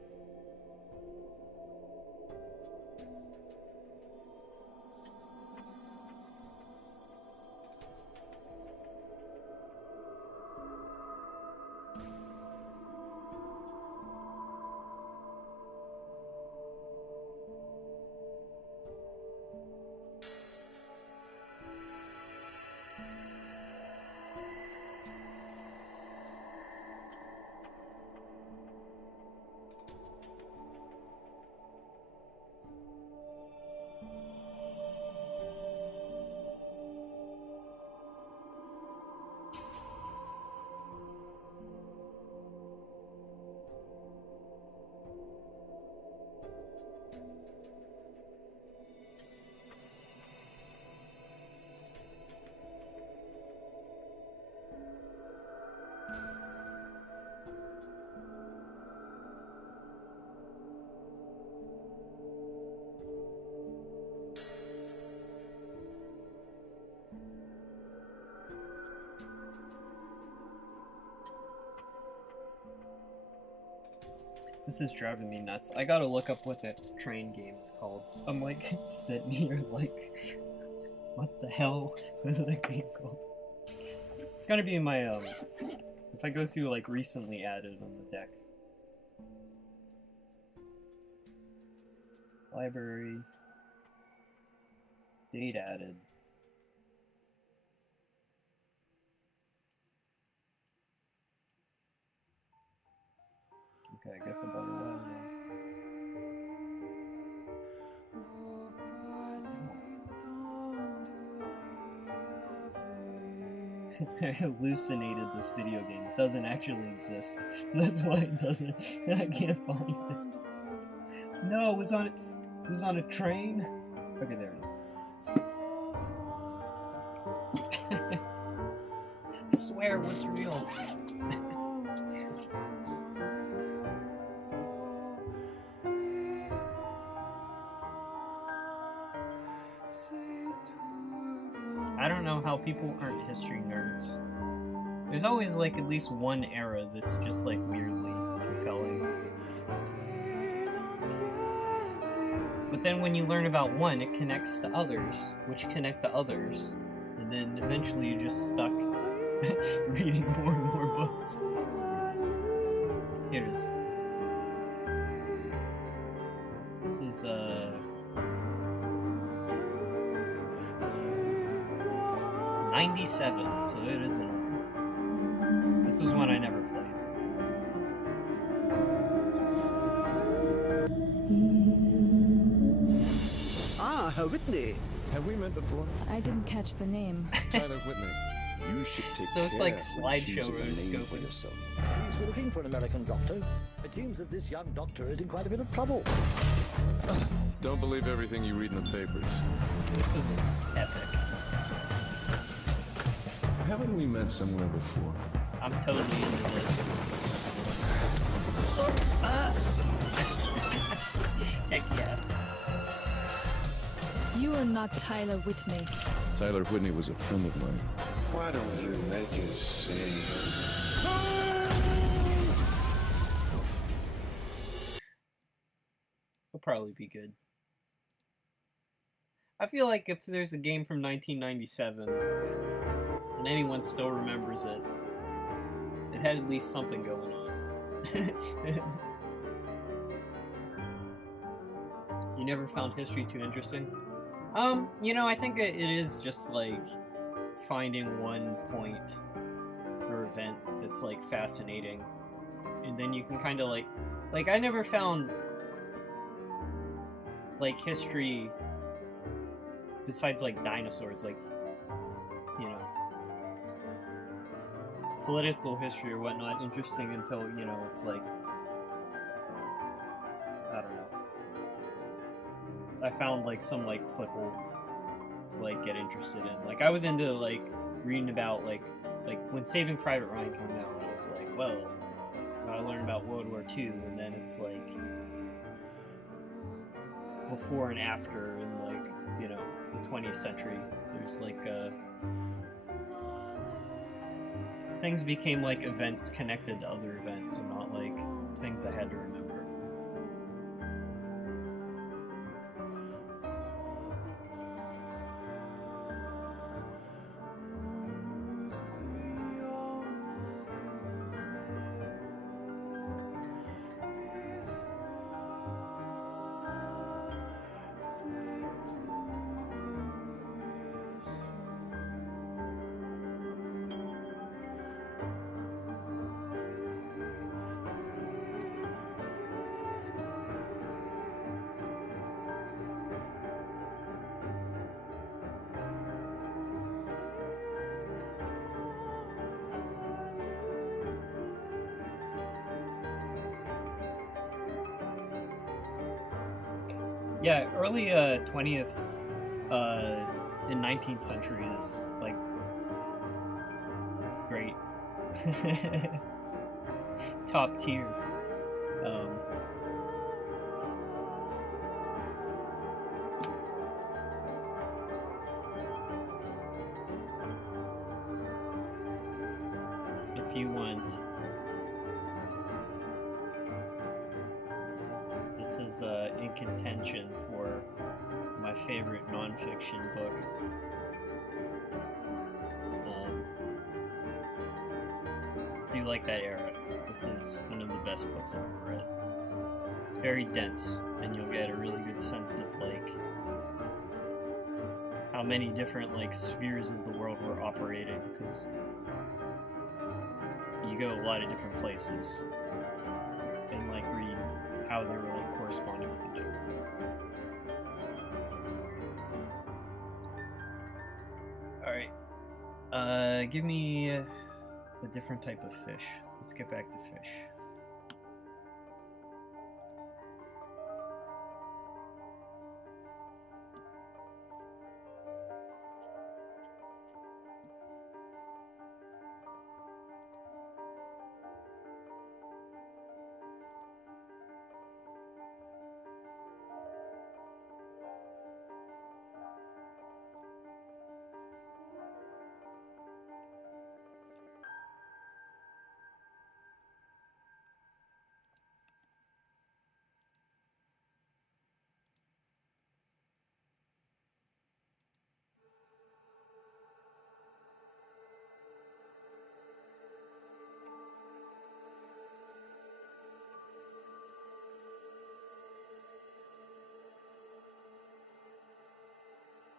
This is driving me nuts. I gotta look up what that train game is called. I'm like sitting here like, what the hell is that game called? It's gotta be in my if I go through like recently added on the deck. Library. Date added. Okay, I guess I bought it well now. I hallucinated this video game. It doesn't actually exist. That's why it doesn't. I can't find it. No, it was on a train. Okay, there it is. I swear, what's real? I don't know how people aren't history nerds. There's always like at least one era that's just like weirdly compelling. But then when you learn about one, it connects to others, which connect to others, and then eventually you're just stuck reading more and more books. Here it is. This is 97, so it isn't. This is one I never played. Ah, Whitney. Have we met before? I didn't catch the name. Tyler Whitney. You should take So it's care like when slideshow choosing a name rotoscoping. for yourself. Please, we're looking for an American doctor. It seems that this young doctor is in quite a bit of trouble. Don't believe everything you read in the papers. This is what's epic. Haven't we met somewhere before? I'm totally into this. Heck yeah. You are not Tyler Whitney. Tyler Whitney was a friend of mine. Why don't you make it say? It'll probably be good. I feel like if there's a game from 1997 and anyone still remembers it, it had at least something going on. You never found history too interesting? You know, I think it is just like finding one point or event that's like fascinating, and then you can kind of like I never found like history besides like dinosaurs, like, you know, political history or whatnot interesting until, you know, it's like, I don't know. I found like some like foothold to like get interested in. Like I was into like reading about like when Saving Private Ryan came out, I was like, well, I learned about World War II, and then it's like before and after, and like, you know, the 20th century. There's like things became like events connected to other events, and not like things I had to remember. Yeah, early 20th and 19th century is like, it's great. Top tier. If you want is in contention for my favorite nonfiction book. If you like that era, this is one of the best books I've ever read. It's very dense, and you'll get a really good sense of like how many different like spheres of the world were operating, because you go a lot of different places and like read how they were like corresponding with each other. Alright. Give me a different type of fish. Let's get back to fish.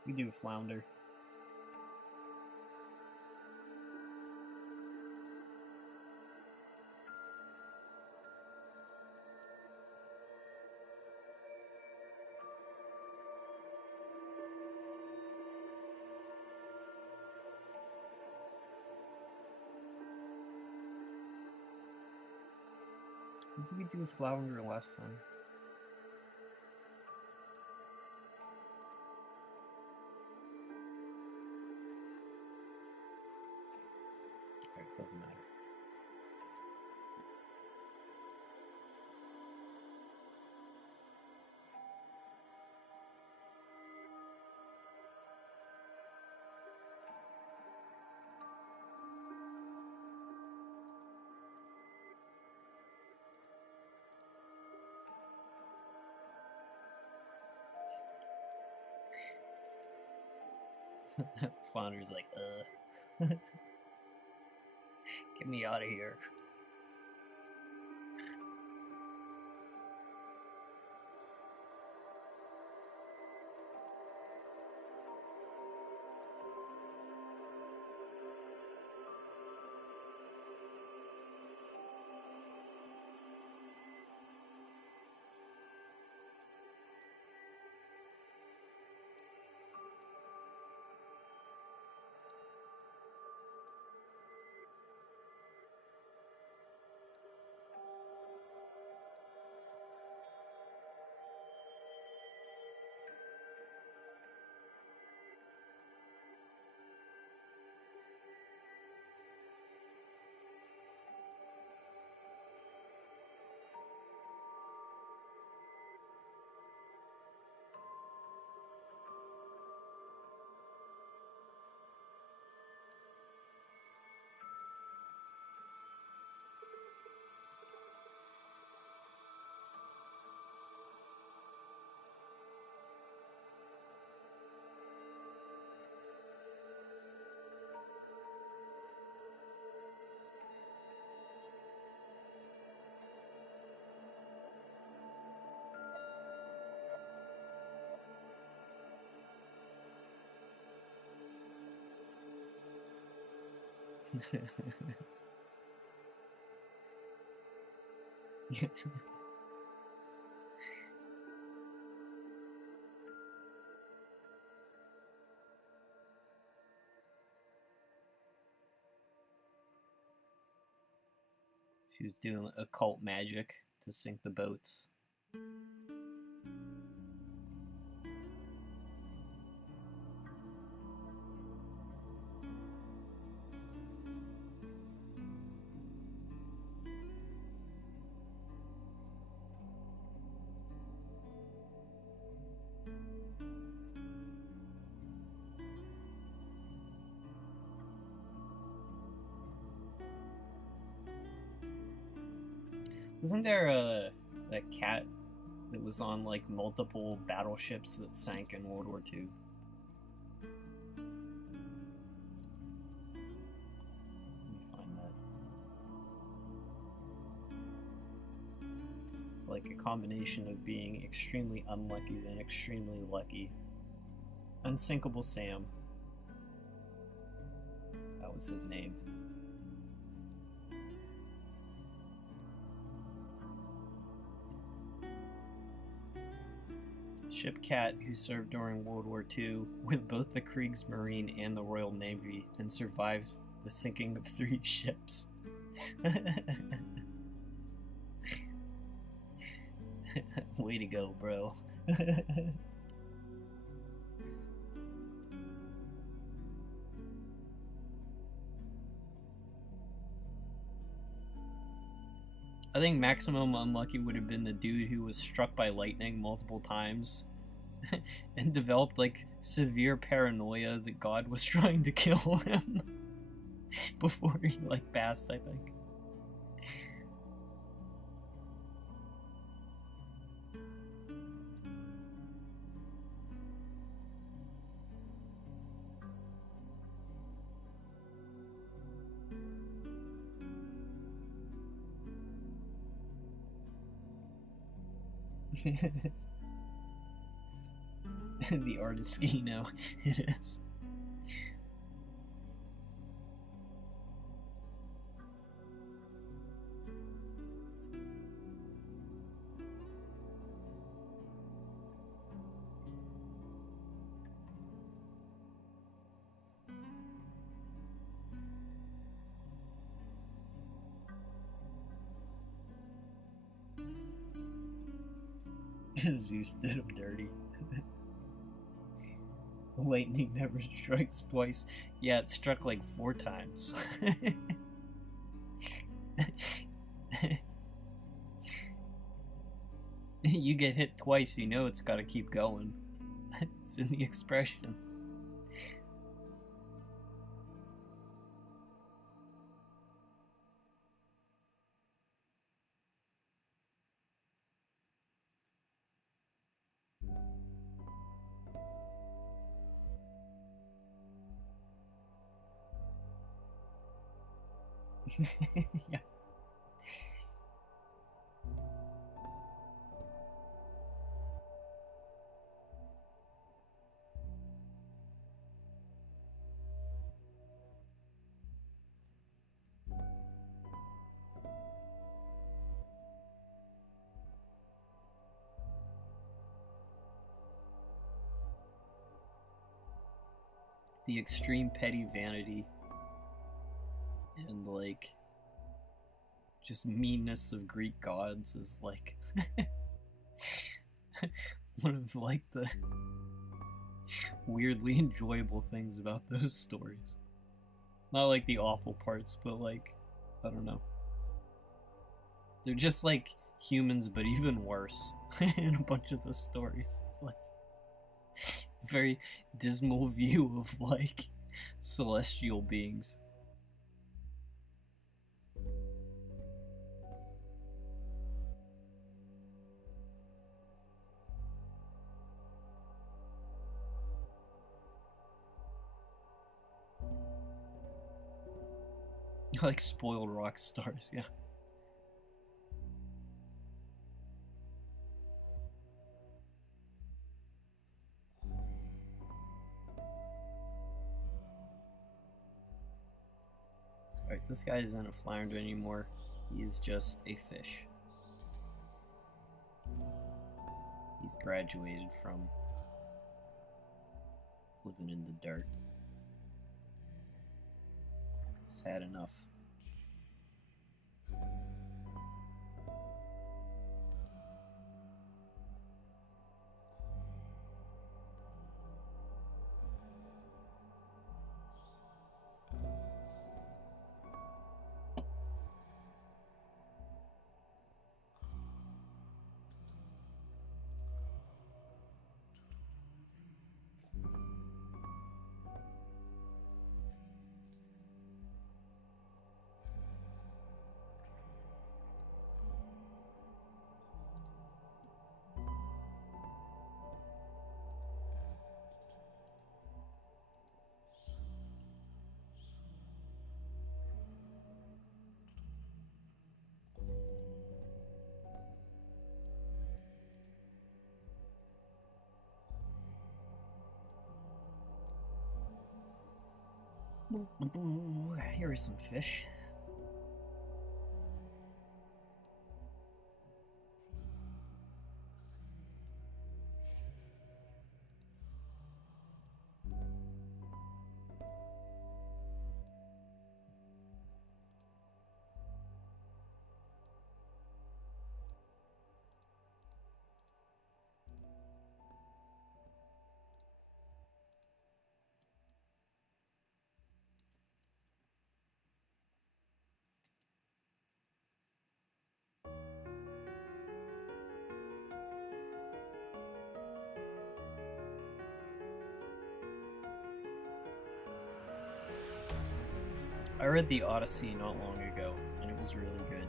We do flounder. Did we do flounder last time? Doesn't matter. Flounder's like, get me out of here. She was doing occult magic to sink the boats. Wasn't there a cat that was on like multiple battleships that sank in World War II. Let me find that. It's like a combination of being extremely unlucky and extremely lucky. Unsinkable Sam. That was his name. Ship Cat, who served during World War II with both the Kriegsmarine and the Royal Navy and survived the sinking of 3 ships. Way to go, bro. I think maximum unlucky would have been the dude who was struck by lightning multiple times and developed like severe paranoia that God was trying to kill him before he like passed, I think. The artist Skino, it is. Zeus did him dirty. Lightning never strikes twice. Yeah, it struck like 4 times. You get hit twice, you know it's gotta keep going. It's in the expression. Yeah. The extreme petty vanity and like just meanness of Greek gods is like one of like the weirdly enjoyable things about those stories. Not like the awful parts, but like, I don't know. They're just like humans, but even worse in a bunch of those stories. It's like a very dismal view of like celestial beings. Like spoiled rock stars, yeah. Alright, this guy isn't a flounder anymore. He's just a fish. He's graduated from living in the dirt. He's had enough. Here is some fish. I read The Odyssey not long ago, and it was really good.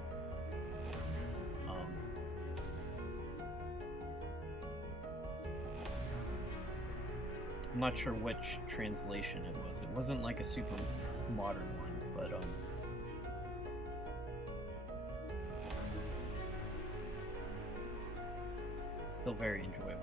I'm not sure which translation it was. It wasn't like a super modern one, but still very enjoyable.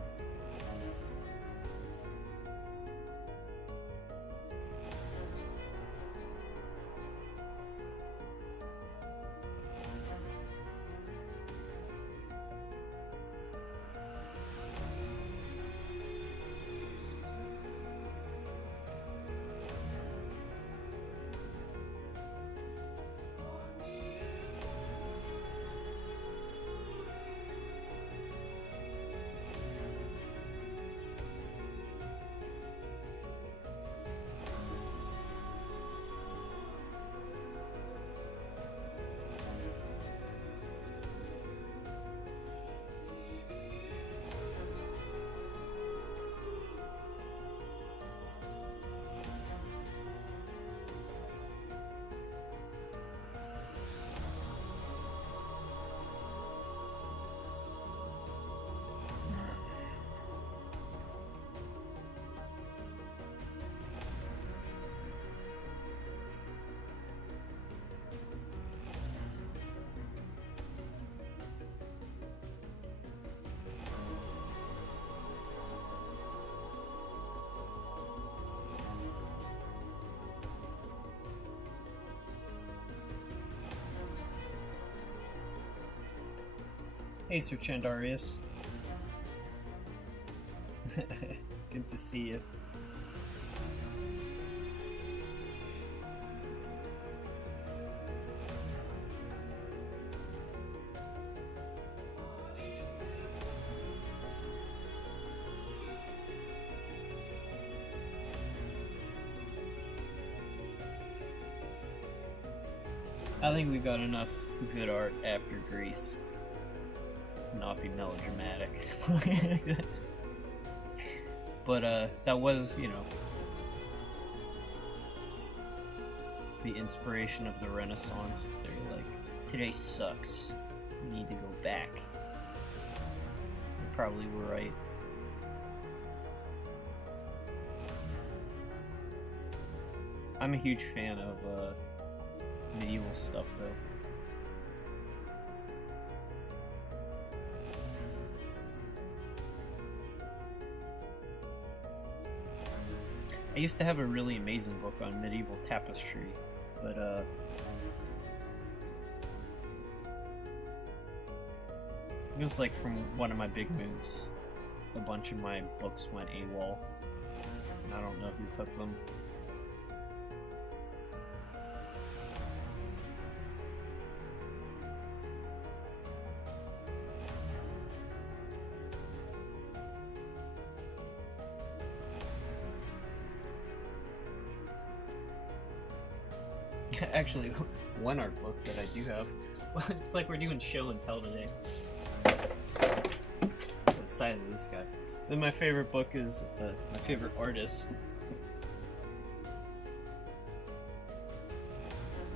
Hey, Sir Chandarius. Good to see you. I think we got enough good art after Greece. Not be melodramatic. But that was, you know, the inspiration of the Renaissance. They're like, today sucks. We need to go back. They probably were right. I'm a huge fan of medieval stuff though. I used to have a really amazing book on medieval tapestry, but it was like from one of my big moves. A bunch of my books went AWOL, and I don't know who took them. Actually, one art book that I do have. It's like we're doing show and tell today. The side of this guy. Then my favorite book is my favorite artist.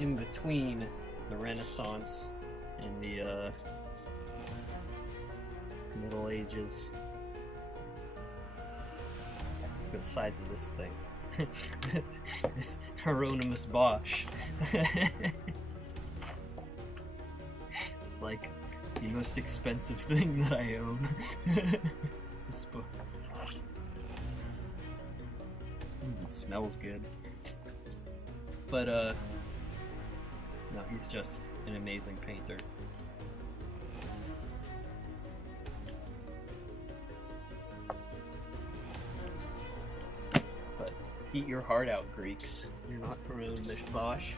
In between the Renaissance and the Middle Ages. Look at the size of this thing. It's Hieronymus Bosch. It's like the most expensive thing that I own. It's this book. It smells good. but no, he's just an amazing painter. But eat your heart out, Greeks. You're not Harun Mishbosh.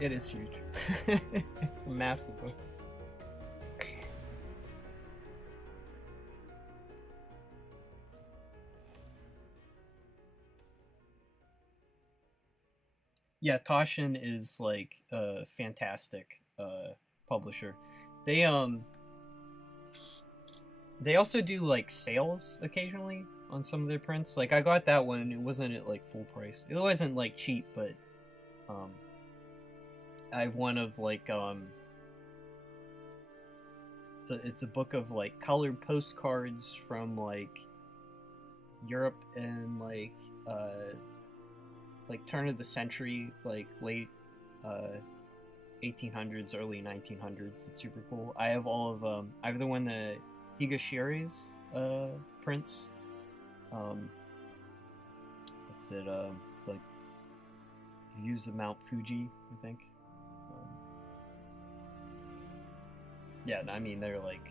It is huge. It's a massive book. Yeah, Toshin is like a fantastic publisher. They also do like sales occasionally on some of their prints. Like I got that one, it wasn't at like full price. It wasn't like cheap, but I have one of like it's a book of like colored postcards from like Europe and like turn of the century, like late 1800s, early 1900s. It's super cool. I have all of I have the one that Higashiri's prints. It's at like views of Mount Fuji, I think. Yeah, I mean they're like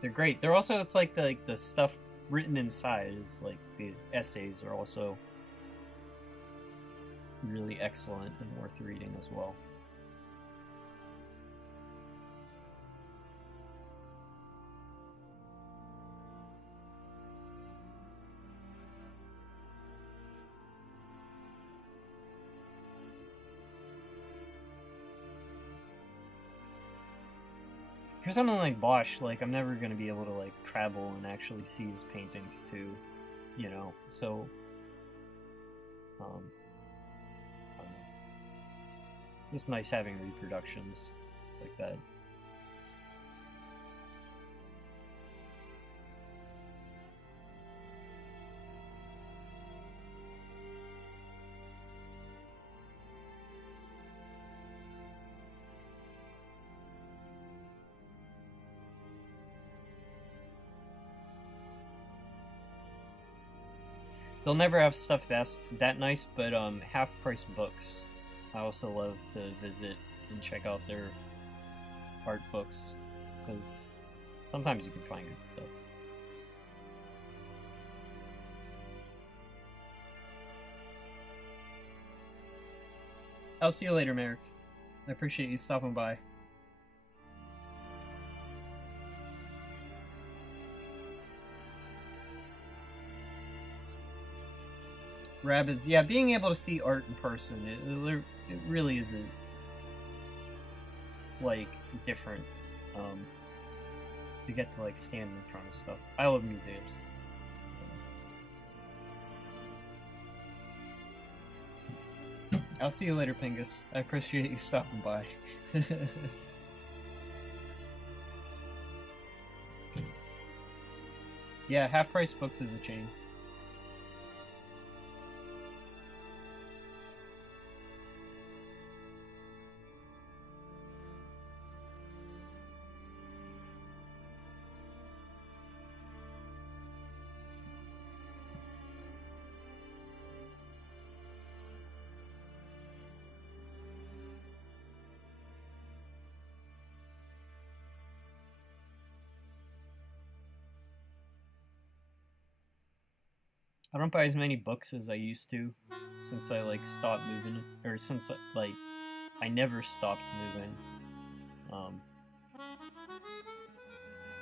they're great. They're also, it's like the stuff written inside is like the essays are also really excellent and worth reading as well. For something like Bosch, like I'm never gonna be able to like travel and actually see his paintings too, you know. So, I don't know. It's nice having reproductions like that. They'll never have stuff that nice, but half-price books. I also love to visit and check out their art books, because sometimes you can find good stuff. I'll see you later, Merrick. I appreciate you stopping by. Rabbits, yeah, being able to see art in person, it really isn't like different to get to like stand in front of stuff. I love museums. I'll see you later, Pingus. I appreciate you stopping by. Yeah, Half Price Books is a chain. I don't buy as many books as I used to since I like stopped moving, or since like I never stopped moving.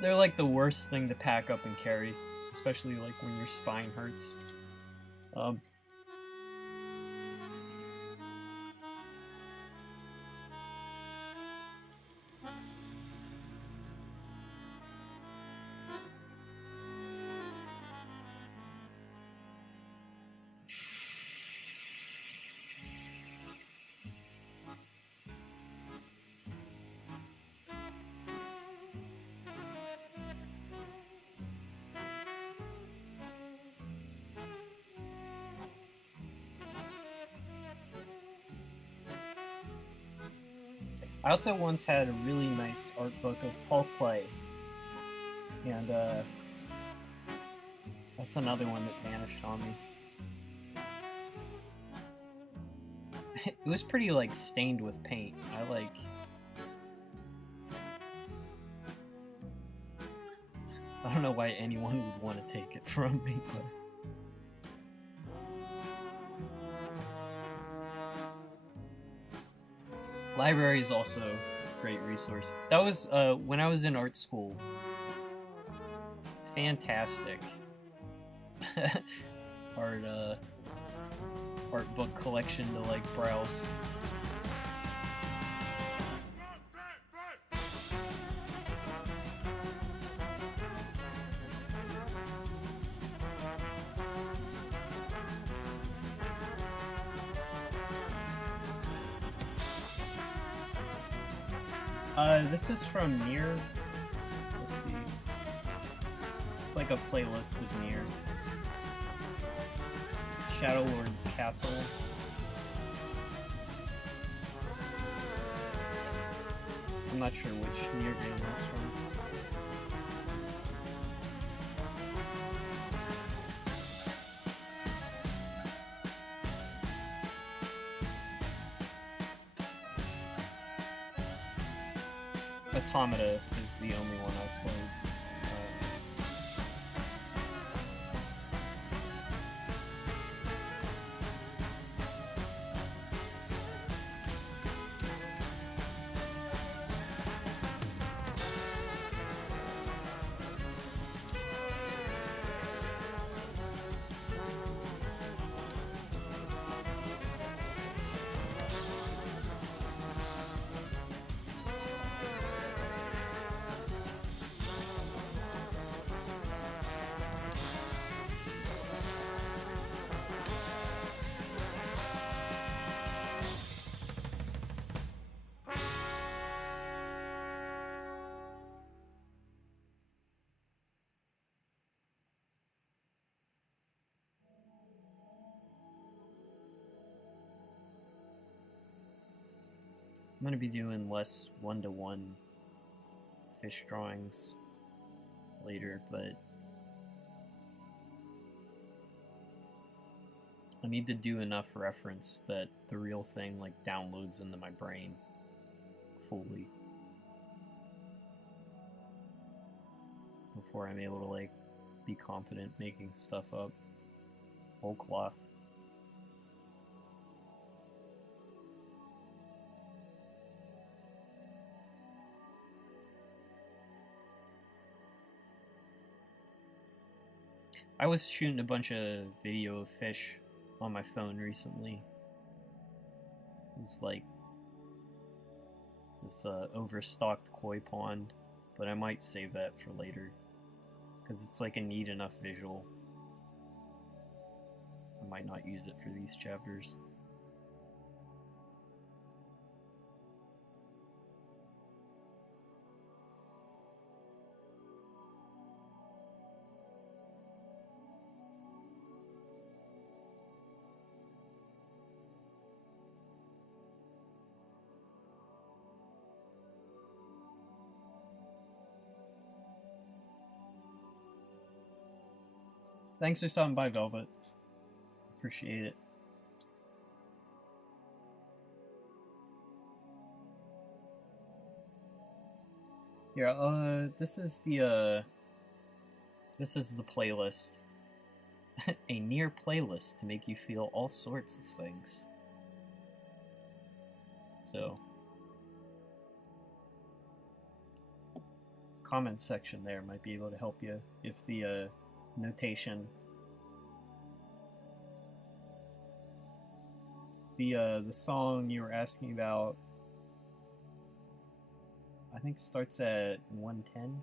They're like the worst thing to pack up and carry, especially like when your spine hurts. I also once had a really nice art book of Paul Clay, and that's another one that vanished on me. It was pretty, like, stained with paint. I don't know why anyone would want to take it from me, but... Library is also a great resource. That was, when I was in art school. Fantastic. Art book collection to, like, browse. This is from Nier. Let's see. It's like a playlist of Nier. Shadow Lord's Castle. I'm not sure which Nier game that's from. Automata is the only one I've played. I'm gonna be doing less one-to-one fish drawings later, but I need to do enough reference that the real thing, like, downloads into my brain fully before I'm able to, like, be confident making stuff up whole cloth. I was shooting a bunch of video of fish on my phone recently. It's like this overstocked koi pond, but I might save that for later because it's like a neat enough visual. I might not use it for these chapters. Thanks for stopping by, Velvet. Appreciate it. Yeah, this is the playlist. A Nier playlist to make you feel all sorts of things. So, comment section there might be able to help you if the notation, the song you were asking about, I think starts at 110.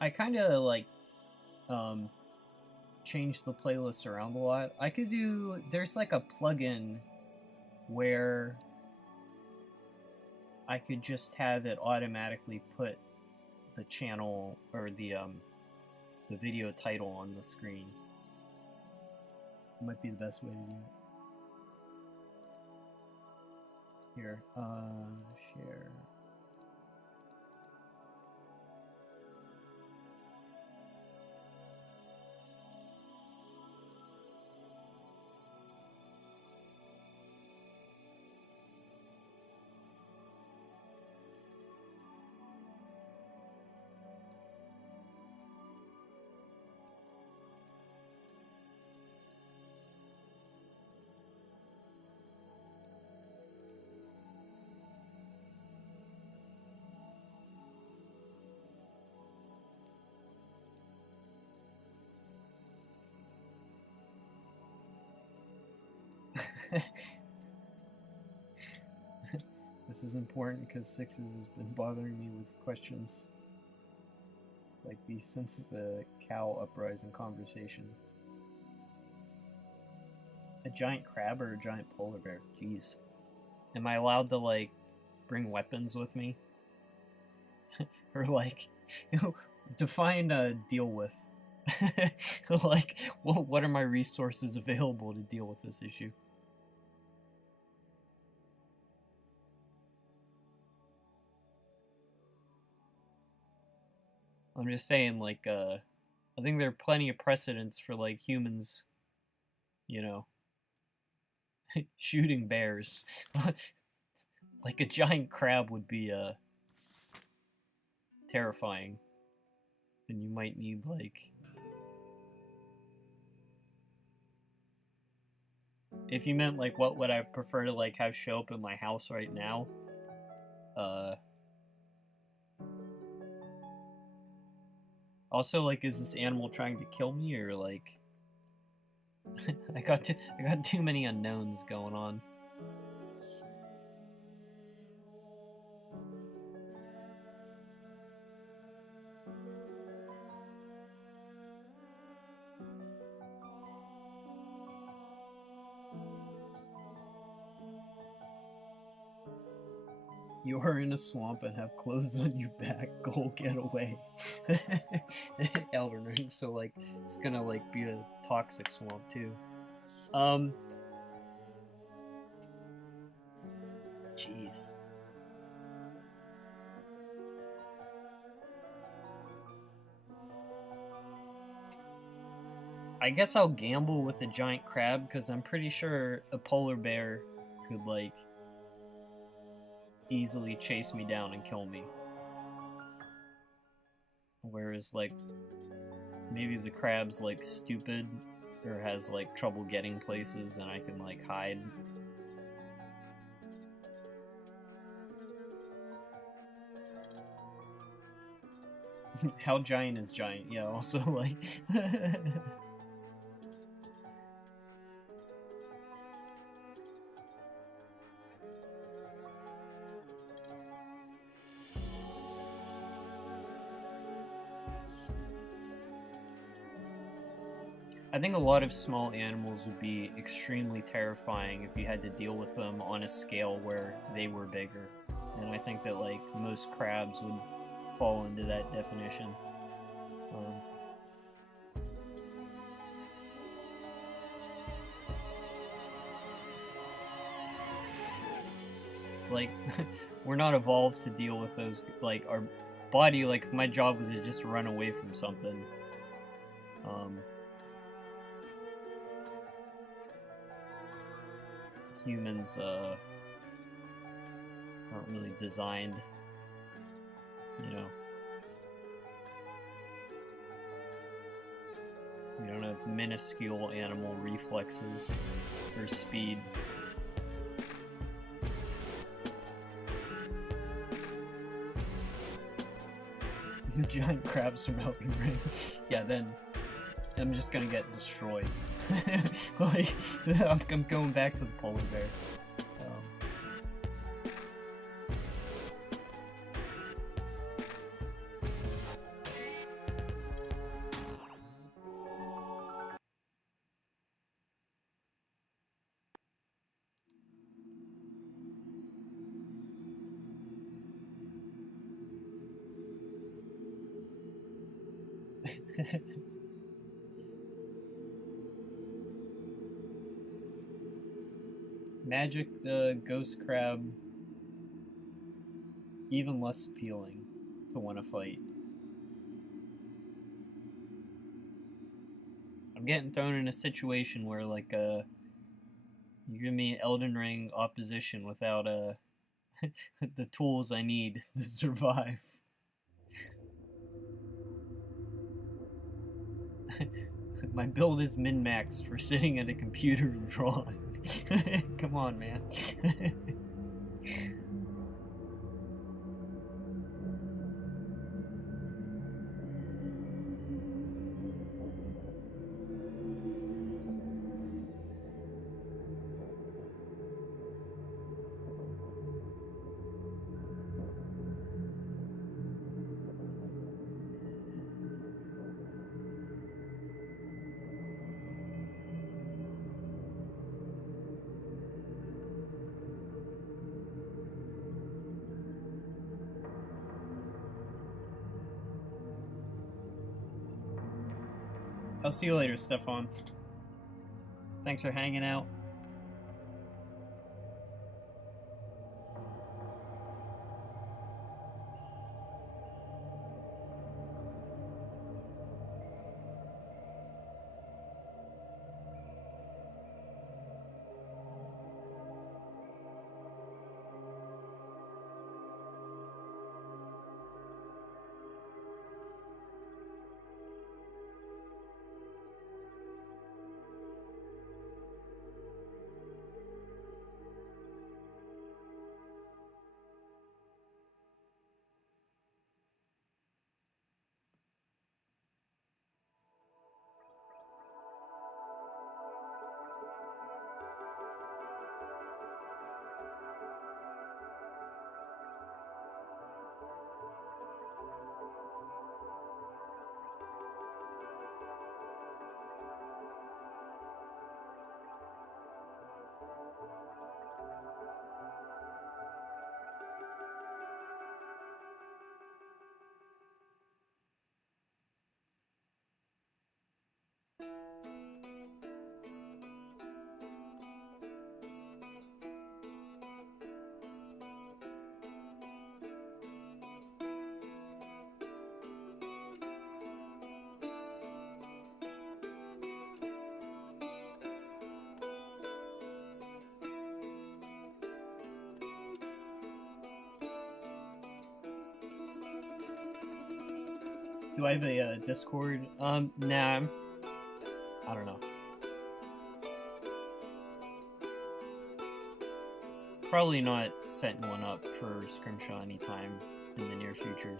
I kind of like change the playlist around a lot. I could do, there's like a plugin where I could just have it automatically put the channel or the video title on the screen. Might be the best way to do it. Here, share. This is important because Sixes has been bothering me with questions like these since the cow uprising conversation. A giant crab or a giant polar bear? Jeez. Am I allowed to, like, bring weapons with me? Or, like, define deal with. Like, what are my resources available to deal with this issue? I'm just saying, like, I think there are plenty of precedents for, like, humans, you know, shooting bears. Like, a giant crab would be, terrifying. And you might need, like... If you meant, like, what would I prefer to, like, have show up in my house right now? Also, like, is this animal trying to kill me, or, like... I got too many unknowns going on. You are in a swamp and have clothes on your back. Go get away. Elden Ring, so like it's gonna like be a toxic swamp too. Jeez. I guess I'll gamble with a giant crab because I'm pretty sure a polar bear could like easily chase me down and kill me. Whereas like maybe the crab's like stupid or has like trouble getting places and I can like hide. How giant is giant? Yeah, also like I think a lot of small animals would be extremely terrifying if you had to deal with them on a scale where they were bigger. And I think that, like, most crabs would fall into that definition. Like, we're not evolved to deal with those, like, our body, like, if my job was to just run away from something, humans aren't really designed, you know. We don't have minuscule animal reflexes or speed. The giant crabs from Elden Ring. Yeah, then I'm just gonna get destroyed. Like, I'm going back to the polar bear. Magic the ghost crab, even less appealing to want to fight. I'm getting thrown in a situation where, like, you give me Elden Ring opposition without the tools I need to survive. My build is min-maxed for sitting at a computer and drawing. Come on, man. I'll see you later, Stefan. Thanks for hanging out. Do I have a Discord? Nah. I don't know. Probably not setting one up for Scrimshaw anytime in the near future.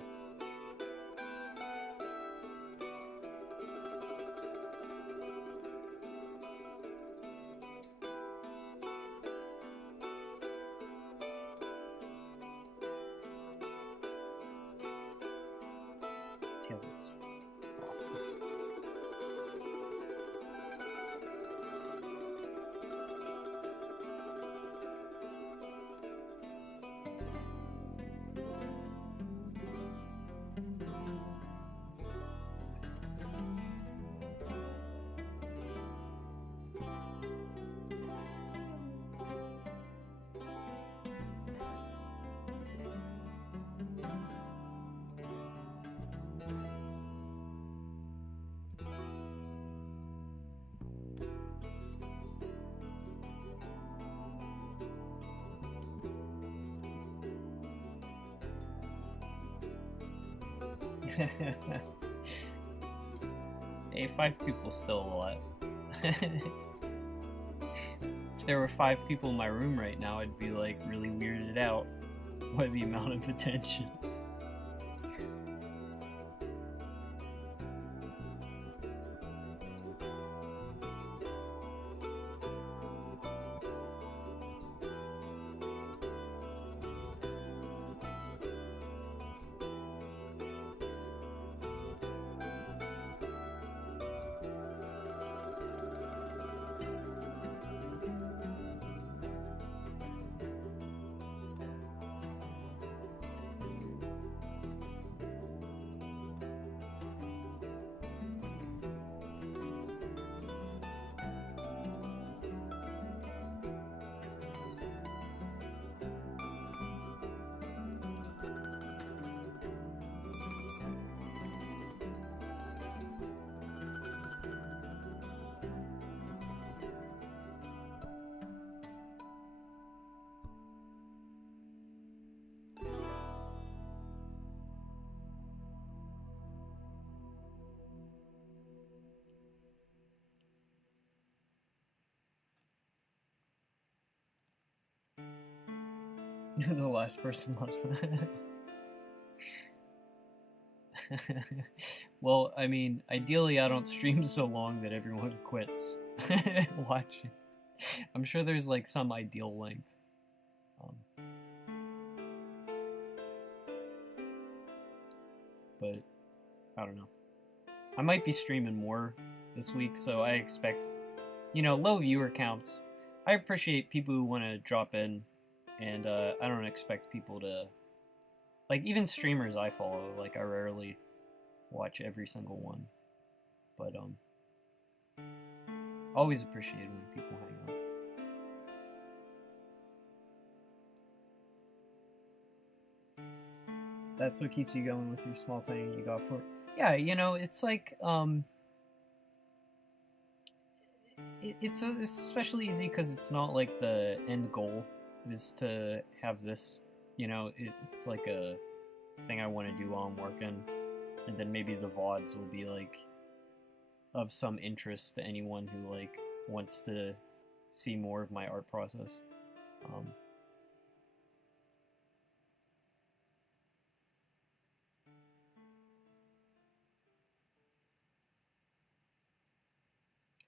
Hey, 5 people still a lot. If there were 5 people in my room right now, I'd be like really weirded out by the amount of attention. The last person left. Well, I mean, ideally I don't stream so long that everyone quits watching. I'm sure there's like some ideal length. But I don't know. I might be streaming more this week, so I expect, you know, low viewer counts. I appreciate people who want to drop in, and I don't expect people to, like, even streamers I follow, like, I rarely watch every single one, but always appreciate when people hang out. That's what keeps you going with your small thing you got for it. Yeah, you know, it's like, it's especially easy because it's not like the end goal is to have this, you know, it's like a thing I want to do while I'm working, and then maybe the VODs will be like of some interest to anyone who like wants to see more of my art process.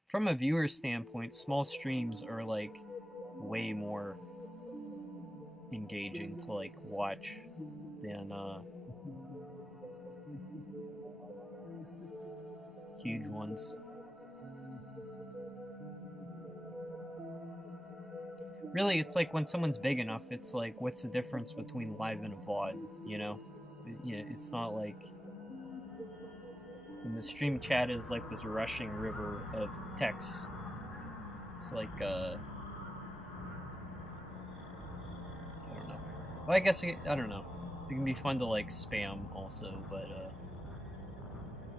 From a viewer standpoint, small streams are like way more engaging to like watch than huge ones. Really, it's like when someone's big enough, it's like, what's the difference between live and a VOD, you know? It's not like... And the stream chat is like this rushing river of text. It's like, I don't know. Well, I guess, I don't know. It can be fun to like spam also, but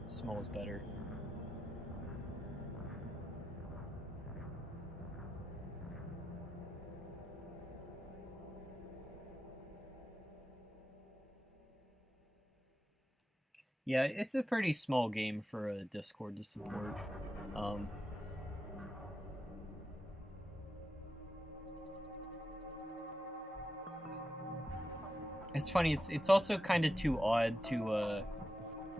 small is better. Yeah, it's a pretty small game for a Discord to support. It's funny, it's also kind of too odd to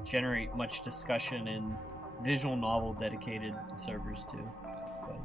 generate much discussion in visual novel dedicated servers too. But...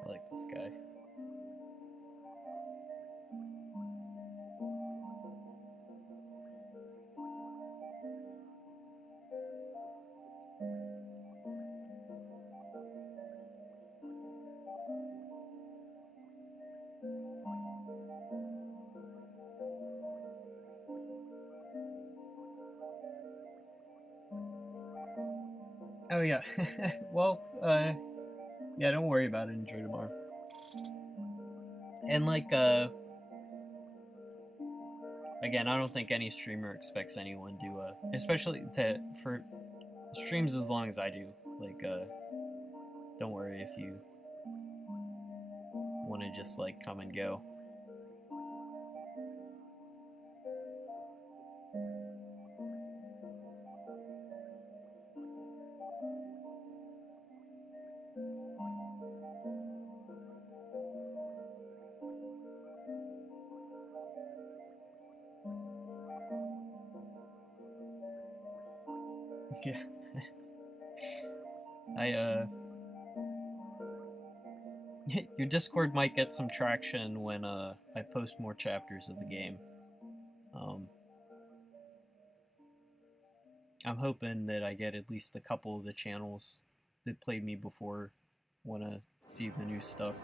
I like this guy. Oh yeah. Well, yeah, don't worry about it. Enjoy tomorrow. And like, again, I don't think any streamer expects anyone to, especially for streams as long as I do. Like, don't worry if you want to just like come and go. Yeah. Your Discord might get some traction when I post more chapters of the game. I'm hoping that I get at least a couple of the channels that played me before want to see the new stuff.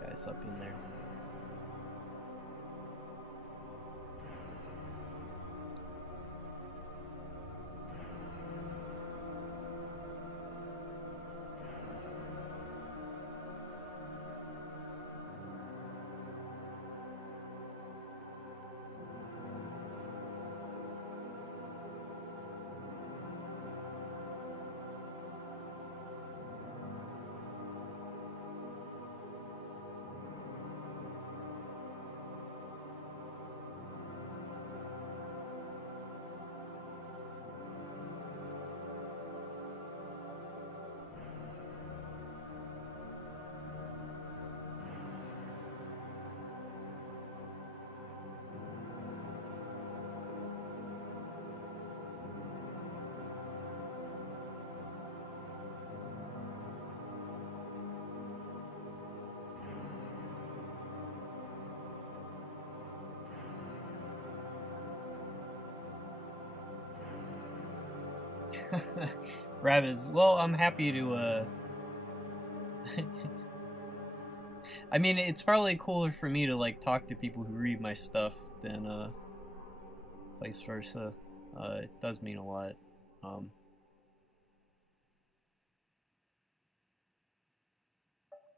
Guys up in there. Rabbids, well, I'm happy to, I mean, it's probably cooler for me to, like, talk to people who read my stuff than, vice versa. It does mean a lot.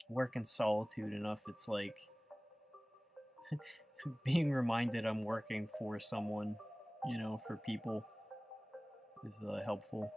Work in solitude enough, it's like, being reminded I'm working for someone, you know, for people, is helpful.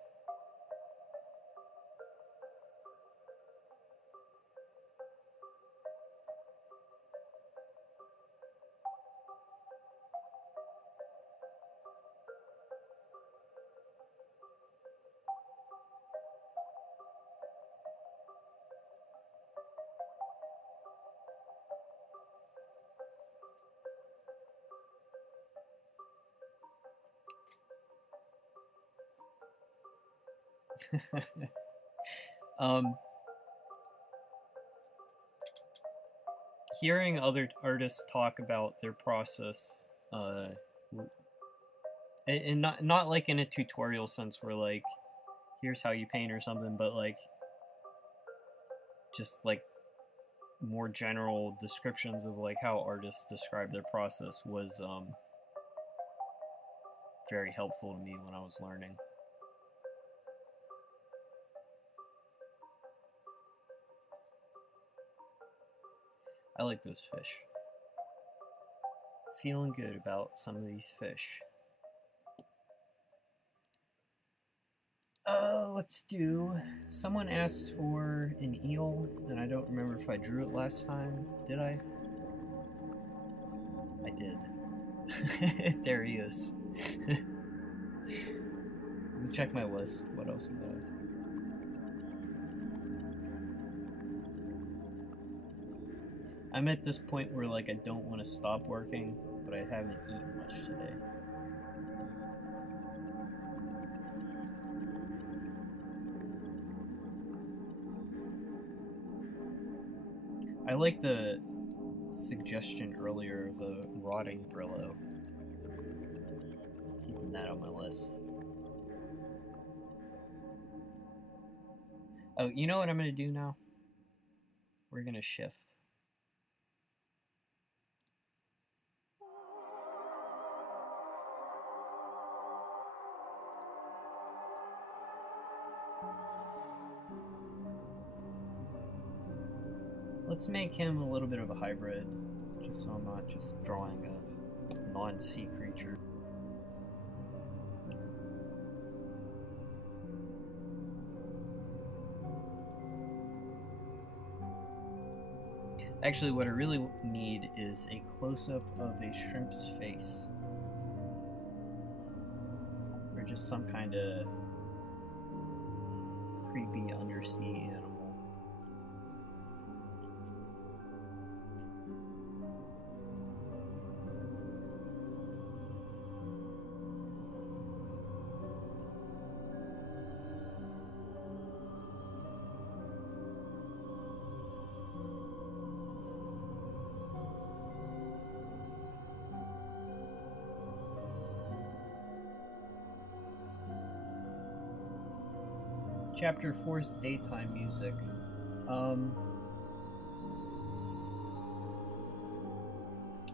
Hearing other artists talk about their process, and not like in a tutorial sense where like, here's how you paint or something, but like, just like more general descriptions of like how artists describe their process was very helpful to me when I was learning. I like those fish. Feeling good about some of these fish. Let's do... Someone asked for an eel, and I don't remember if I drew it last time. Did I? I did. There he is. Let me check my list. What else we have? I'm at this point where like I don't want to stop working, but I haven't eaten much today. I like the suggestion earlier of a rotting Brillo. Keeping that on my list. Oh, you know what I'm gonna do now? We're gonna shift. Let's make him a little bit of a hybrid, just so I'm not just drawing a non-sea creature. Actually, what I really need is a close-up of a shrimp's face. Or just some kind of creepy undersea animal. Chapter 4's daytime music.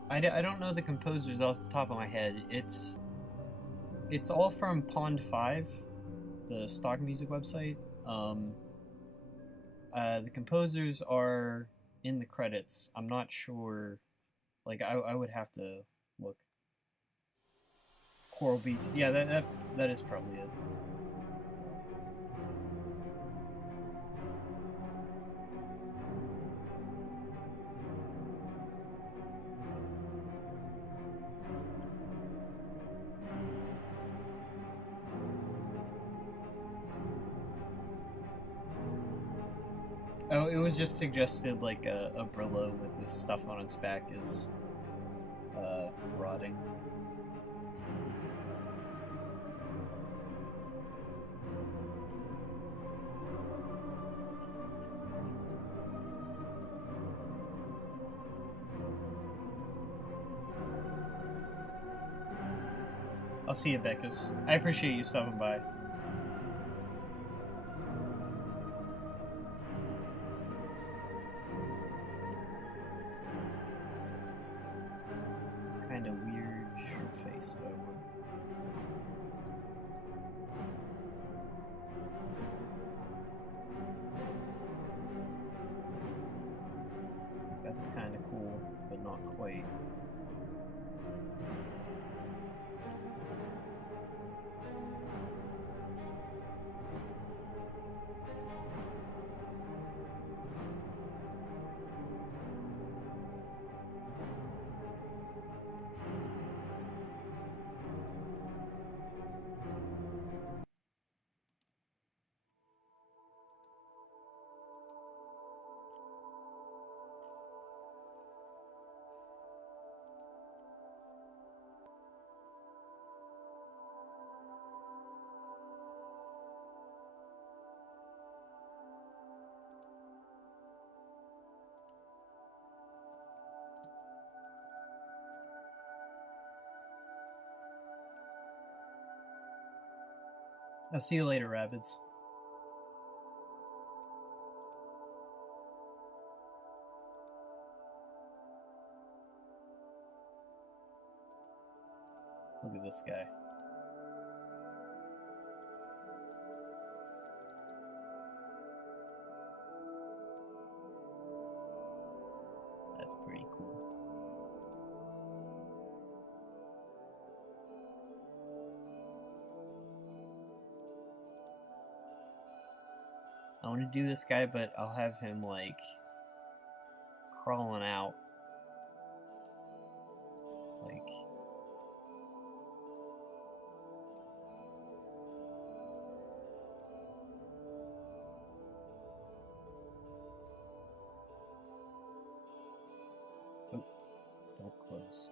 I don't know the composers off the top of my head. It's all from Pond 5, the stock music website. The composers are in the credits. I'm not sure. Like, I would have to look. Choral Beats. Yeah, that is probably it. Oh, it was just suggested like a Brillo with this stuff on its back is rotting. I'll see you, Beckus. I appreciate you stopping by. Kind of weird shrimp face though. That's kind of cool, but not quite. I'll see you later, Rabbids. Look at this guy. That's pretty cool. I want to do this guy, but I'll have him, like, crawling out. Like... Oh, don't close.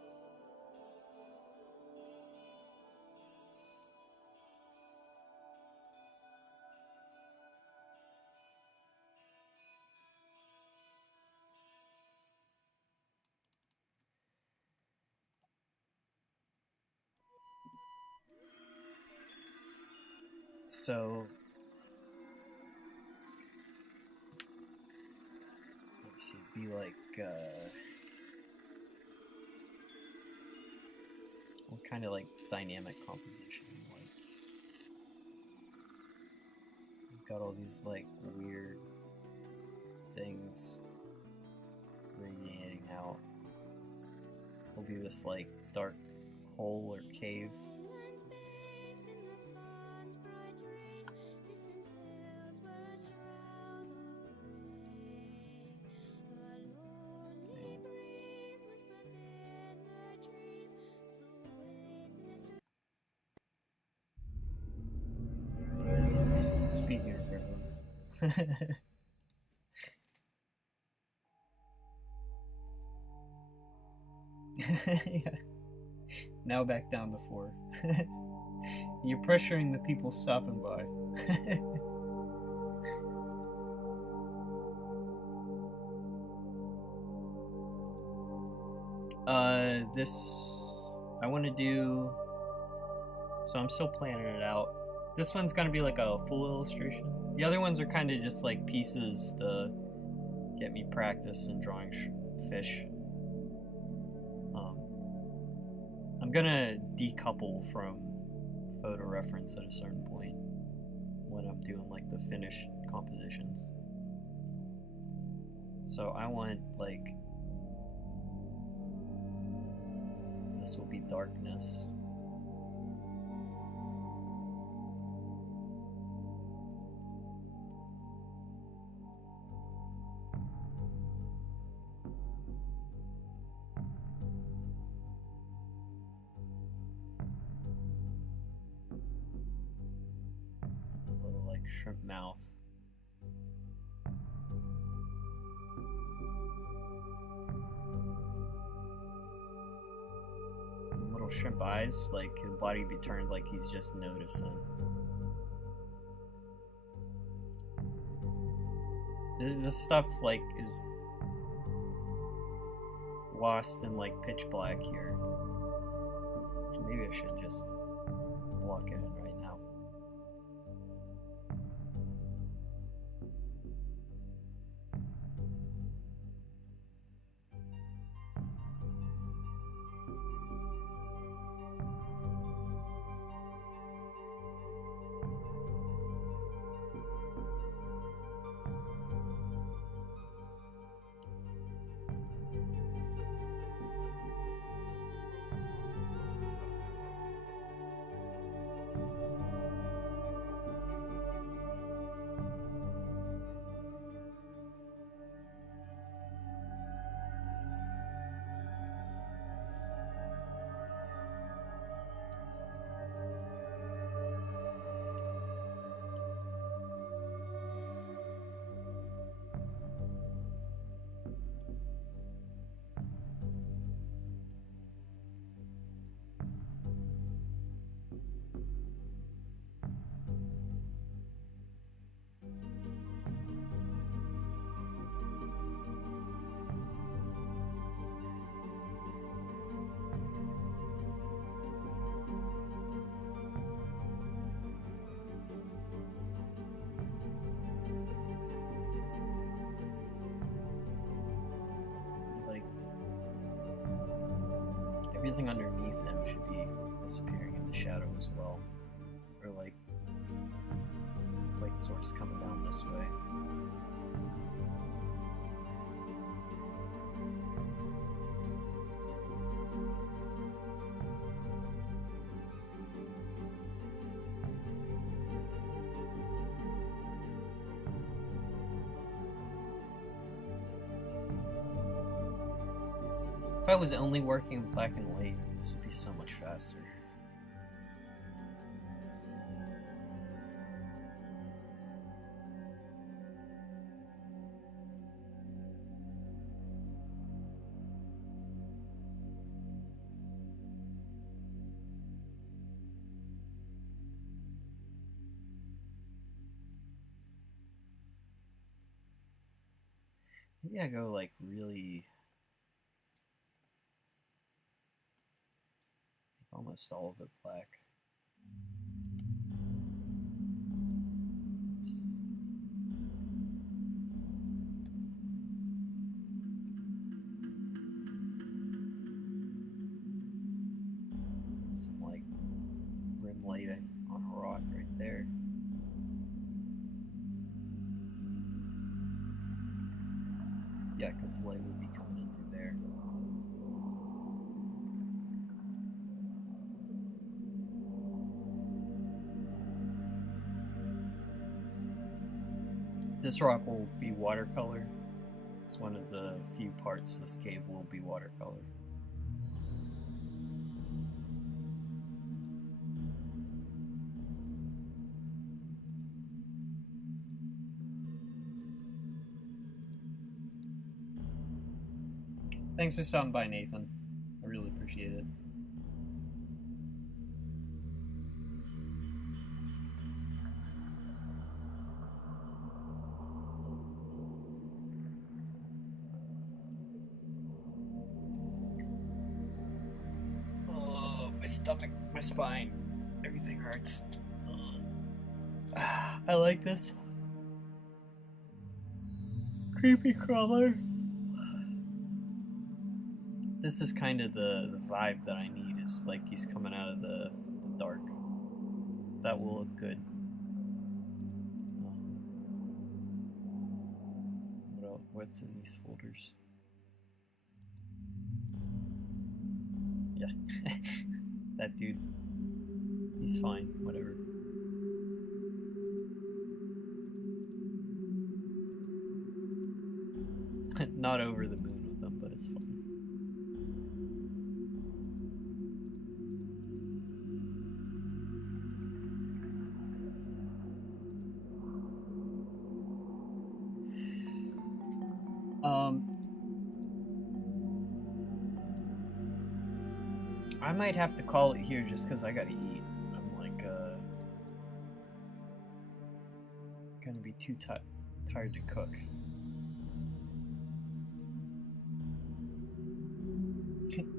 So, let me see, it'd be like, what kind of like dynamic composition, like, got all these like weird things radiating out. Will be this like dark hole or cave. Speaking of river. Yeah. Now back down to 4. You're pressuring the people stopping by. This I want to do. So I'm still planning it out. This one's gonna be like a full illustration. The other ones are kind of just like pieces to get me practice in drawing fish. I'm gonna decouple from photo reference at a certain point when I'm doing like the finished compositions. So I want like, this will be darkness. Shrimp mouth. Little shrimp eyes, like his body be turned like he's just noticing. This stuff like is lost in like pitch black here. Maybe I should just block it in right now. Everything underneath him should be disappearing in the shadow as well. Or like light source coming down this way. If I was only working in black and white, this would be so much faster. Maybe I go like really... almost all of it black. Some like rim lighting on a rock right there. Yeah, because light will be coming in through there. This rock will be watercolor. It's one of the few parts this cave will be watercolor. Thanks for stopping by, Nathan. I really appreciate it. Oh, my stomach, my spine, everything hurts. I like this. Creepy crawler. This is kind of the vibe that I need. It's like he's coming out of the dark. That will look good. What's in these folders? Yeah. That dude. He's fine. Whatever. Not over the moon with them, but it's fine. I might have to call it here just because I gotta eat. I'm like, gonna be too tired to cook.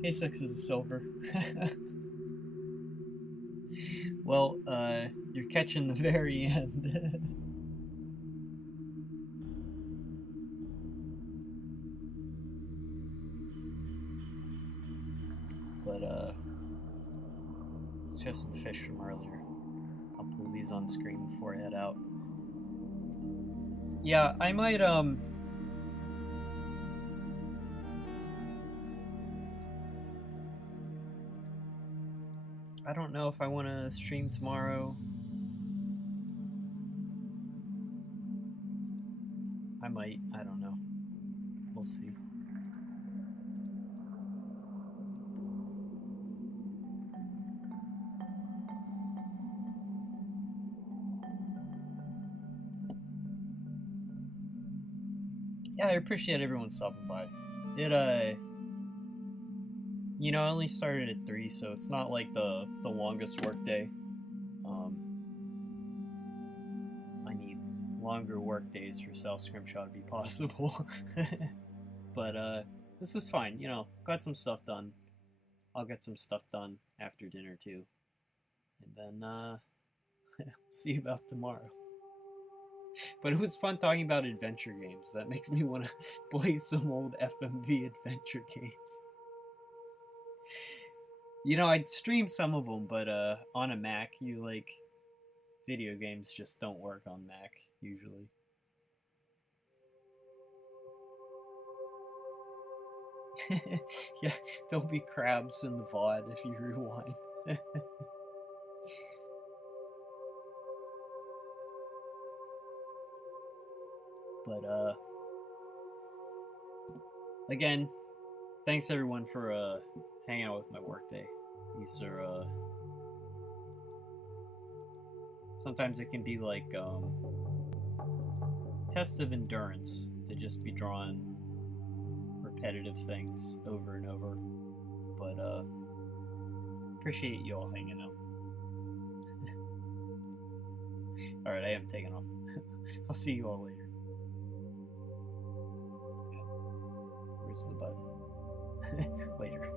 Hey, 6 is a silver. Well, you're catching the very end. But, just some fish from earlier. I'll pull these on screen before I head out. Yeah, I might, I don't know if I want to stream tomorrow. I might. I don't know. We'll see. Yeah, I appreciate everyone stopping by. It, you know, I only started at 3, so it's not like the longest work day. I need longer work days for South Scrimshaw to be possible. But, this was fine, you know, got some stuff done. I'll get some stuff done after dinner, too. And then, see you about tomorrow. But it was fun talking about adventure games. That makes me want to play some old FMV adventure games. You know, I'd stream some of them, but on a Mac, video games just don't work on Mac, usually. Yeah, there'll be crabs in the VOD if you rewind. But, again, thanks everyone for, hanging out with my workday. These are, sometimes it can be like, tests of endurance to just be drawing repetitive things over and over. But, appreciate you all hanging out. Alright, I am taking off. I'll see you all later. Where's the button? Later.